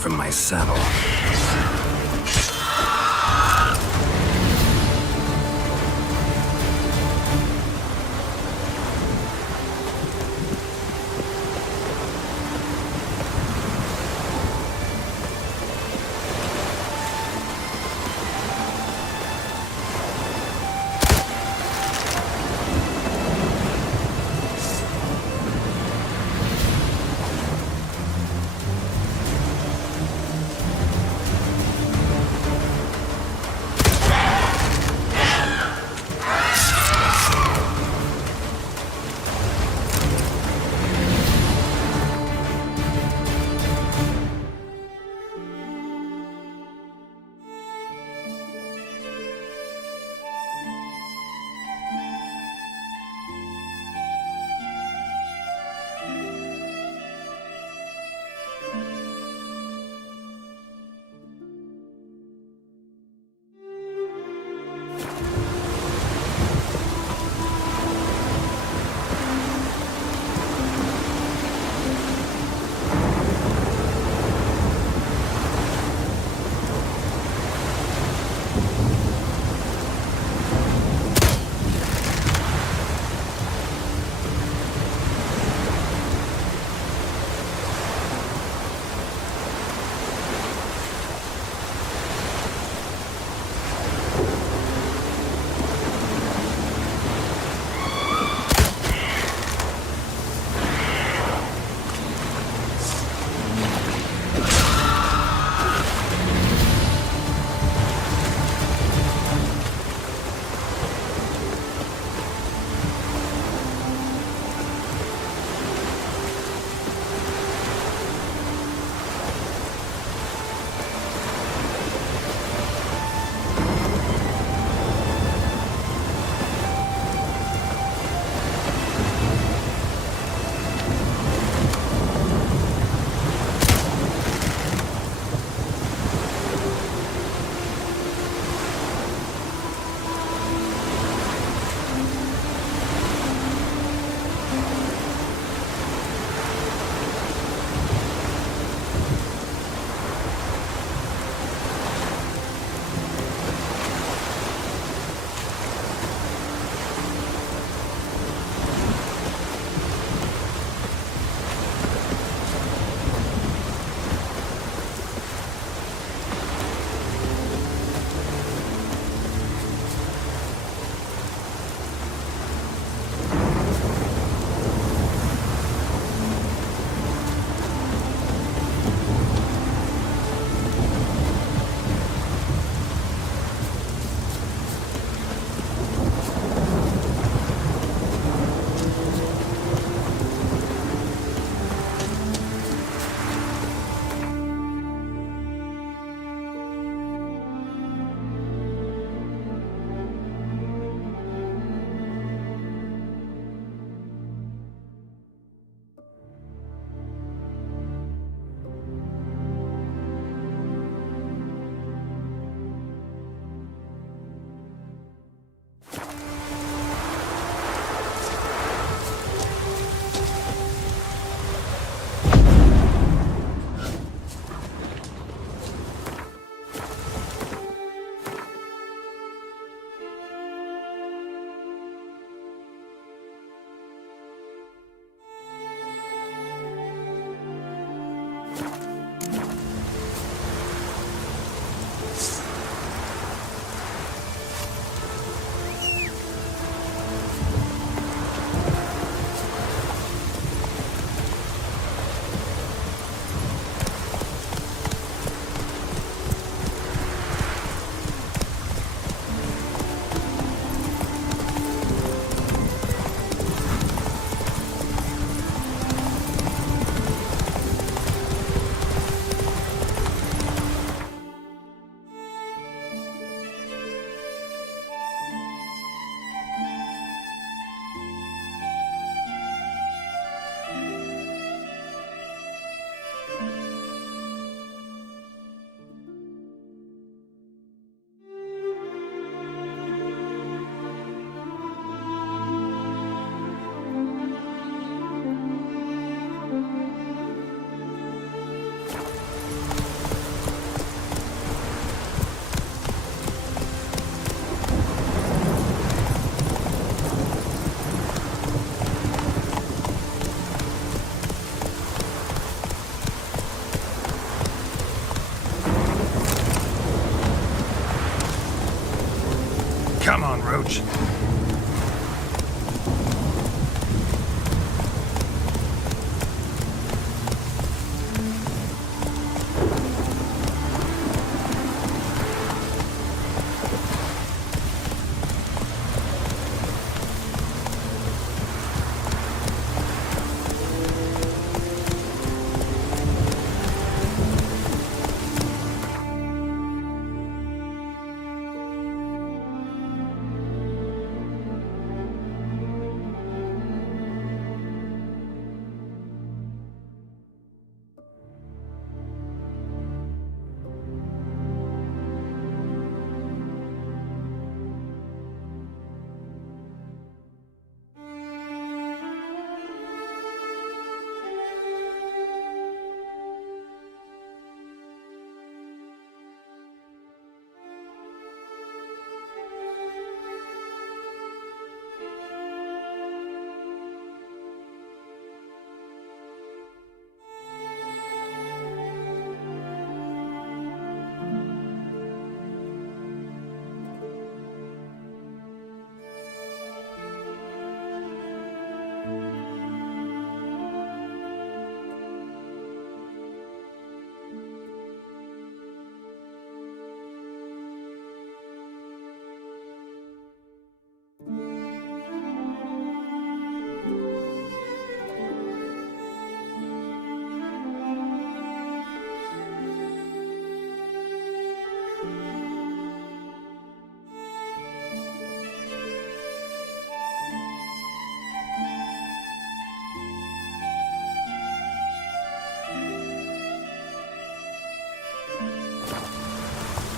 from my saddle.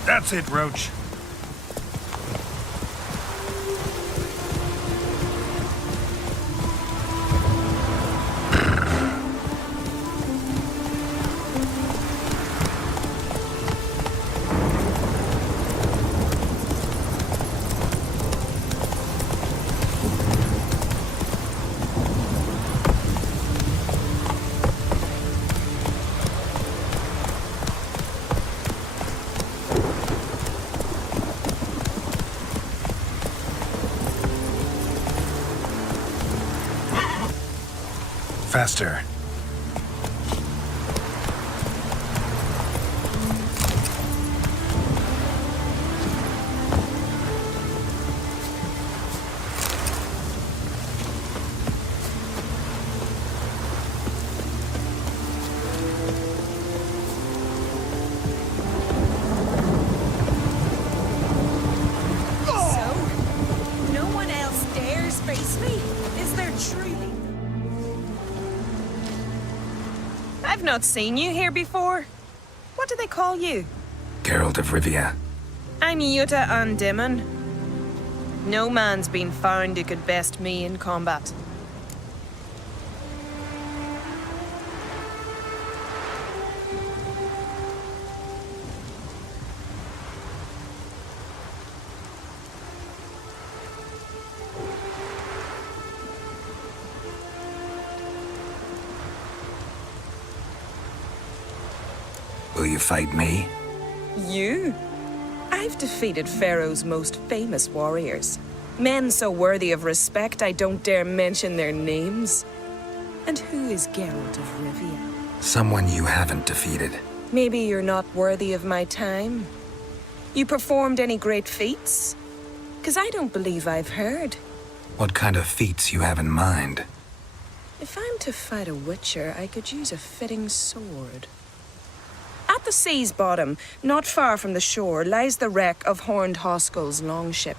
That's it, Roach. Faster. No one else dares face me? Is there truly? I've not seen you here before. What do they call you? Geralt of Rivia. I'm Yuta Undimmen. No man's been found who could best me in combat. Will you fight me? You? I've defeated Pharaoh's most famous warriors. Men so worthy of respect I don't dare mention their names. And who is Geralt of Rivia? Someone you haven't defeated. Maybe you're not worthy of my time. You performed any great feats? 'Cause I don't believe I've heard. What kind of feats you have in mind? If I'm to fight a witcher, I could use a fitting sword. At the sea's bottom, not far from the shore, lies the wreck of Horned Hoskel's longship.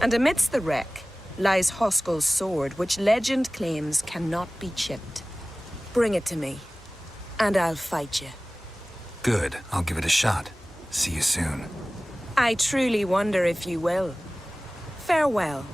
And amidst the wreck lies Hoskel's sword, which legend claims cannot be chipped. Bring it to me, and I'll fight you. Good, I'll give it a shot. See you soon. I truly wonder if you will. Farewell.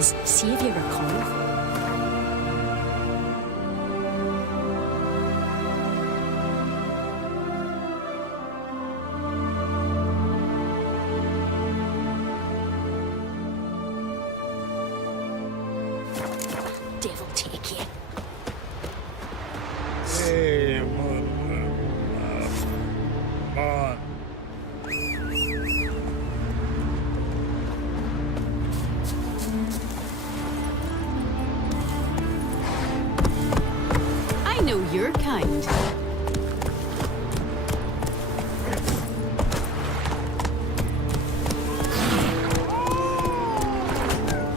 portals, see if you recall. Devil take you. Hey, I know your kind.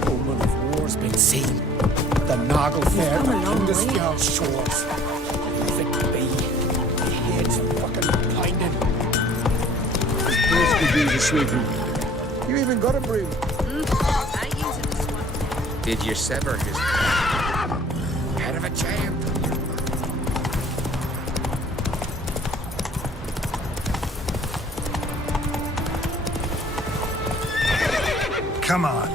Omen of war's been seen. The Nagelfair on the Skjald shores. If it be, the head's fucking blinding. This could use a sweeping. You even got a broom. I use it this one. Did you sever his head of a giant? Come on.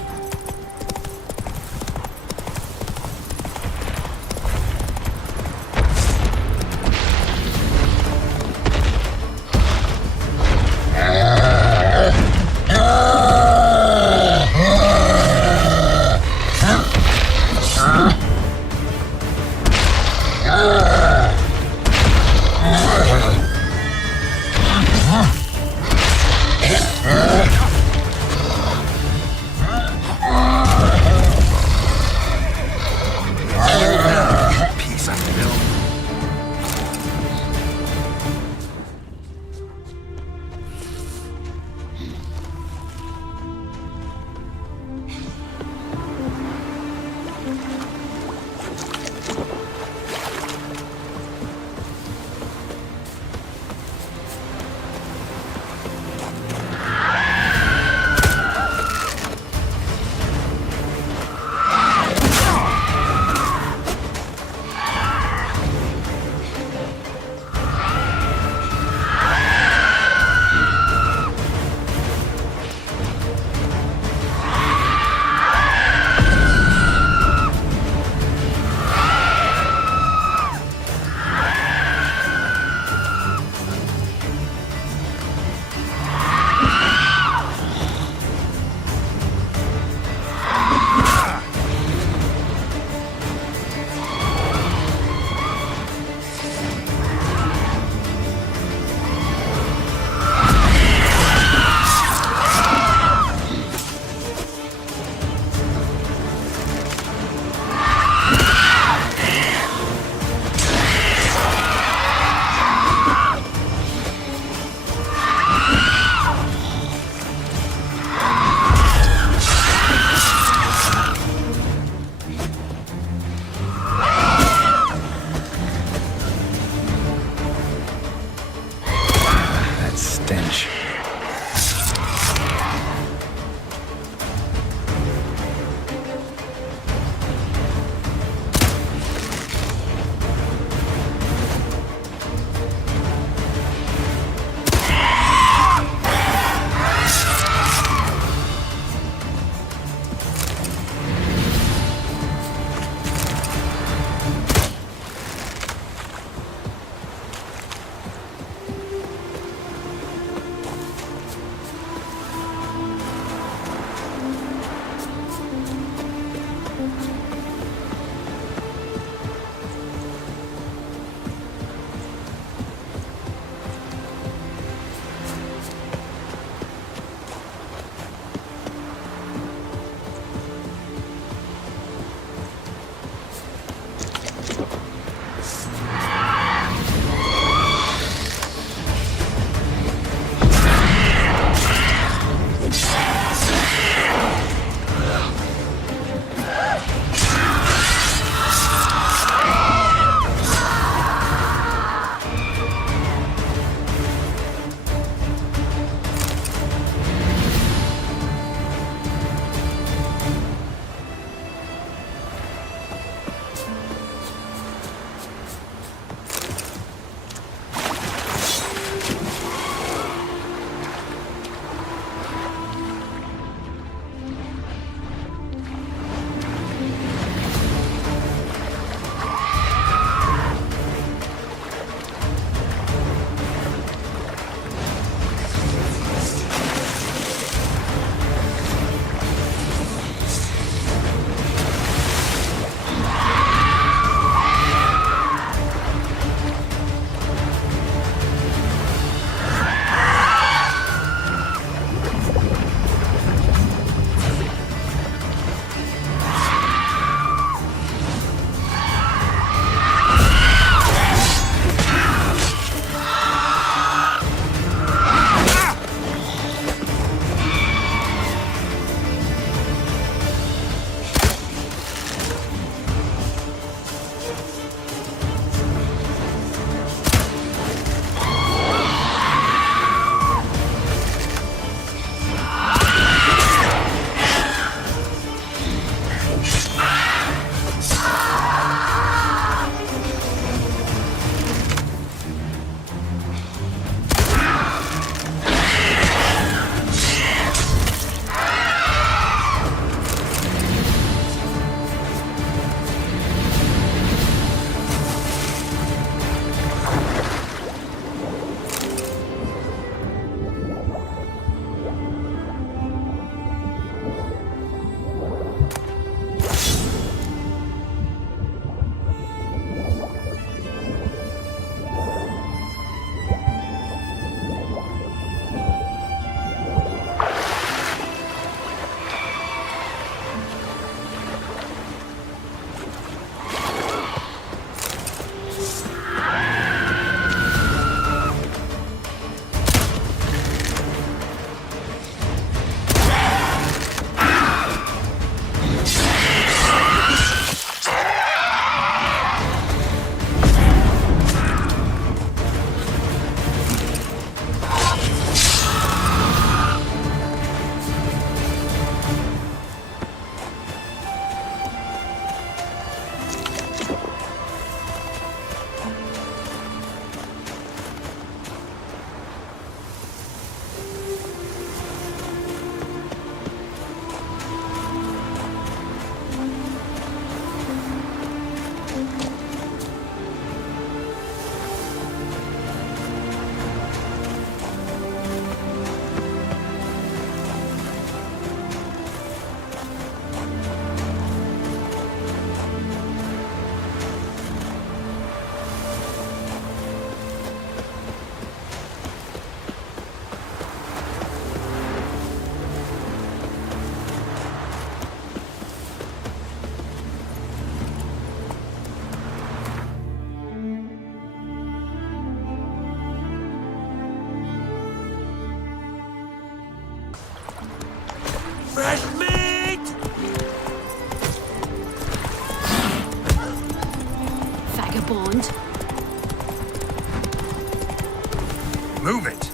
Move it!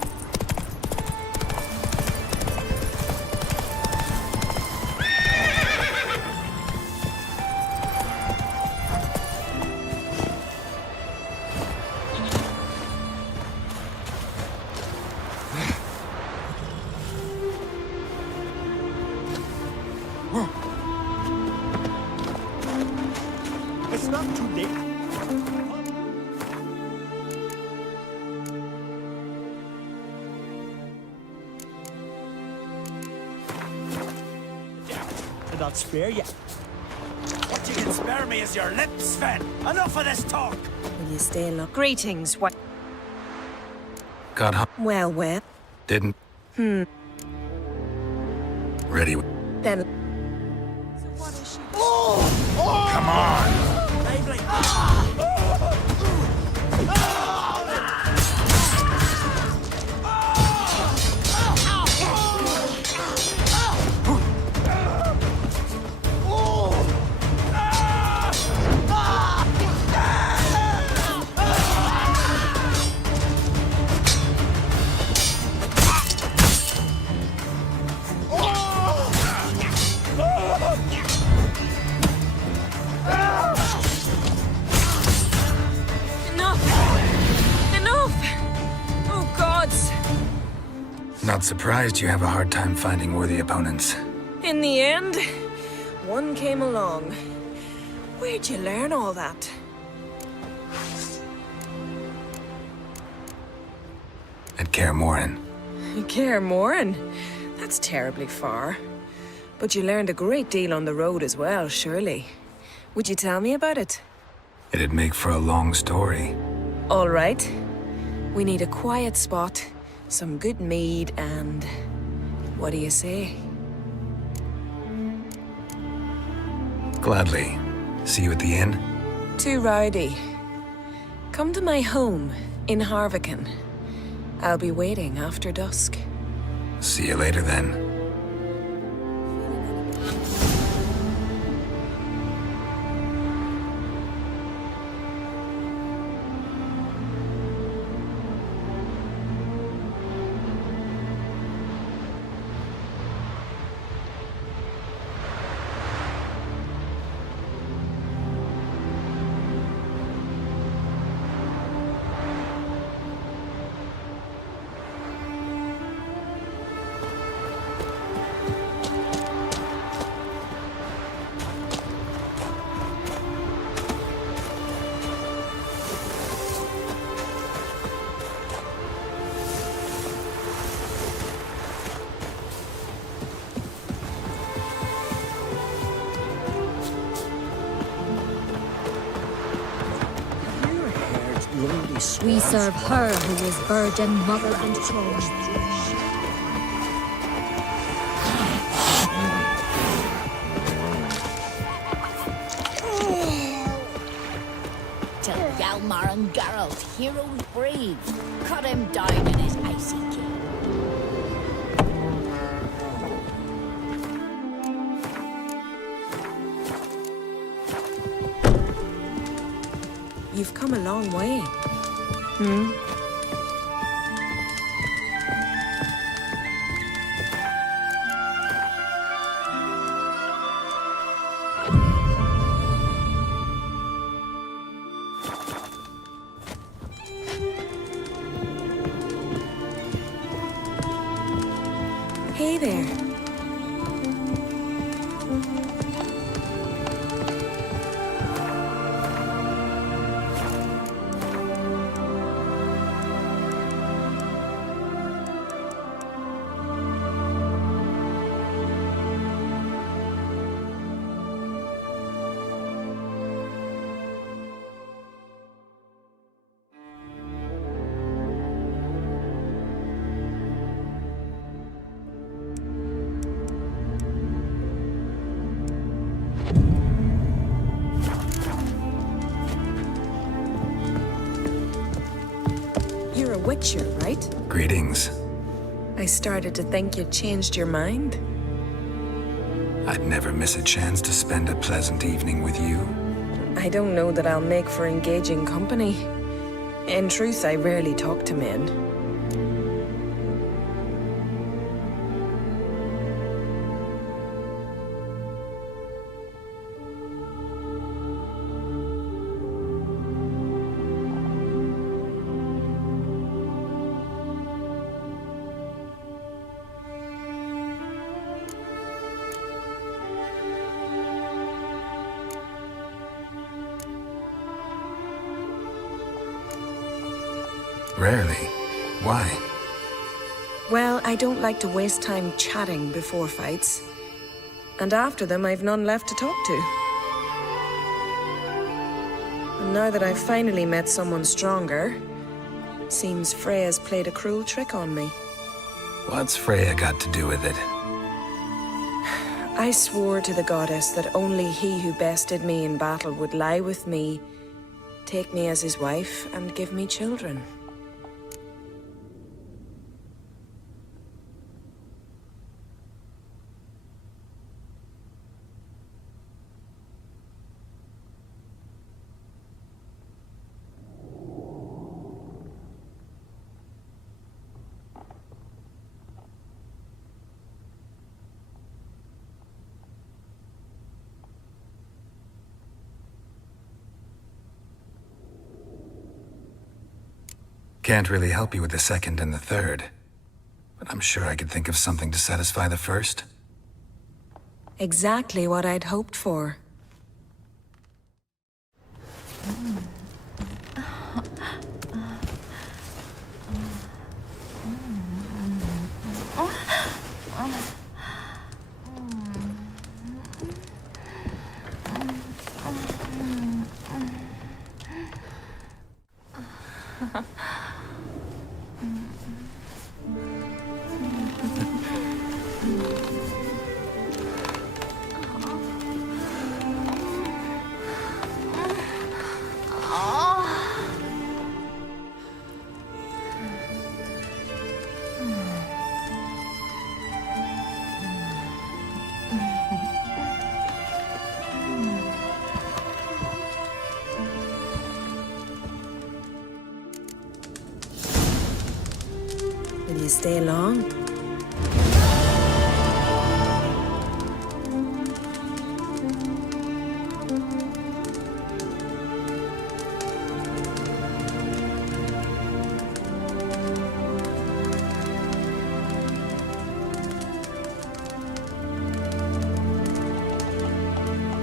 It's not too late. And I'll spare you. What you can spare me is your lips, Sven. Enough of this talk. Will you stay along? Greetings, what? Got home. Well. Didn't. Ready. Then. Come on! Not surprised you have a hard time finding worthy opponents. In the end, one came along. Where'd you learn all that? At Kaer Morhen. Kaer Morhen? That's terribly far. But you learned a great deal on the road as well, surely. Would you tell me about it? It'd make for a long story. All right. We need a quiet spot, some good mead, and... what do you say? Gladly. See you at the inn? Too rowdy. Come to my home in Harviken. I'll be waiting after dusk. See you later then. We serve her who is virgin, mother, and throne. Till Hjalmar and Geralt, heroes brave, cut him down in his icy cave. You've come a long way. Hey there. You're a witcher, right? Greetings. I started to think you'd changed your mind. I'd never miss a chance to spend a pleasant evening with you. I don't know that I'll make for engaging company. In truth, I rarely talk to men. Rarely. Why? Well, I don't like to waste time chatting before fights. And after them, I've none left to talk to. And now that I've finally met someone stronger, seems Freya's played a cruel trick on me. What's Freya got to do with it? I swore to the goddess that only he who bested me in battle would lie with me, take me as his wife, and give me children. Can't really help you with the second and the third, but I'm sure I could think of something to satisfy the first. Exactly what I'd hoped for. Will you stay long?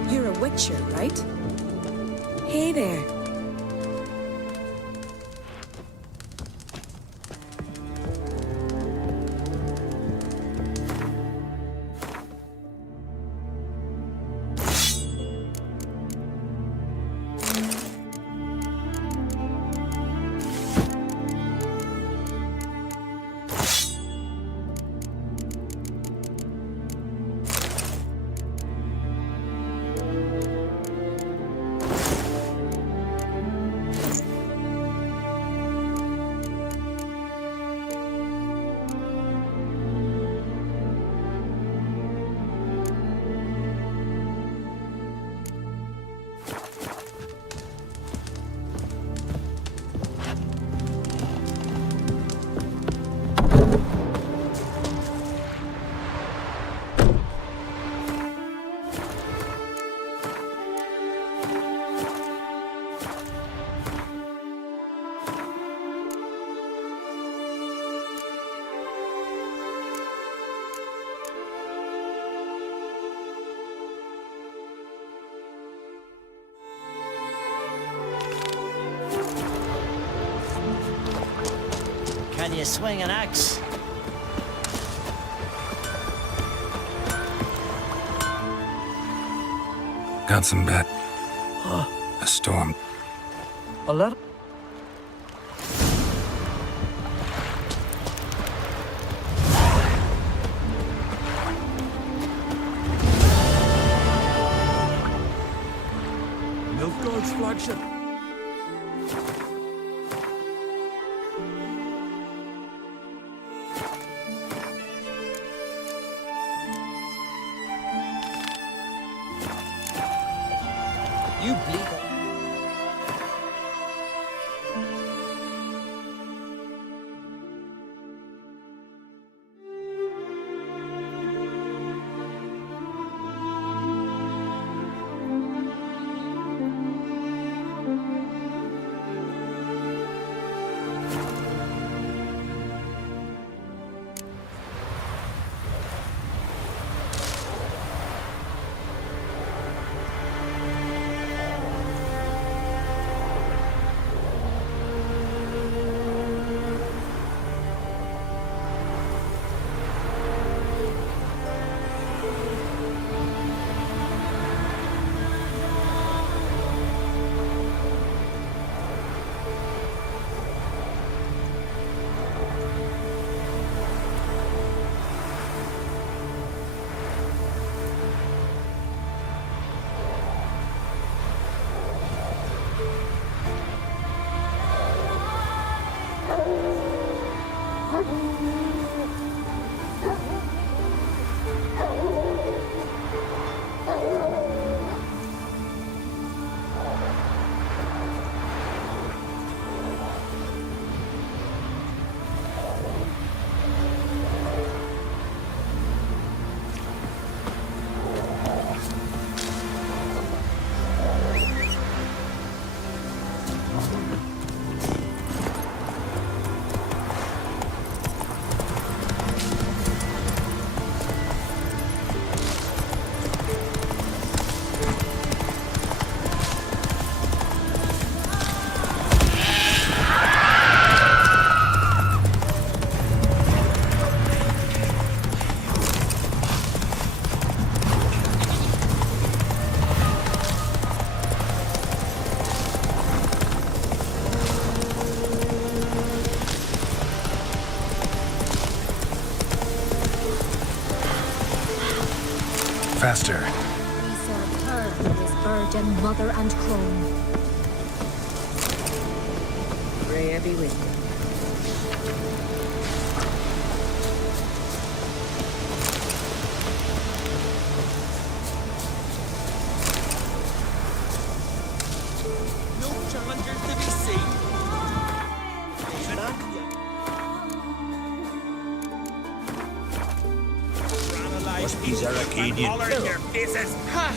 You're a witcher, right? Hey there. Can you swing an axe? Got some bet. A storm. A lot. Nilfgaard's flagship. You bleed. Faster. We served her who is virgin, mother, and crone. Freya be with you. No challengers to be seen. Must be Zaracadian. Your faces. Ha!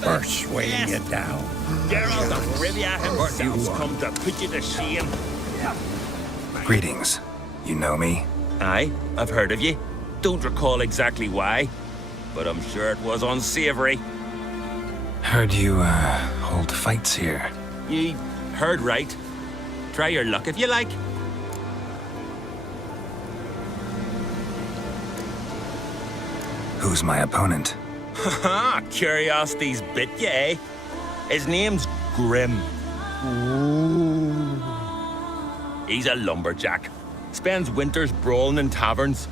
First weighing you down. Geralt of Rivia What you himself's want? come to put you to shame. Greetings. You know me? Aye, I've heard of you. Don't recall exactly why, but I'm sure it was unsavory. Heard you, hold fights here. Ye heard right. Try your luck if you like. Who's my opponent? Haha, curiosity's bit you, eh? His name's Grim. Ooh. He's a lumberjack. Spends winters brawling in taverns.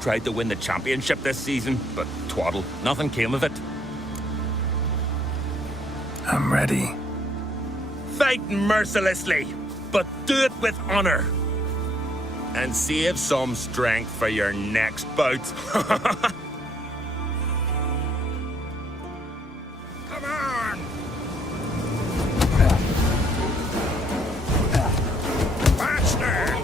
Tried to win the championship this season, but twaddle, nothing came of it. I'm ready. Fight mercilessly, but do it with honor. And save some strength for your next bout. Come on! Faster!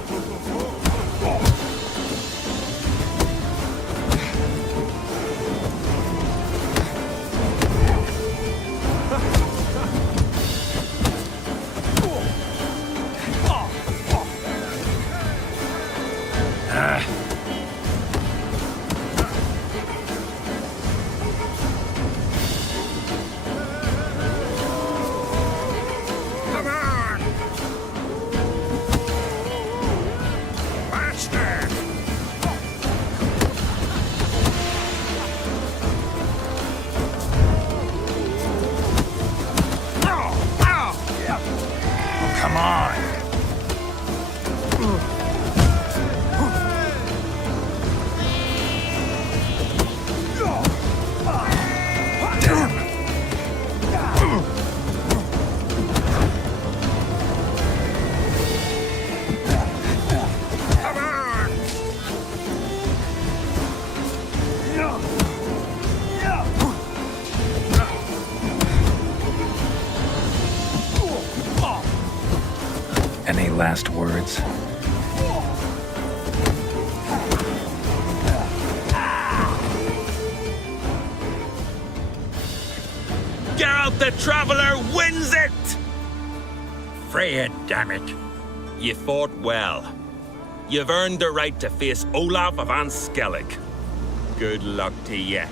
Come on! Faster! Oh, come on. Come on! Any last words? Geralt the Traveler wins it! Freya, damn it. You fought well. You've earned the right to face Olaf of Anskellig. Good luck to you.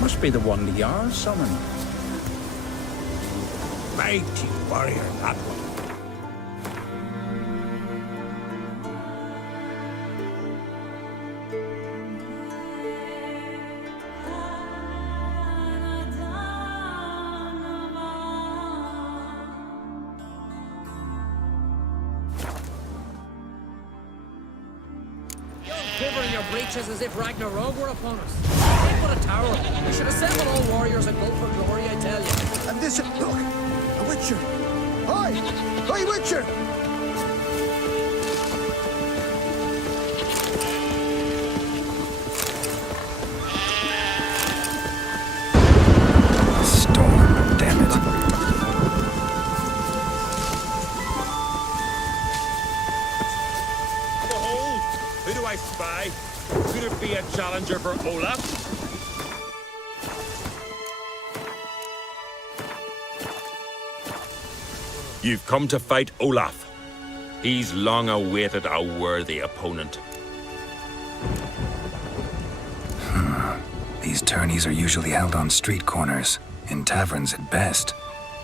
Must be the one the Jarl summoned. Mighty warrior, that one. Covering your breaches as if Ragnarok were upon us. Think what a tower. We should assemble all warriors and go for glory, I tell you. And this, look, a witcher. Hi! Hi, Witcher! A storm, damn it. Behold, who do I spy? Could it be a challenger for Olaf? You've come to fight Olaf. He's long awaited a worthy opponent. These tourneys are usually held on street corners, in taverns at best.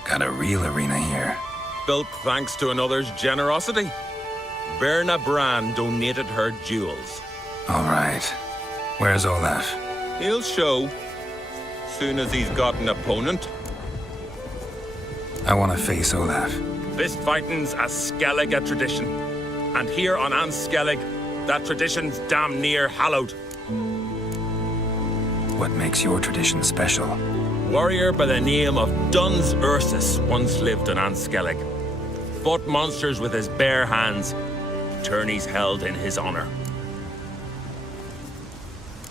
Got a real arena here. Built thanks to another's generosity. Berna Brand donated her jewels. All right. Where's Olaf? He'll show, soon as he's got an opponent. I want to face Olaf. Fist fighting's a Skellige tradition. And here on Anskellig, that tradition's damn near hallowed. What makes your tradition special? Warrior by the name of Duns Ursus once lived in Anskellig. Fought monsters with his bare hands. Tourneys held in his honor.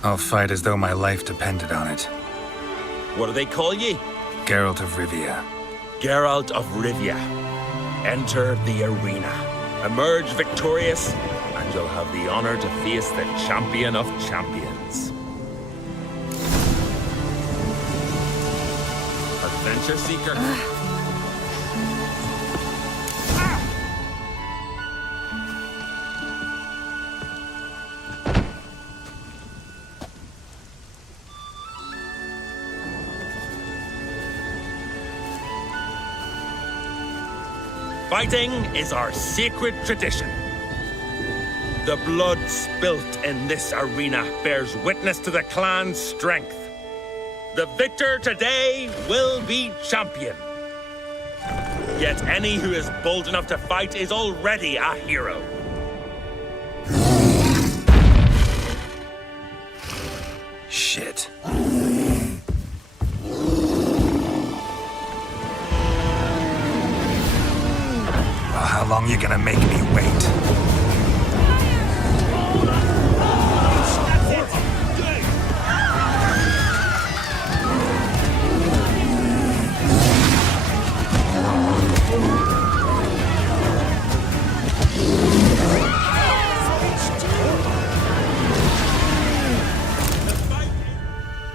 I'll fight as though my life depended on it. What do they call ye? Geralt of Rivia. Geralt of Rivia. Enter the arena. Emerge victorious, and you'll have the honor to face the champion of champions. Adventure seeker. Fighting is our sacred tradition. The blood spilt in this arena bears witness to the clan's strength. The victor today will be champion. Yet any who is bold enough to fight is already a hero. Shit. How long you gonna make me wait?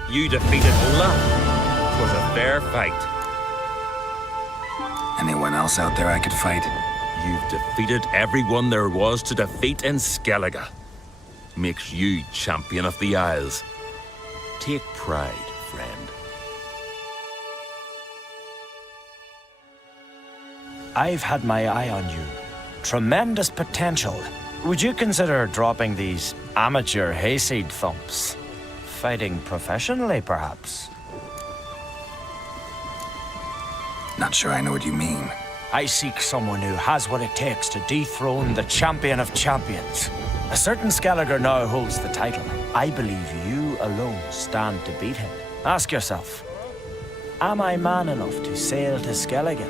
You defeated Olaf. It was a fair fight. Anyone else out there I could fight? You've defeated everyone there was to defeat in Skellige. Makes you champion of the Isles. Take pride, friend. I've had my eye on you. Tremendous potential. Would you consider dropping these amateur hayseed thumps? Fighting professionally, perhaps? Not sure I know what you mean. I seek someone who has what it takes to dethrone the champion of champions. A certain Skelliger now holds the title. I believe you alone stand to beat him. Ask yourself, am I man enough to sail to Skellige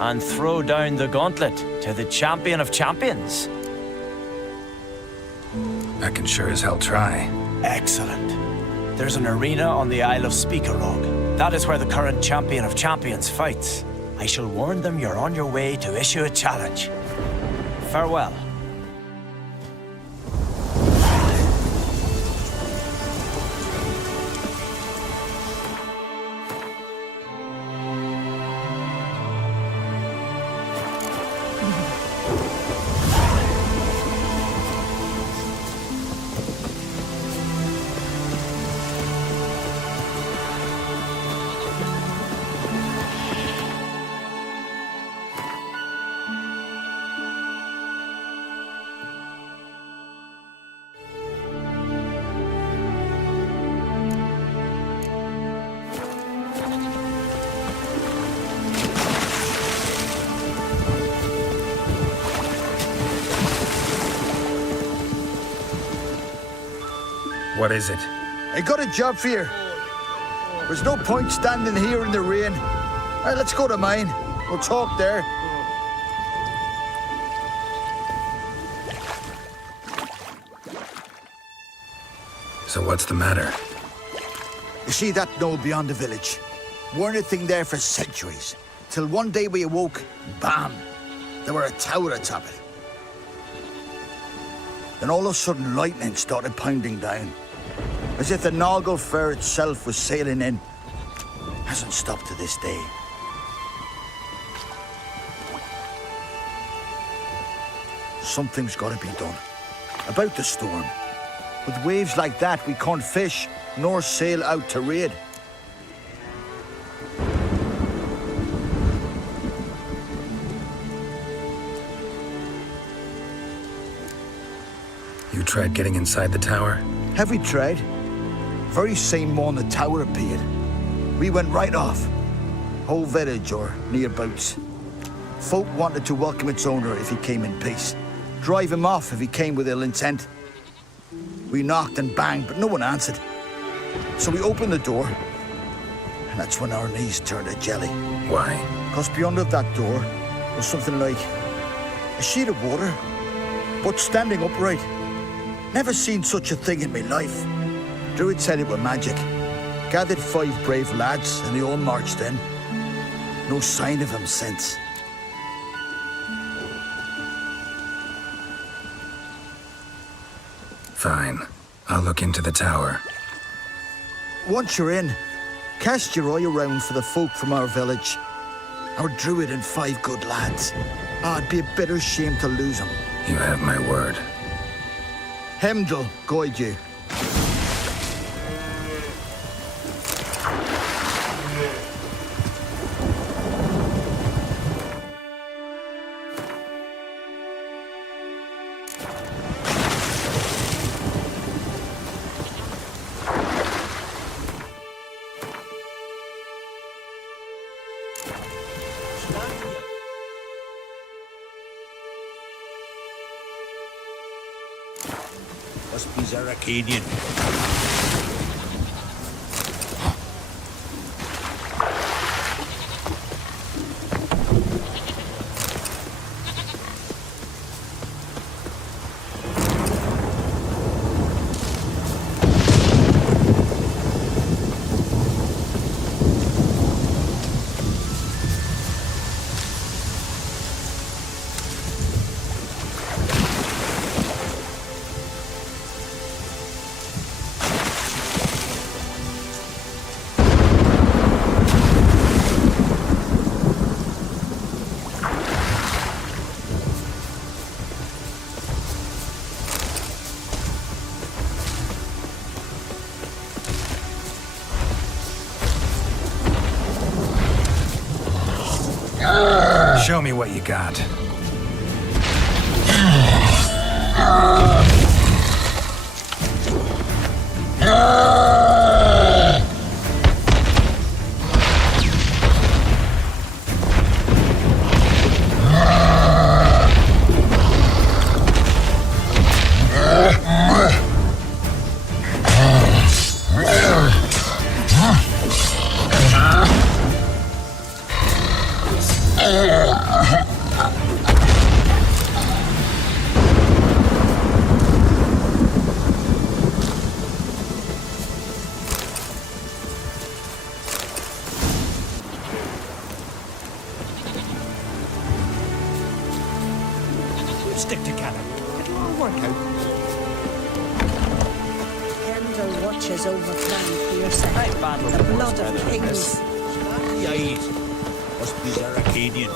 and throw down the gauntlet to the champion of champions? I can sure as hell try. Excellent. There's an arena on the Isle of Speakerog. That is where the current champion of champions fights. I shall warn them you're on your way to issue a challenge. Farewell. What is it? I got a job for you. There's no point standing here in the rain. Let's go to mine. We'll talk there. So what's the matter? You see that knoll beyond the village? Weren't a thing there for centuries. Till one day we awoke, bam! There were a tower atop it. Then all of a sudden lightning started pounding down. As if the Noggle Fair itself was sailing in. Hasn't stopped to this day. Something's got to be done. About the storm. With waves like that, we can't fish, nor sail out to raid. You tried getting inside the tower? Have we tried? Very same morning the tower appeared. We went right off. Whole village or nearabouts. Folk wanted to welcome its owner if he came in peace. Drive him off if he came with ill intent. We knocked and banged, but no one answered. So we opened the door, and that's when our knees turned to jelly. Why? Because beyond of that door was something like a sheet of water, but standing upright. Never seen such a thing in my life. Druid said it were magic. Gathered 5 brave lads, and they all marched in. No sign of him since. Fine. I'll look into the tower. Once you're in, cast your eye around for the folk from our village. Our druid and 5 good lads. It'd be a bitter shame to lose them. You have my word. Hemdall guide you. Must be Zaracadian. Show me what you got. Stick together. It'll all work out. Kendall watches over Clan Fierce. The blood of kings. Yait. Must be Zaracadian.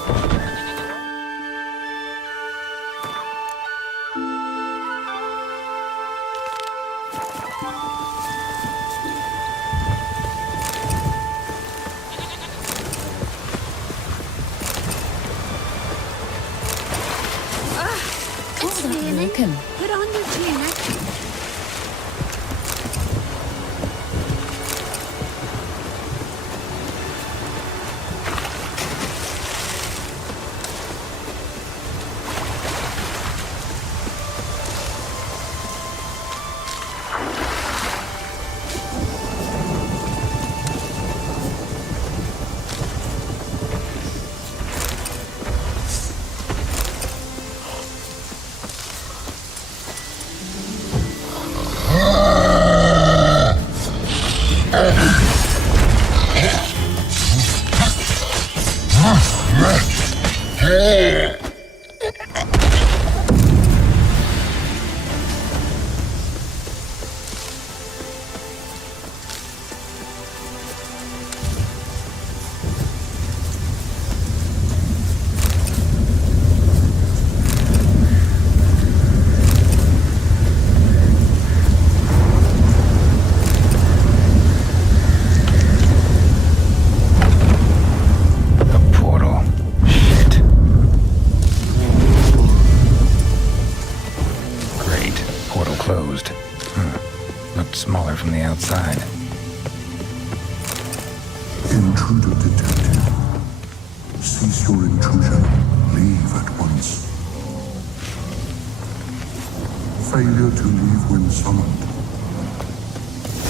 Put on your tunic. closed. Looked smaller from the outside. Intruder detected. Cease your intrusion. Leave at once. Failure to leave when summoned.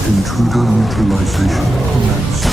Intruder neutralization commenced.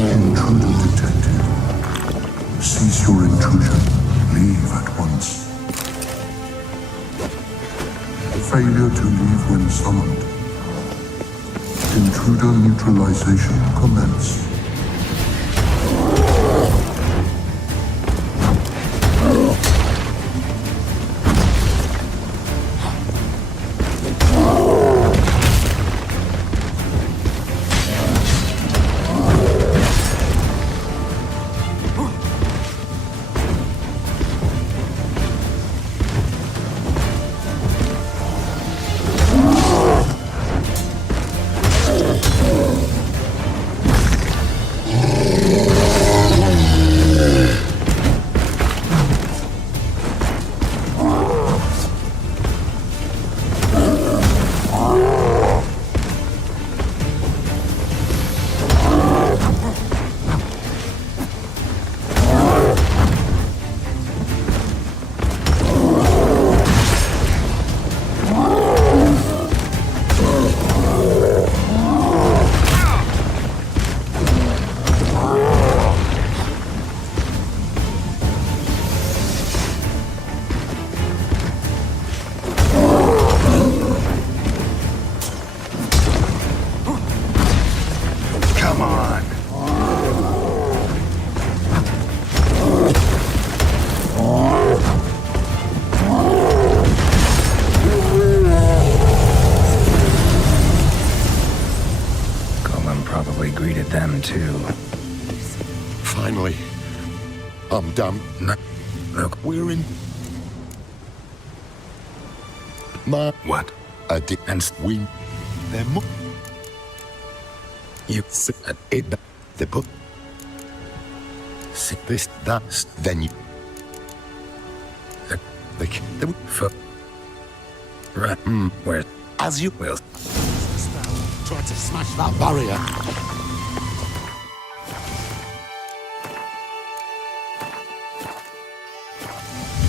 Intruder detected. Cease your intrusion. Leave at once. Failure to leave when summoned. Intruder neutralization commenced. Finally, I'm done. Look, we're in. What? I did, and we. Them. You said it. They put. See this, that, then you. The for. Right. Where? As you will. Try to smash that barrier.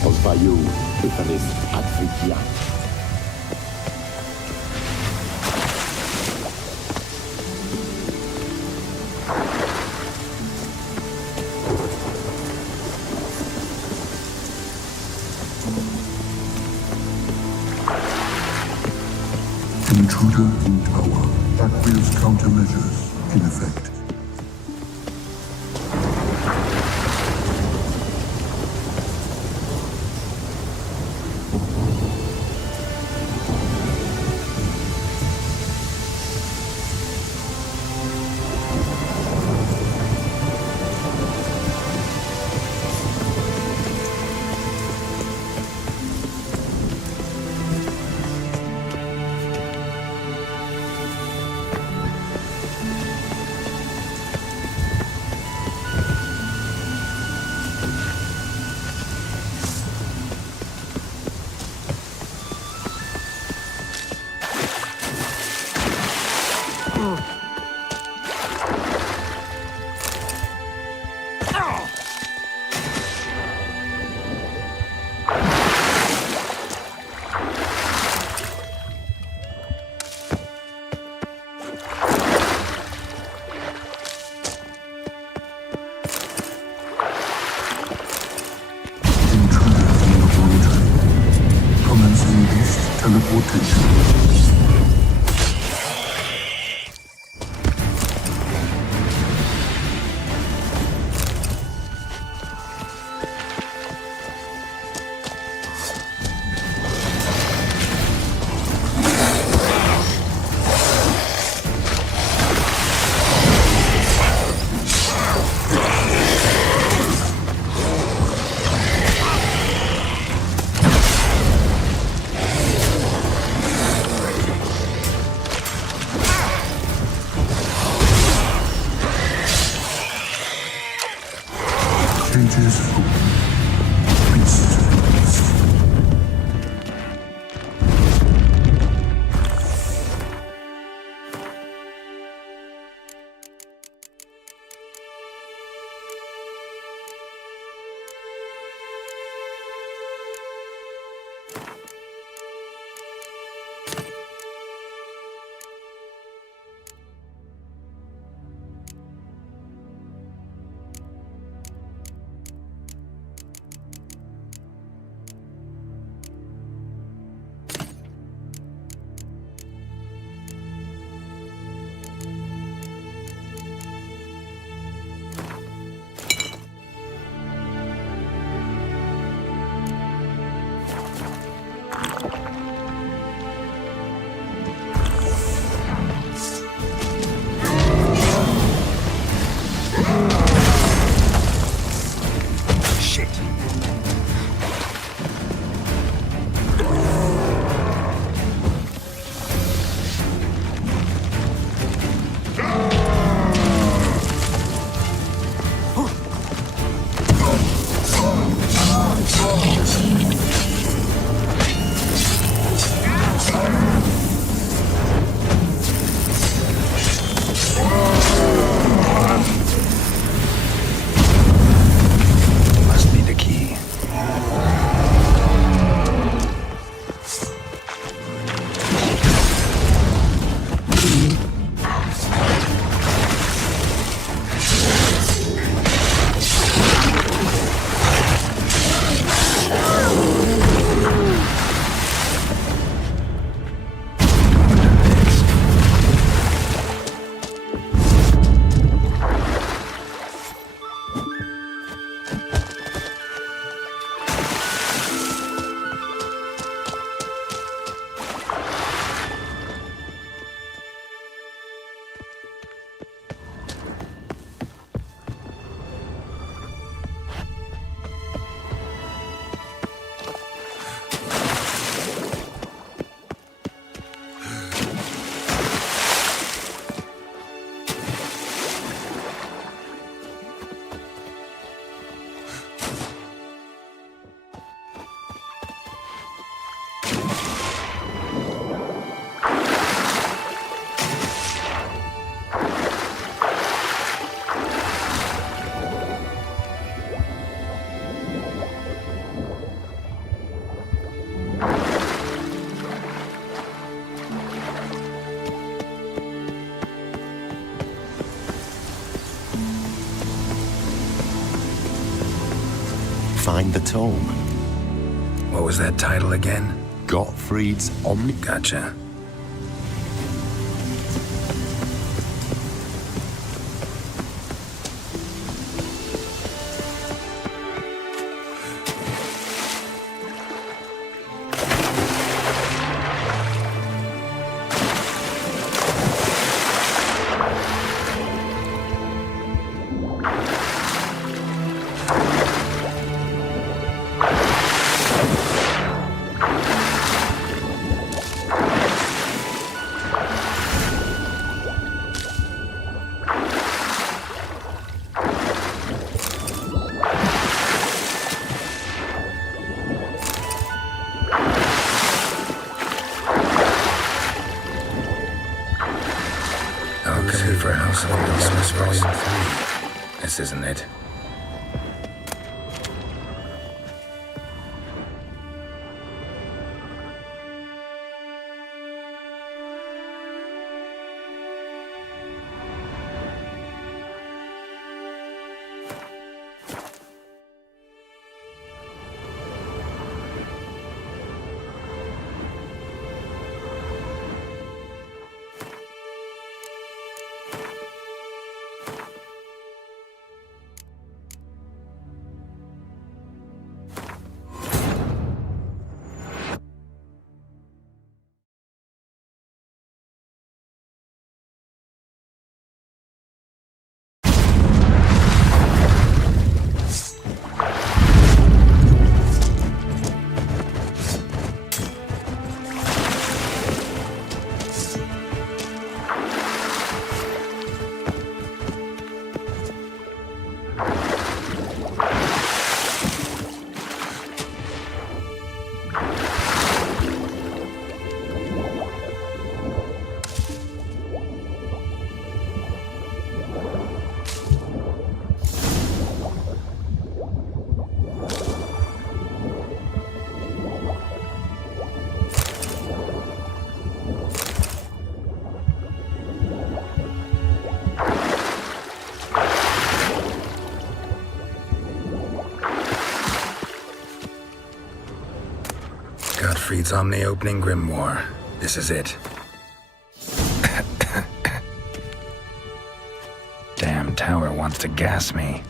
Pozwolił wyfrys Adwykia. Intruder in tower. Aqueous countermeasures in effect. teleportation. Cages full. Beasts feast. Find the tome. What was that title again? Gottfried's Omni... Gotcha. For Household Business Volume 3. This isn't it. Gottfried's omni-opening grimoire. This is it. Damn tower wants to gas me.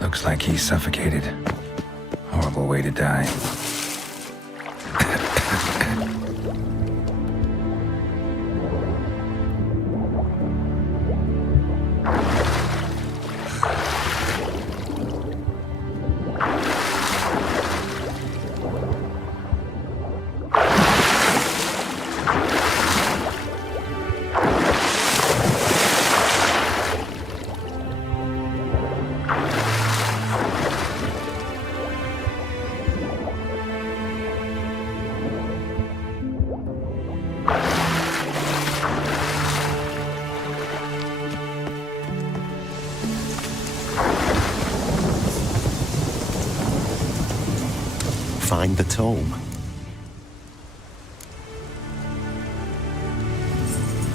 Looks like he's suffocated. Horrible way to die. Find the tome.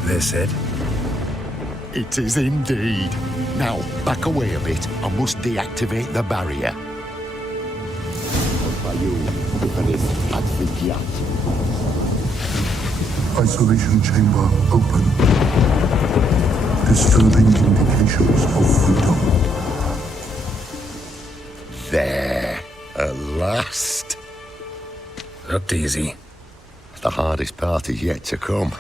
This it? It is indeed. Now, back away a bit. I must deactivate the barrier. Isolation chamber open. Disturbing indications of freedom. There. At last. Looked easy. The hardest part is yet to come.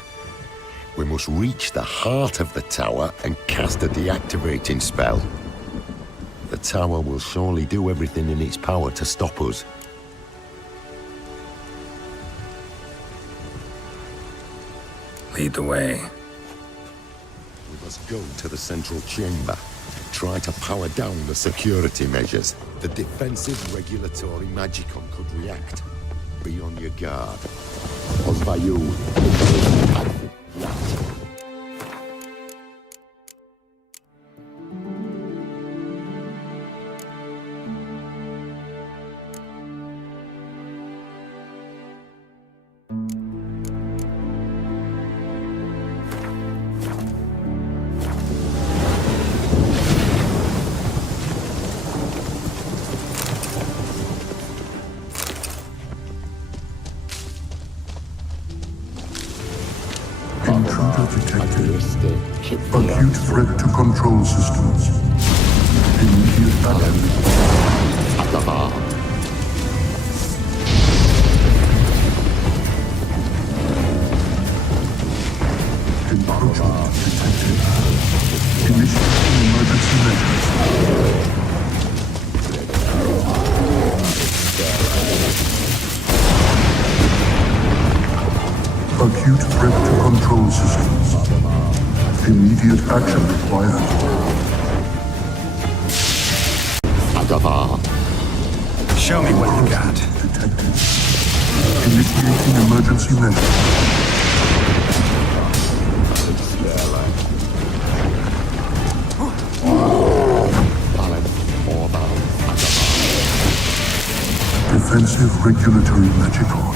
We must reach the heart of the tower and cast a deactivating spell. The tower will surely do everything in its power to stop us. Lead the way. We must go to the central chamber. Try to power down the security measures. The defensive regulatory magicon could react. Be on your guard. Acute threat to control systems. Immediate action. Encroachment detected. Initiating emergency measures. Acute threat to control systems. Immediate action required. Show me what you got. Detected. Initiating emergency measures. Defensive regulatory magicon.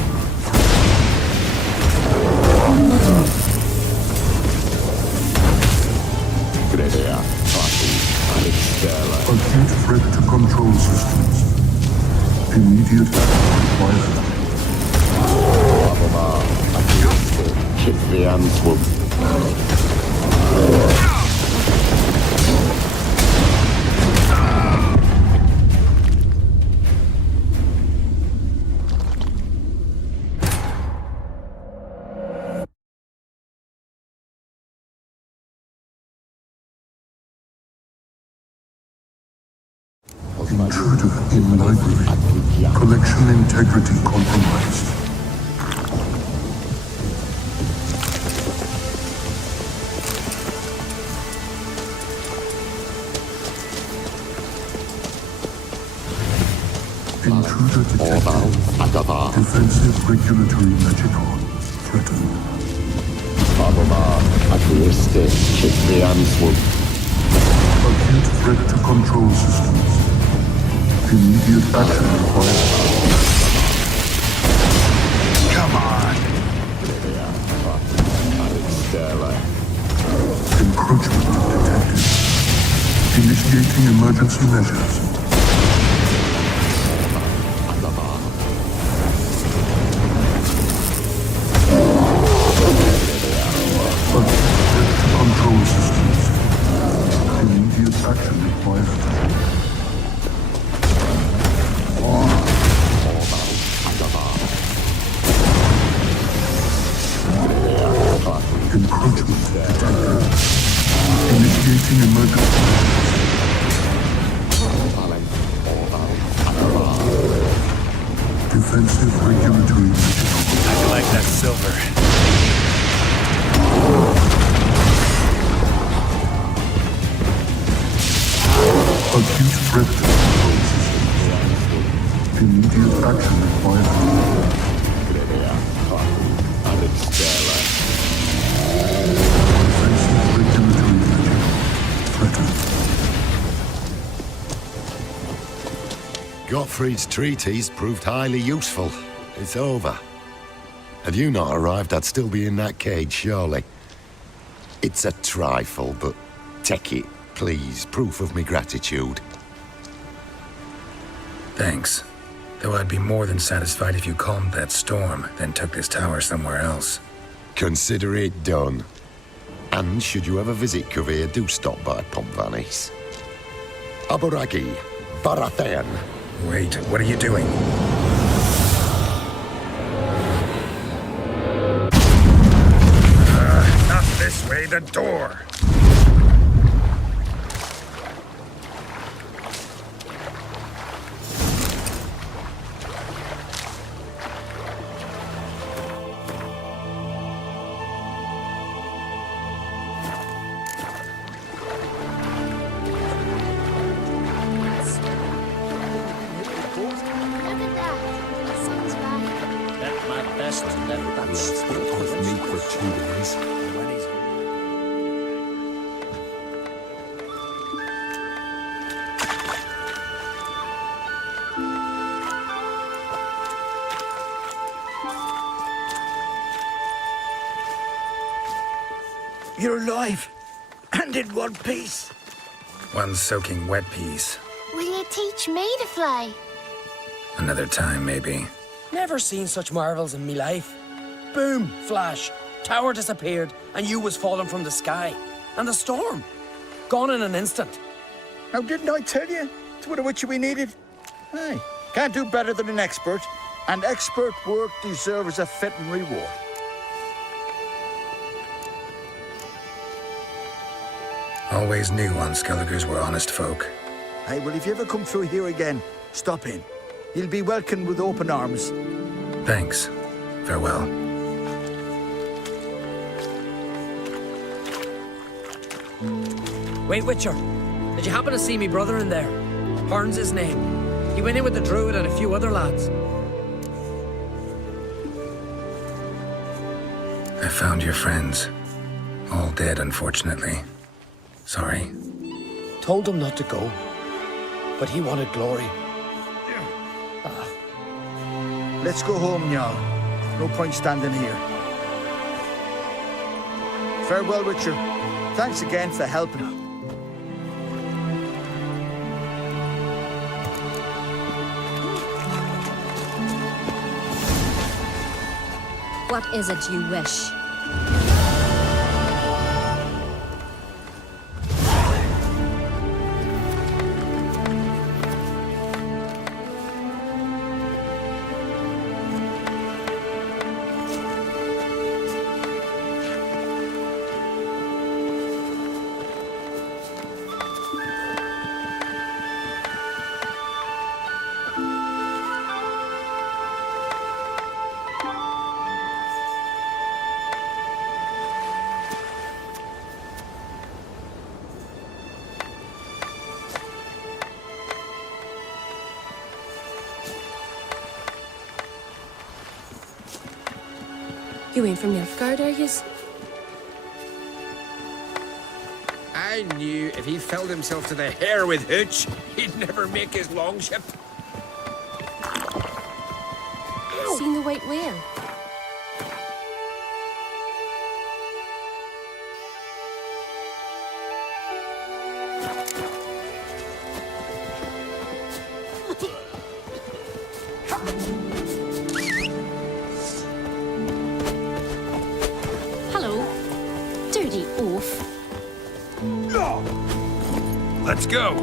Acute threat to control systems. Immediate action required. Intruder in library. Collection integrity compromised. Intruder detected. Defensive regulatory magicon threatened. Acute threat to control systems. Immediate action required. Come on. Encroachment Initiating emergency measures. Control systems. Immediate action required. Encroachment detected. Initiating emergency. Defensive regulatory measures. I like that silver. Acute threat control systems. Immediate action required. Defensive regulatory measures threatened. Gottfried's treatise proved highly useful. It's over. Had you not arrived, I'd still be in that cage, surely. It's a trifle, but take it, please. Proof of me gratitude. Thanks. Though I'd be more than satisfied if you calmed that storm, then took this tower somewhere else. Consider it done. And should you ever visit Kovir, do stop by Pompvanis. Aboragi, Barathan. Wait, what are you doing? Not this way, the door! You're alive, and in one piece. One soaking wet piece. Will you teach me to fly? Another time, maybe. Never seen such marvels in me life. Boom, flash, tower disappeared, and you was falling from the sky. And the storm, gone in an instant. Now, didn't I tell you? It's what we needed. Hey, can't do better than an expert. And expert work deserves a fitting reward. Always knew Unskelligers were honest folk. Hey, well, if you ever come through here again, stop in. You'll be welcomed with open arms. Thanks. Farewell. Wait, Witcher. Did you happen to see me brother in there? Horn's his name. He went in with the druid and a few other lads. I found your friends. All dead, unfortunately. Sorry. Told him not to go, but he wanted glory. Let's go home now. No point standing here. Farewell, Richard. Thanks again for helping. What is it you wish? You ain't from Nilfgaard, are yous? I knew if he filled himself to the hair with hooch, he'd never make his longship. Seen the White Whale? Let's go.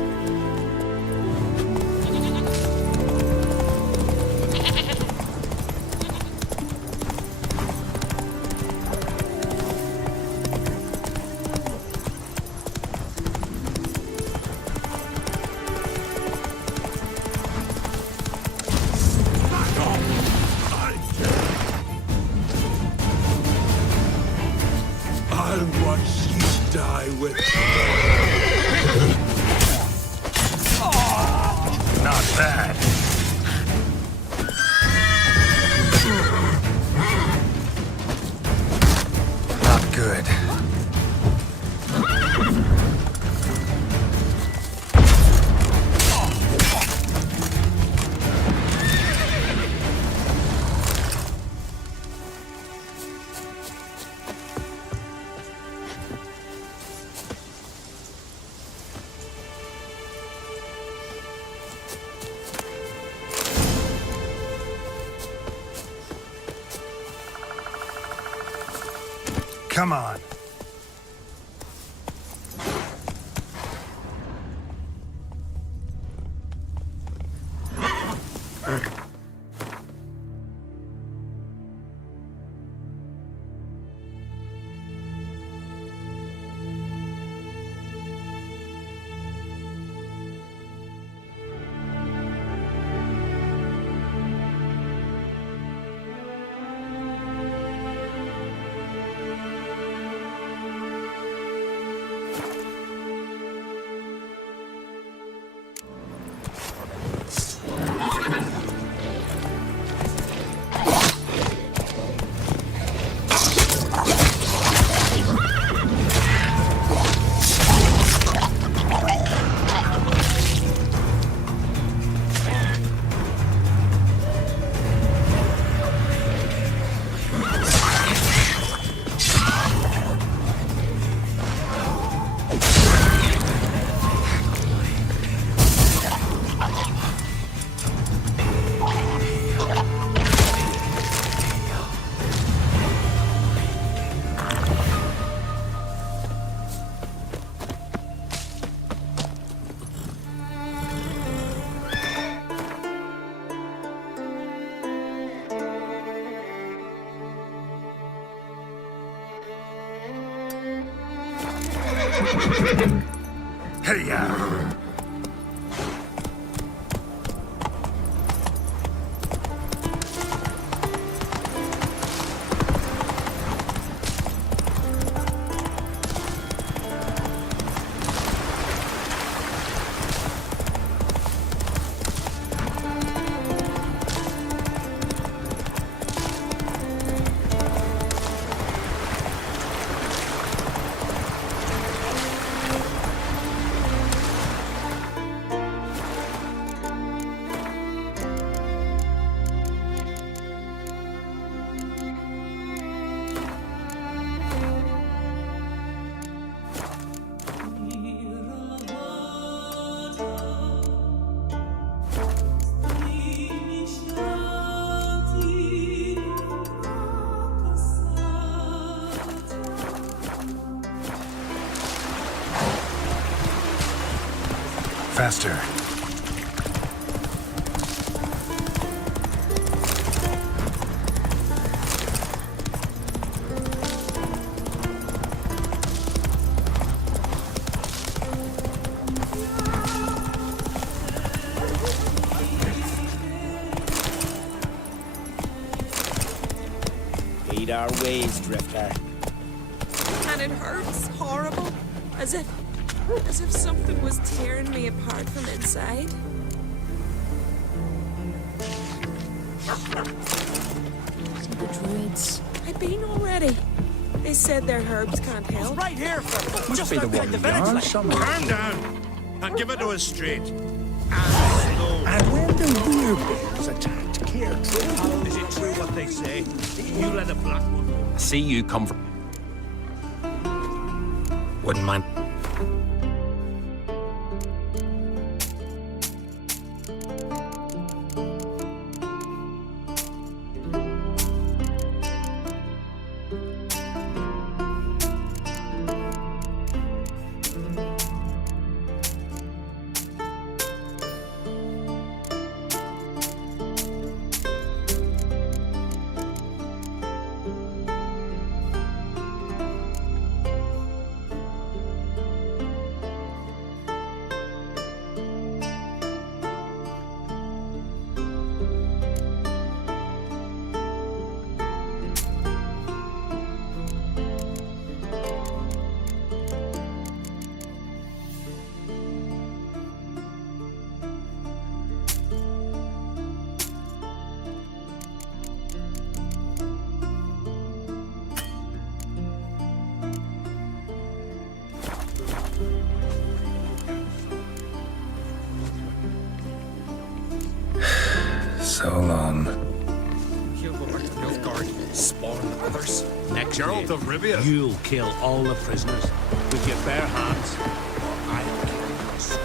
I'll watch you die with. Not bad. Not good. Come on. Hey-ya! Faster. Eat our ways, Drifter. And it hurts horrible, as if something was tearing me apart from inside. The druids. I've been already. They said their herbs can't help. Right here, for Must be the one we are somewhere. Calm down and give it to us straight. And when the werebears attacked Geralt, Is it true what they say? You let a black one. I see you come from... Wouldn't mind. So long. Nilfgaardian spawn others. Next Geralt of Rivia. You'll kill all the prisoners with your bare hands. I'll kill us.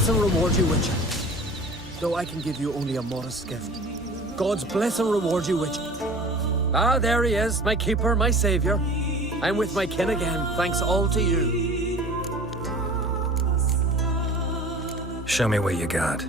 bless and reward you, Witcher. Though I can give you only a modest gift. God's bless and reward you, Witcher. Ah, there he is, my keeper, my savior. I'm with my kin again, thanks all to you. Show me what you got.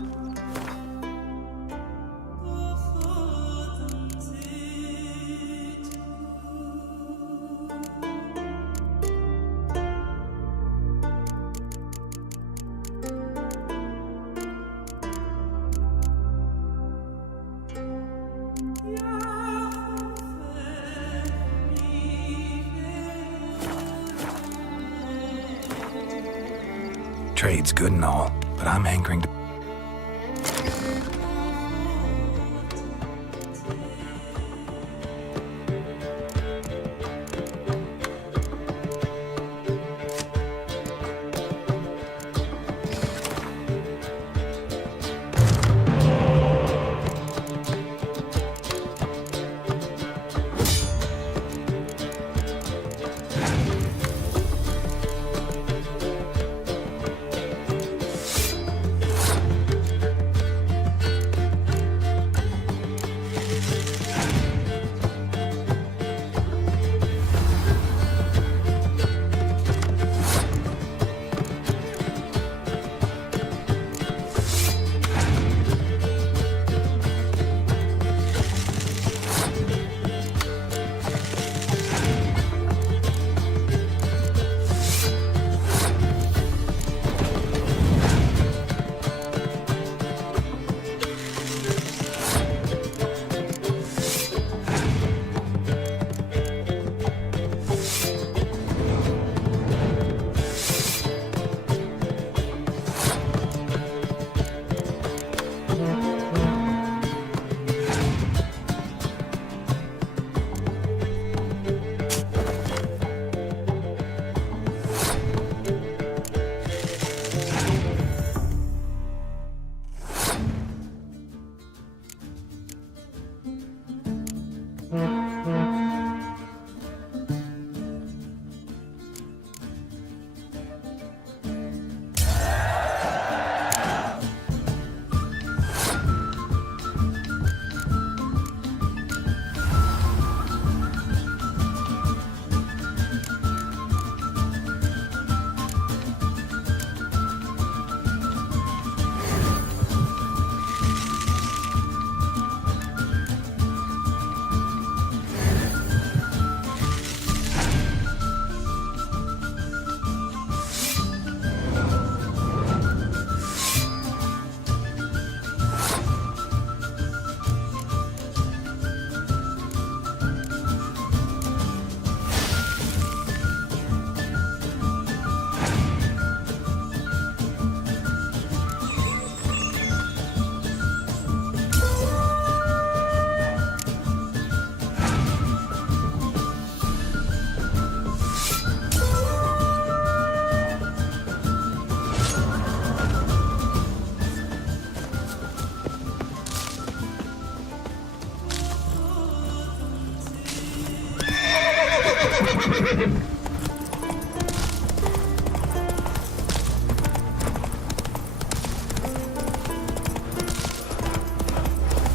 Trade's good and all, but I'm hankering to...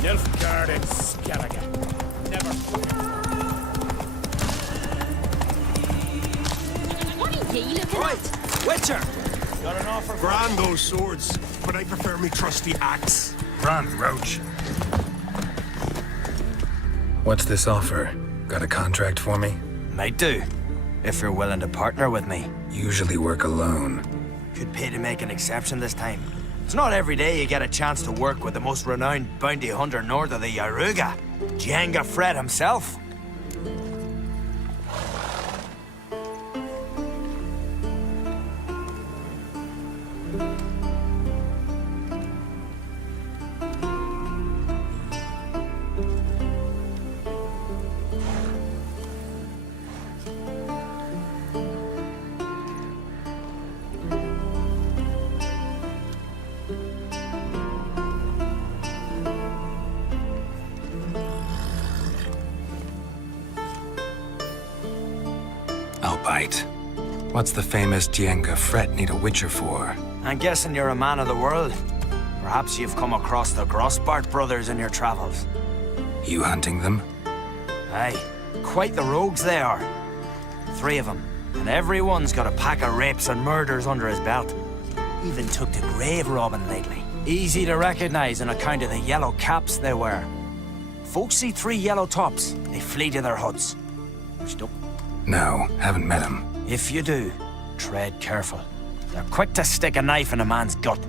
Nilfgaardian skeleton. Never. What are you looking at? Witcher! Got an offer? Grand those swords, but I prefer me trusty axe. Run, Roach. What's this offer? Got a contract for me? Might do, if you're willing to partner with me. Usually work alone. Could pay to make an exception this time. It's not every day you get a chance to work with the most renowned bounty hunter north of the Yaruga, Jenga Fred himself. I'll bite. What's the famous Jenga Fred need a witcher for? I'm guessing you're a man of the world. Perhaps you've come across the Grossbart brothers in your travels. You hunting them? Aye, quite the rogues they are. 3 of them, and everyone's got a pack of rapes and murders under his belt. Even took to grave robbing lately. Easy to recognize on account of the yellow caps they wear. Folks see 3 yellow tops, they flee to their huts. Stop. No, haven't met him. If you do, tread careful. They're quick to stick a knife in a man's gut.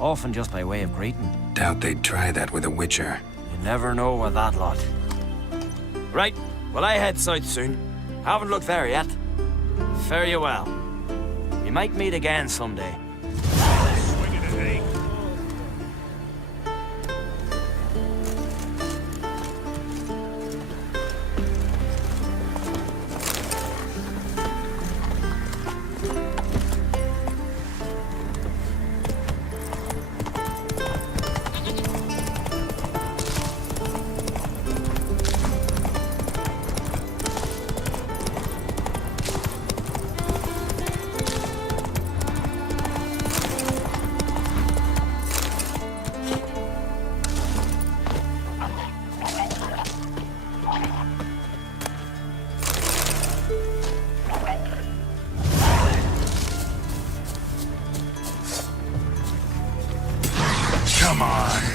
Often just by way of greeting. Doubt they'd try that with a witcher. You never know with that lot. Right, well I head south soon. Haven't looked there yet. Fare you well. We might meet again someday. Come on.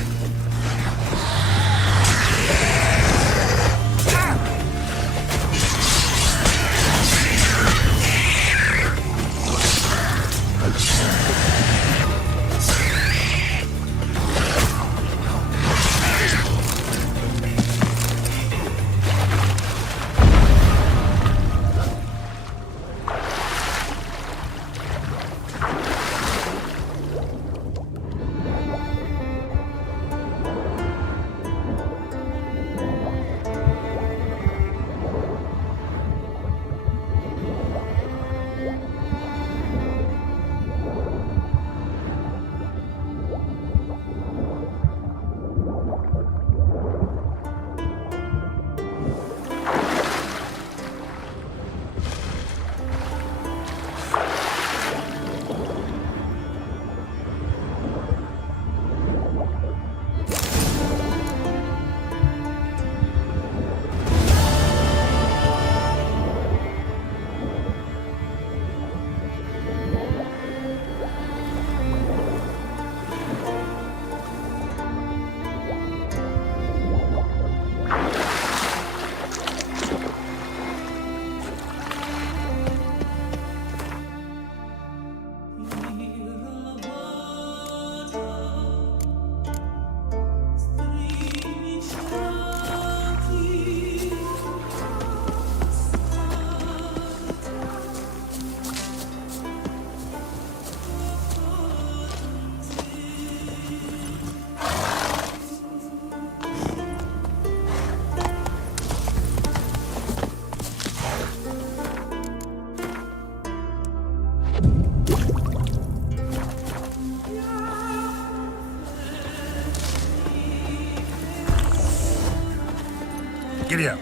Giddy up.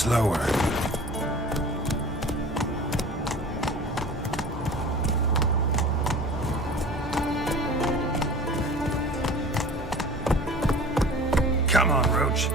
slower. Come on, Roach.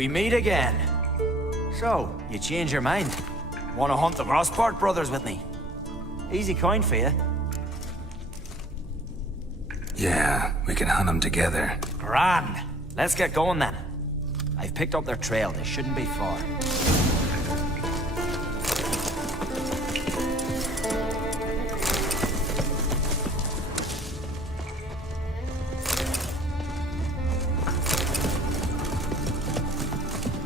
We meet again. So, you change your mind? Want to hunt the Rossport brothers with me? Easy coin for you. Yeah, we can hunt them together. Grand. Let's get going then. I've picked up their trail. They shouldn't be far.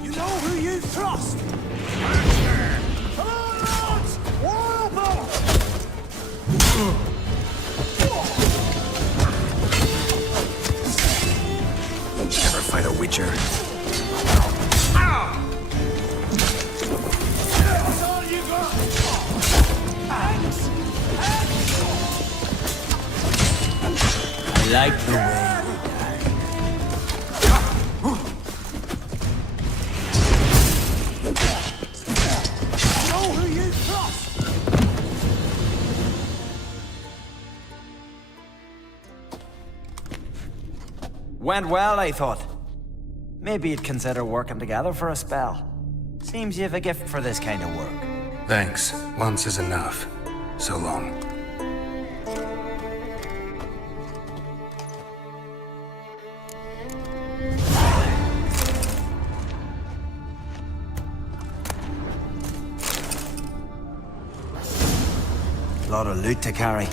You know who you trust! Come on, lads! War fight a witcher. I like the way. Went well, I thought. Maybe you'd consider working together for a spell. Seems you have a gift for this kind of work. Thanks. Once is enough. So long. Lot of loot to carry.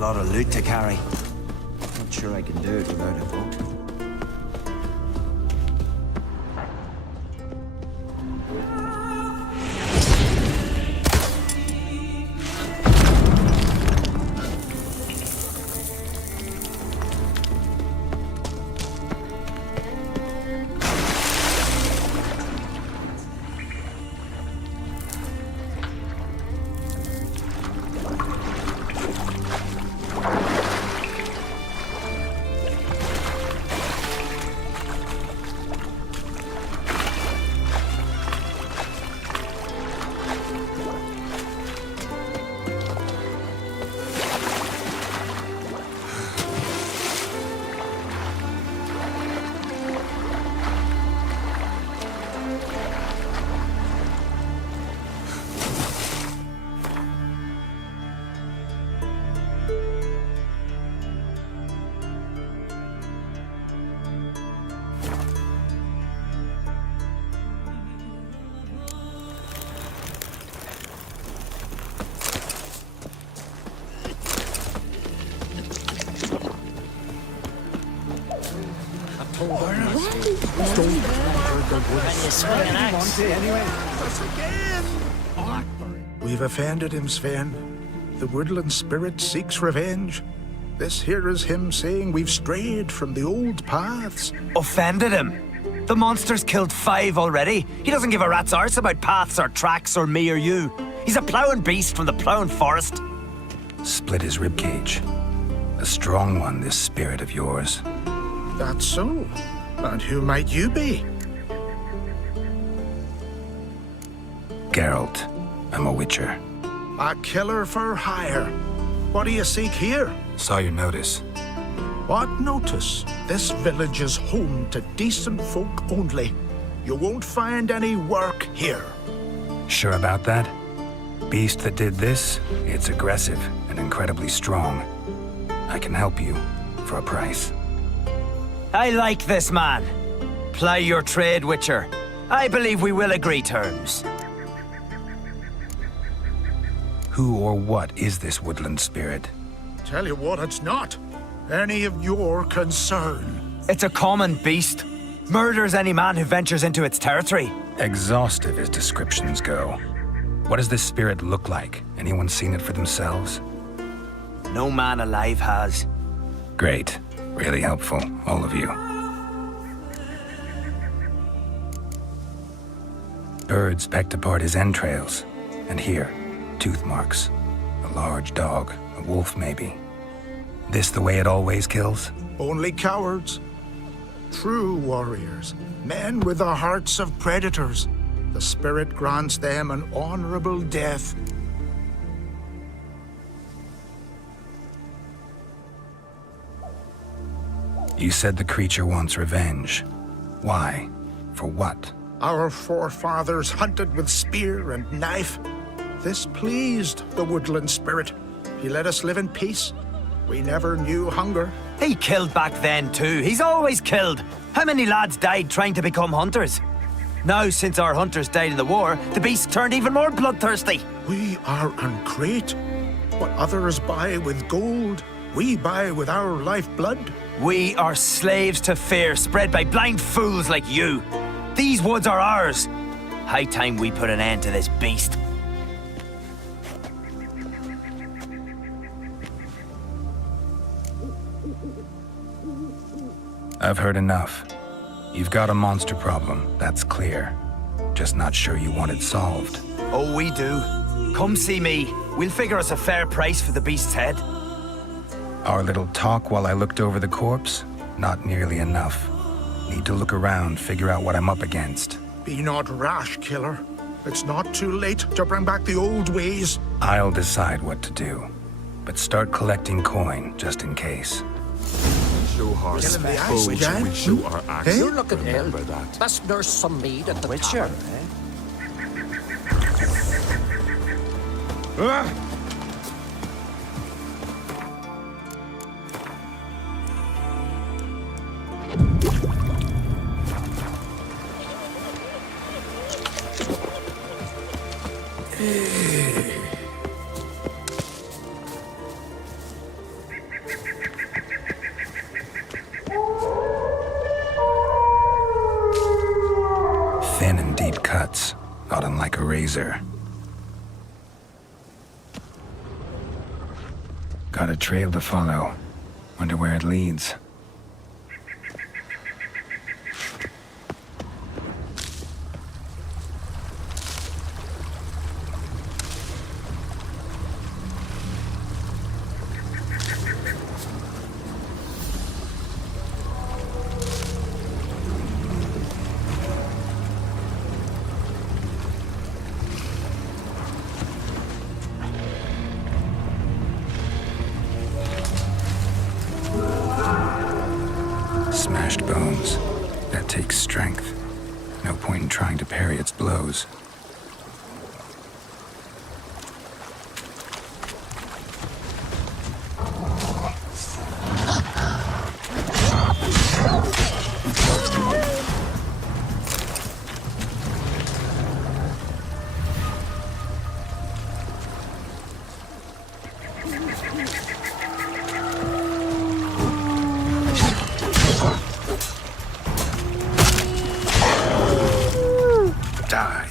Lot of loot to carry. Not sure I can do it without a boat. We've offended him, Sven. The woodland spirit seeks revenge. This here is him saying we've strayed from the old paths. Offended him? The monster's killed 5 already. He doesn't give a rat's arse about paths or tracks or me or you. He's a ploughing beast from the ploughing forest. Split his ribcage. A strong one, this spirit of yours. That's so. And who might you be? Geralt. I'm a witcher. A killer for hire. What do you seek here? Saw your notice. What notice? This village is home to decent folk only. You won't find any work here. Sure about that? Beast that did this, it's aggressive and incredibly strong. I can help you for a price. I like this man. Ply your trade, Witcher. I believe we will agree terms. Who or what is this woodland spirit? Tell you what, it's not any of your concern. It's a common beast. Murders any man who ventures into its territory. Exhaustive as descriptions go. What does this spirit look like? Anyone seen it for themselves? No man alive has. Great. Really helpful, all of you. Birds pecked apart his entrails. And here, tooth marks. A large dog, a wolf maybe. This the way it always kills? Only cowards. True warriors, men with the hearts of predators. The spirit grants them an honorable death. You said the creature wants revenge. Why? For what? Our forefathers hunted with spear and knife. This pleased the woodland spirit. He let us live in peace. We never knew hunger. He killed back then too. He's always killed. How many lads died trying to become hunters? Now, since our hunters died in the war, the beast turned even more bloodthirsty. We are uncreate. What others buy with gold, we buy with our lifeblood. We are slaves to fear, spread by blind fools like you. These woods are ours. High time we put an end to this beast. I've heard enough. You've got a monster problem, that's clear. Just not sure you want it solved. Oh, we do. Come see me. We'll figure us a fair price for the beast's head. Our little talk while I looked over the corpse? Not nearly enough. Need to look around, figure out what I'm up against. Be not rash, killer. It's not too late to bring back the old ways. I'll decide what to do. But start collecting coin, just in case. Show our Killing the axe foes, again? we show our axe. You're looking ill. Remember that. Best nurse some mead at the Witcher, Thin and deep cuts, not unlike a razor. Got a trail to follow. Wonder where it leads. Smashed bones. That takes strength. No point in trying to parry its blows. Die.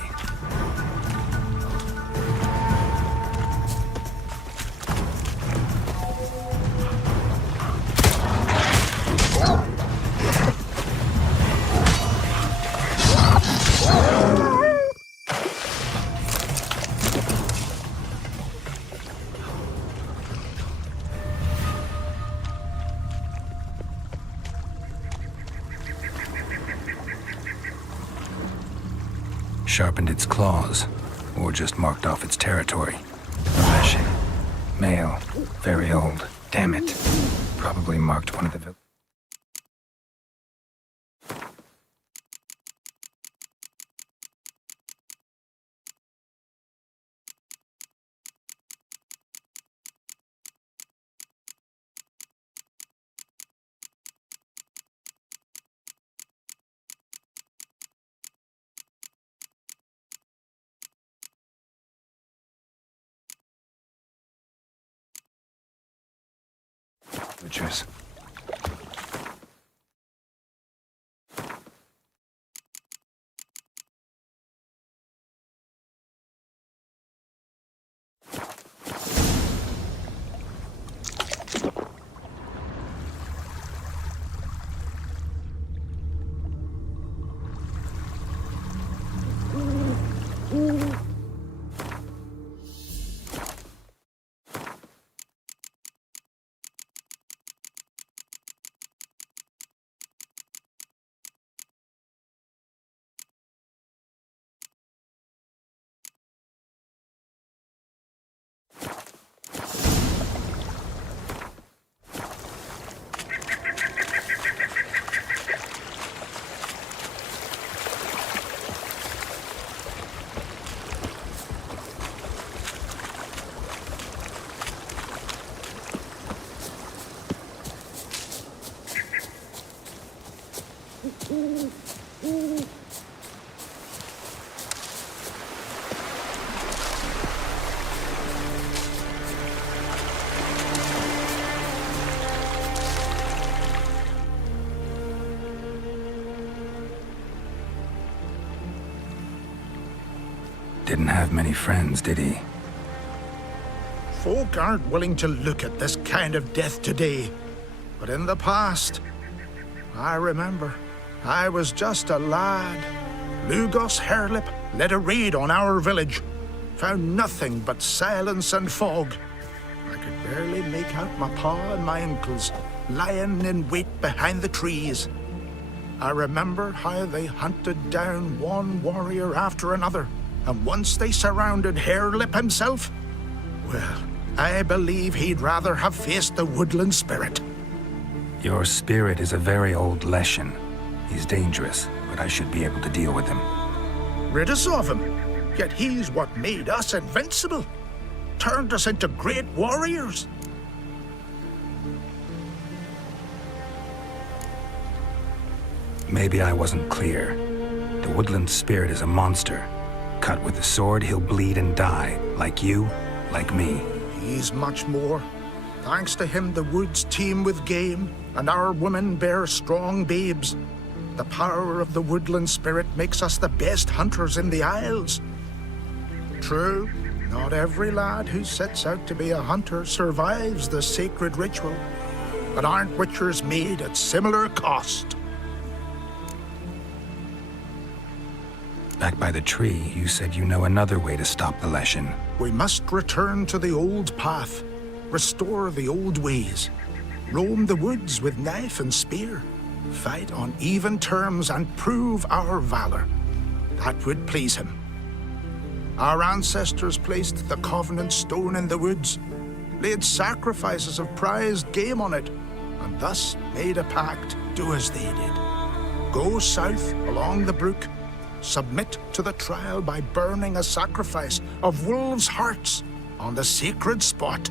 Sharpened its claws, or just marked off its territory. Flashing. Male. Very old. Damn it. Probably marked one of the villagers. Didn't have many friends, did he? Folk aren't willing to look at this kind of death today. But in the past, I remember, I was just a lad. Lugos Hairlip led a raid on our village. Found nothing but silence and fog. I could barely make out my pa and my uncles lying in wait behind the trees. I remember how they hunted down one warrior after another, and once they surrounded Hairlip himself, well, I believe he'd rather have faced the woodland spirit. Your spirit is a very old Leshen. He's dangerous, but I should be able to deal with him. Rid us of him, yet he's what made us invincible. Turned us into great warriors. Maybe I wasn't clear. The woodland spirit is a monster. Cut with the sword, he'll bleed and die. Like you, like me. He's much more. Thanks to him, the woods teem with game, and our women bear strong babes. The power of the woodland spirit makes us the best hunters in the Isles. True, not every lad who sets out to be a hunter survives the sacred ritual, but aren't witchers made at similar cost? Back by the tree, you said you know another way to stop the Leshen. We must return to the old path, restore the old ways, roam the woods with knife and spear, fight on even terms and prove our valor. That would please him. Our ancestors placed the Covenant Stone in the woods, laid sacrifices of prized game on it, and thus made a pact, do as they did. Go south along the brook, submit to the trial by burning a sacrifice of wolves' hearts on the sacred spot.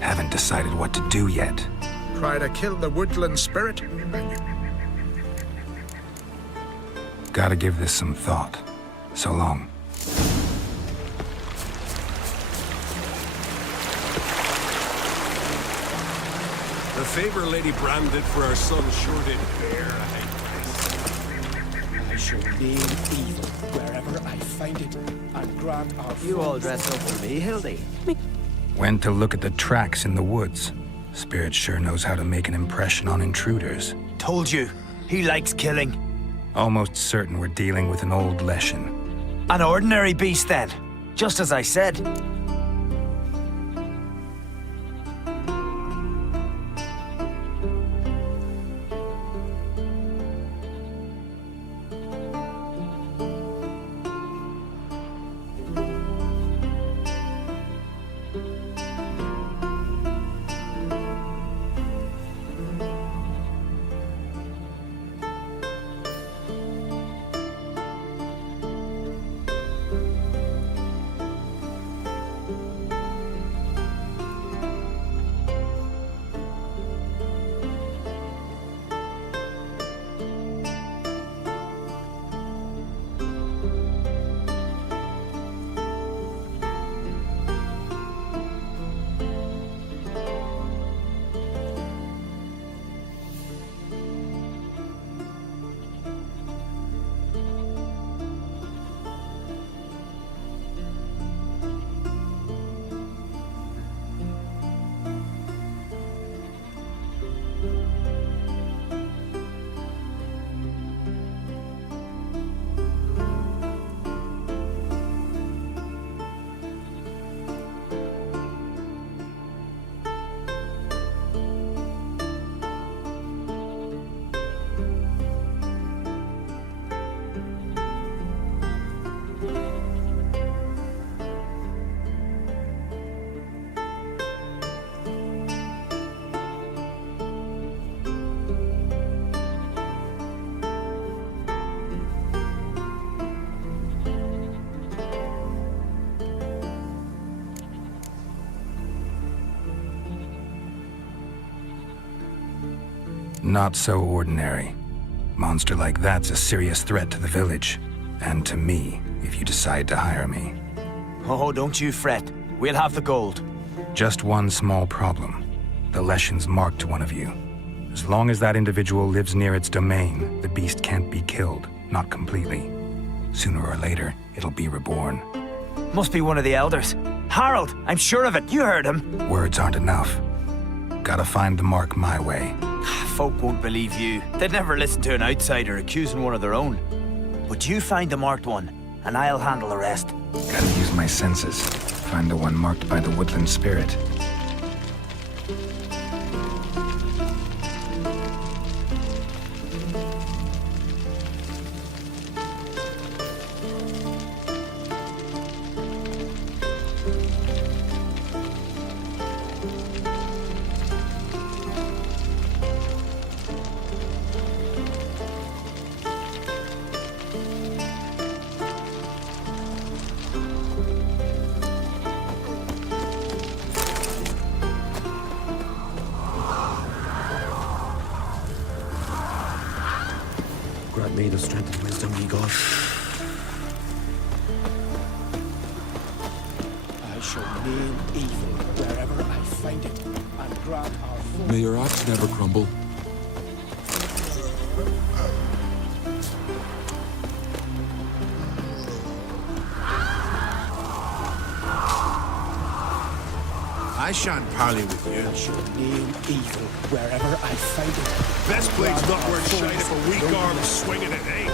Haven't decided what to do yet. Try to kill the woodland spirit. Gotta give this some thought. So long. The favor Lady Brand did for our son sure did bear a I shall name evil wherever I find it, and grant our You all dress up for me, Hildy. Went to look at the tracks in the woods. Spirit sure knows how to make an impression on intruders. Told you, he likes killing. Almost certain we're dealing with an old Leshen. An ordinary beast then, just as I said. Not so ordinary. Monster like that's a serious threat to the village. And to me, if you decide to hire me. Oh, don't you fret. We'll have the gold. Just one small problem. The Leshen's marked one of you. As long as that individual lives near its domain, the beast can't be killed. Not completely. Sooner or later, it'll be reborn. Must be one of the elders. Harold, I'm sure of it. You heard him. Words aren't enough. Gotta find the mark my way. Folk won't believe you. They'd never listen to an outsider accusing one of their own. But you find the marked one, and I'll handle the rest. Gotta use my senses. Find the one marked by the woodland spirit. Grant me the strength and wisdom, ye gods. I shall name evil wherever I find it, and grant our... May your axe never crumble. I shan't parley with you. I shall name evil wherever I find it. Best blade's not worth shine if a weak arm's swinging it, eh?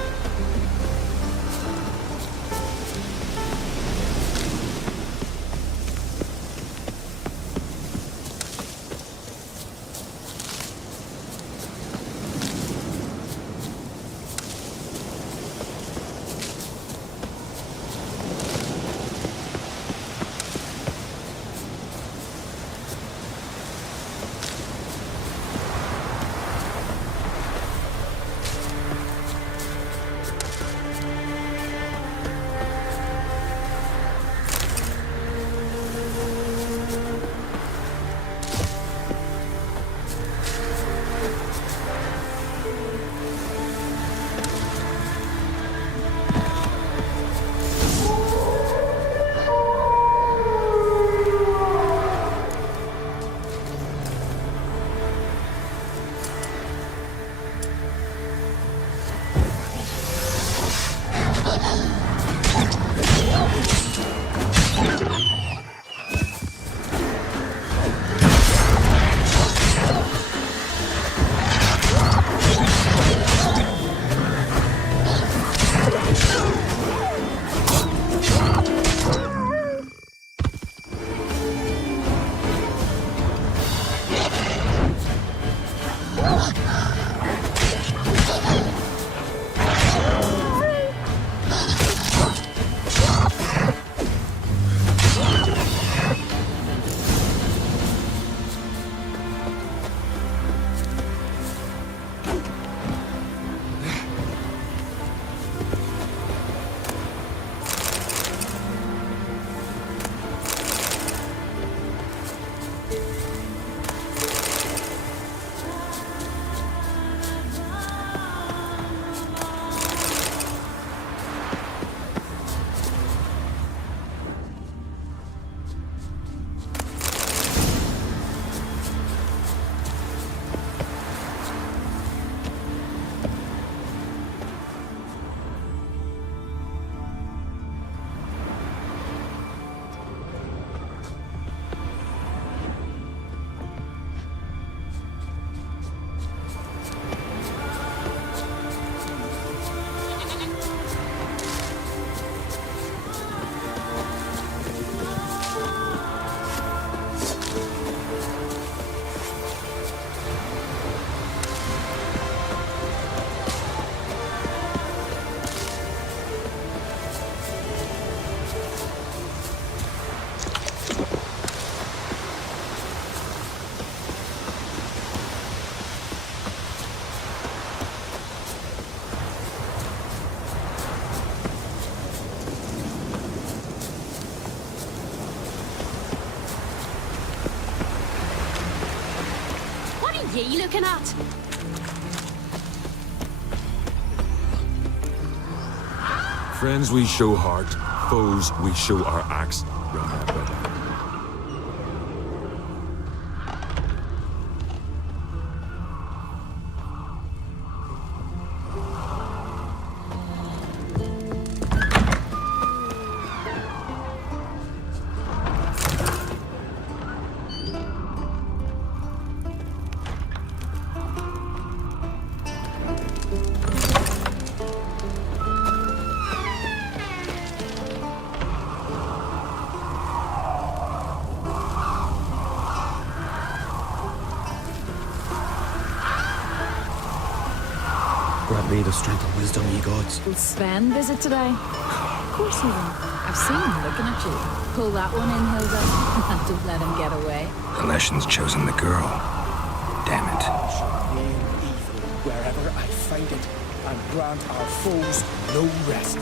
What are ye looking at? Friends we show heart, foes we show our axe. Remember that. Grant me the strength and wisdom, ye gods. Will Sven visit today? Of course he will. I've seen him looking at you. Pull that one in, Hilda. Don't let him get away. The Leshen's chosen the girl. Damn it. Name evil wherever I find it, and grant our foes no rest.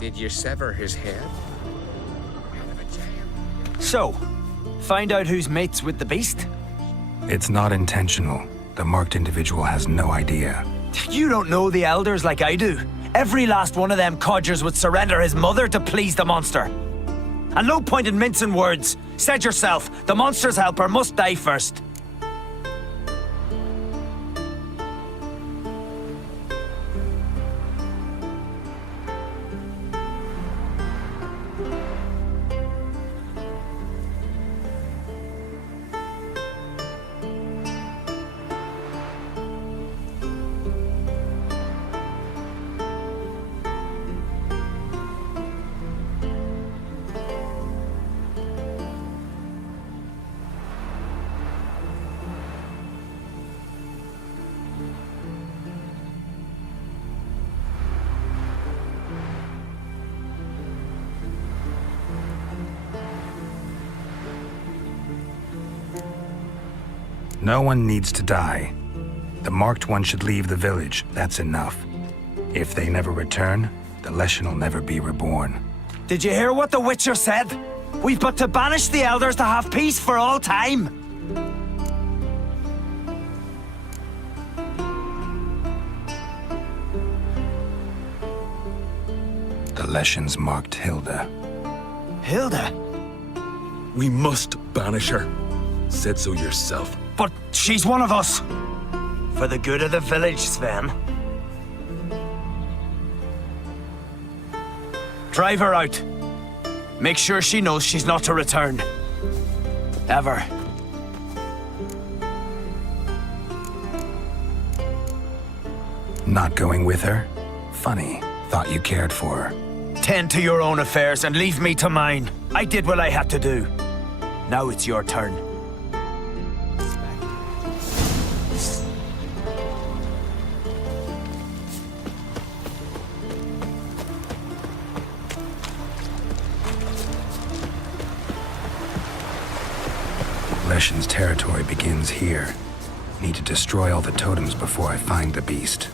Did you sever his head? So, find out who's mates with the beast? It's not intentional. The marked individual has no idea. You don't know the elders like I do. Every last one of them codgers would surrender his mother to please the monster. And no point in mincing words. Said yourself, the monster's helper must die first. No one needs to die. The marked one should leave the village, that's enough. If they never return, the Leshen will never be reborn. Did you hear what the Witcher said? We've but to banish the elders to have peace for all time. The Leshen's marked Hilda. Hilda? We must banish her. Said so yourself. But she's one of us. For the good of the village, Sven. Drive her out. Make sure she knows she's not to return. Ever. Not going with her? Funny. Thought you cared for her. Tend to your own affairs and leave me to mine. I did what I had to do. Now it's your turn. Leshen's territory begins here. Need to destroy all the totems before I find the beast.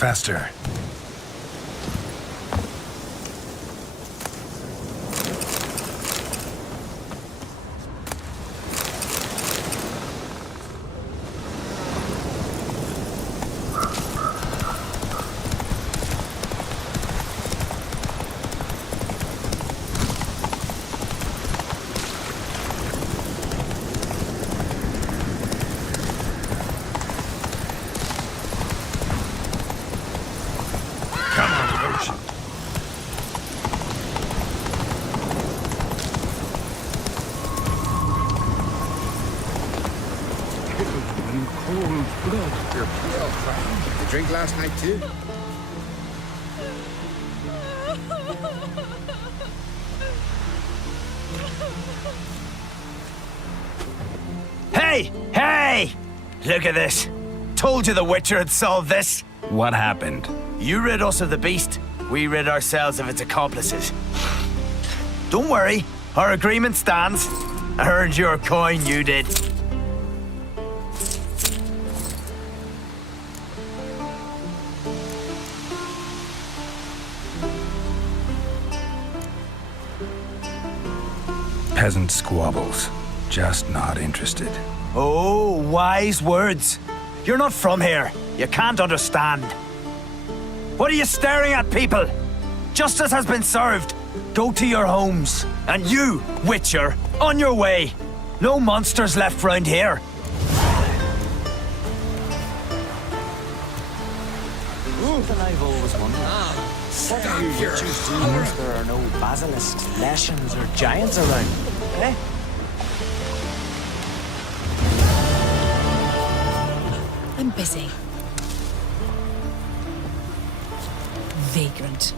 Faster. Cold blood. You're pale, friend. You drink last night, too? Hey! Hey! Look at this. Told you the Witcher had solved this. What happened? You rid us of the beast. We rid ourselves of its accomplices. Don't worry. Our agreement stands. I earned your coin, you did. Peasant squabbles. Just not interested. Oh, wise words. You're not from here. You can't understand. What are you staring at, people? Justice has been served. Go to your homes. And you, Witcher, on your way. No monsters left round here. Something I've always wondered. What do you witches do if there are no basilisks, leshens, or giants around? Eh? I'm busy. Vagrant.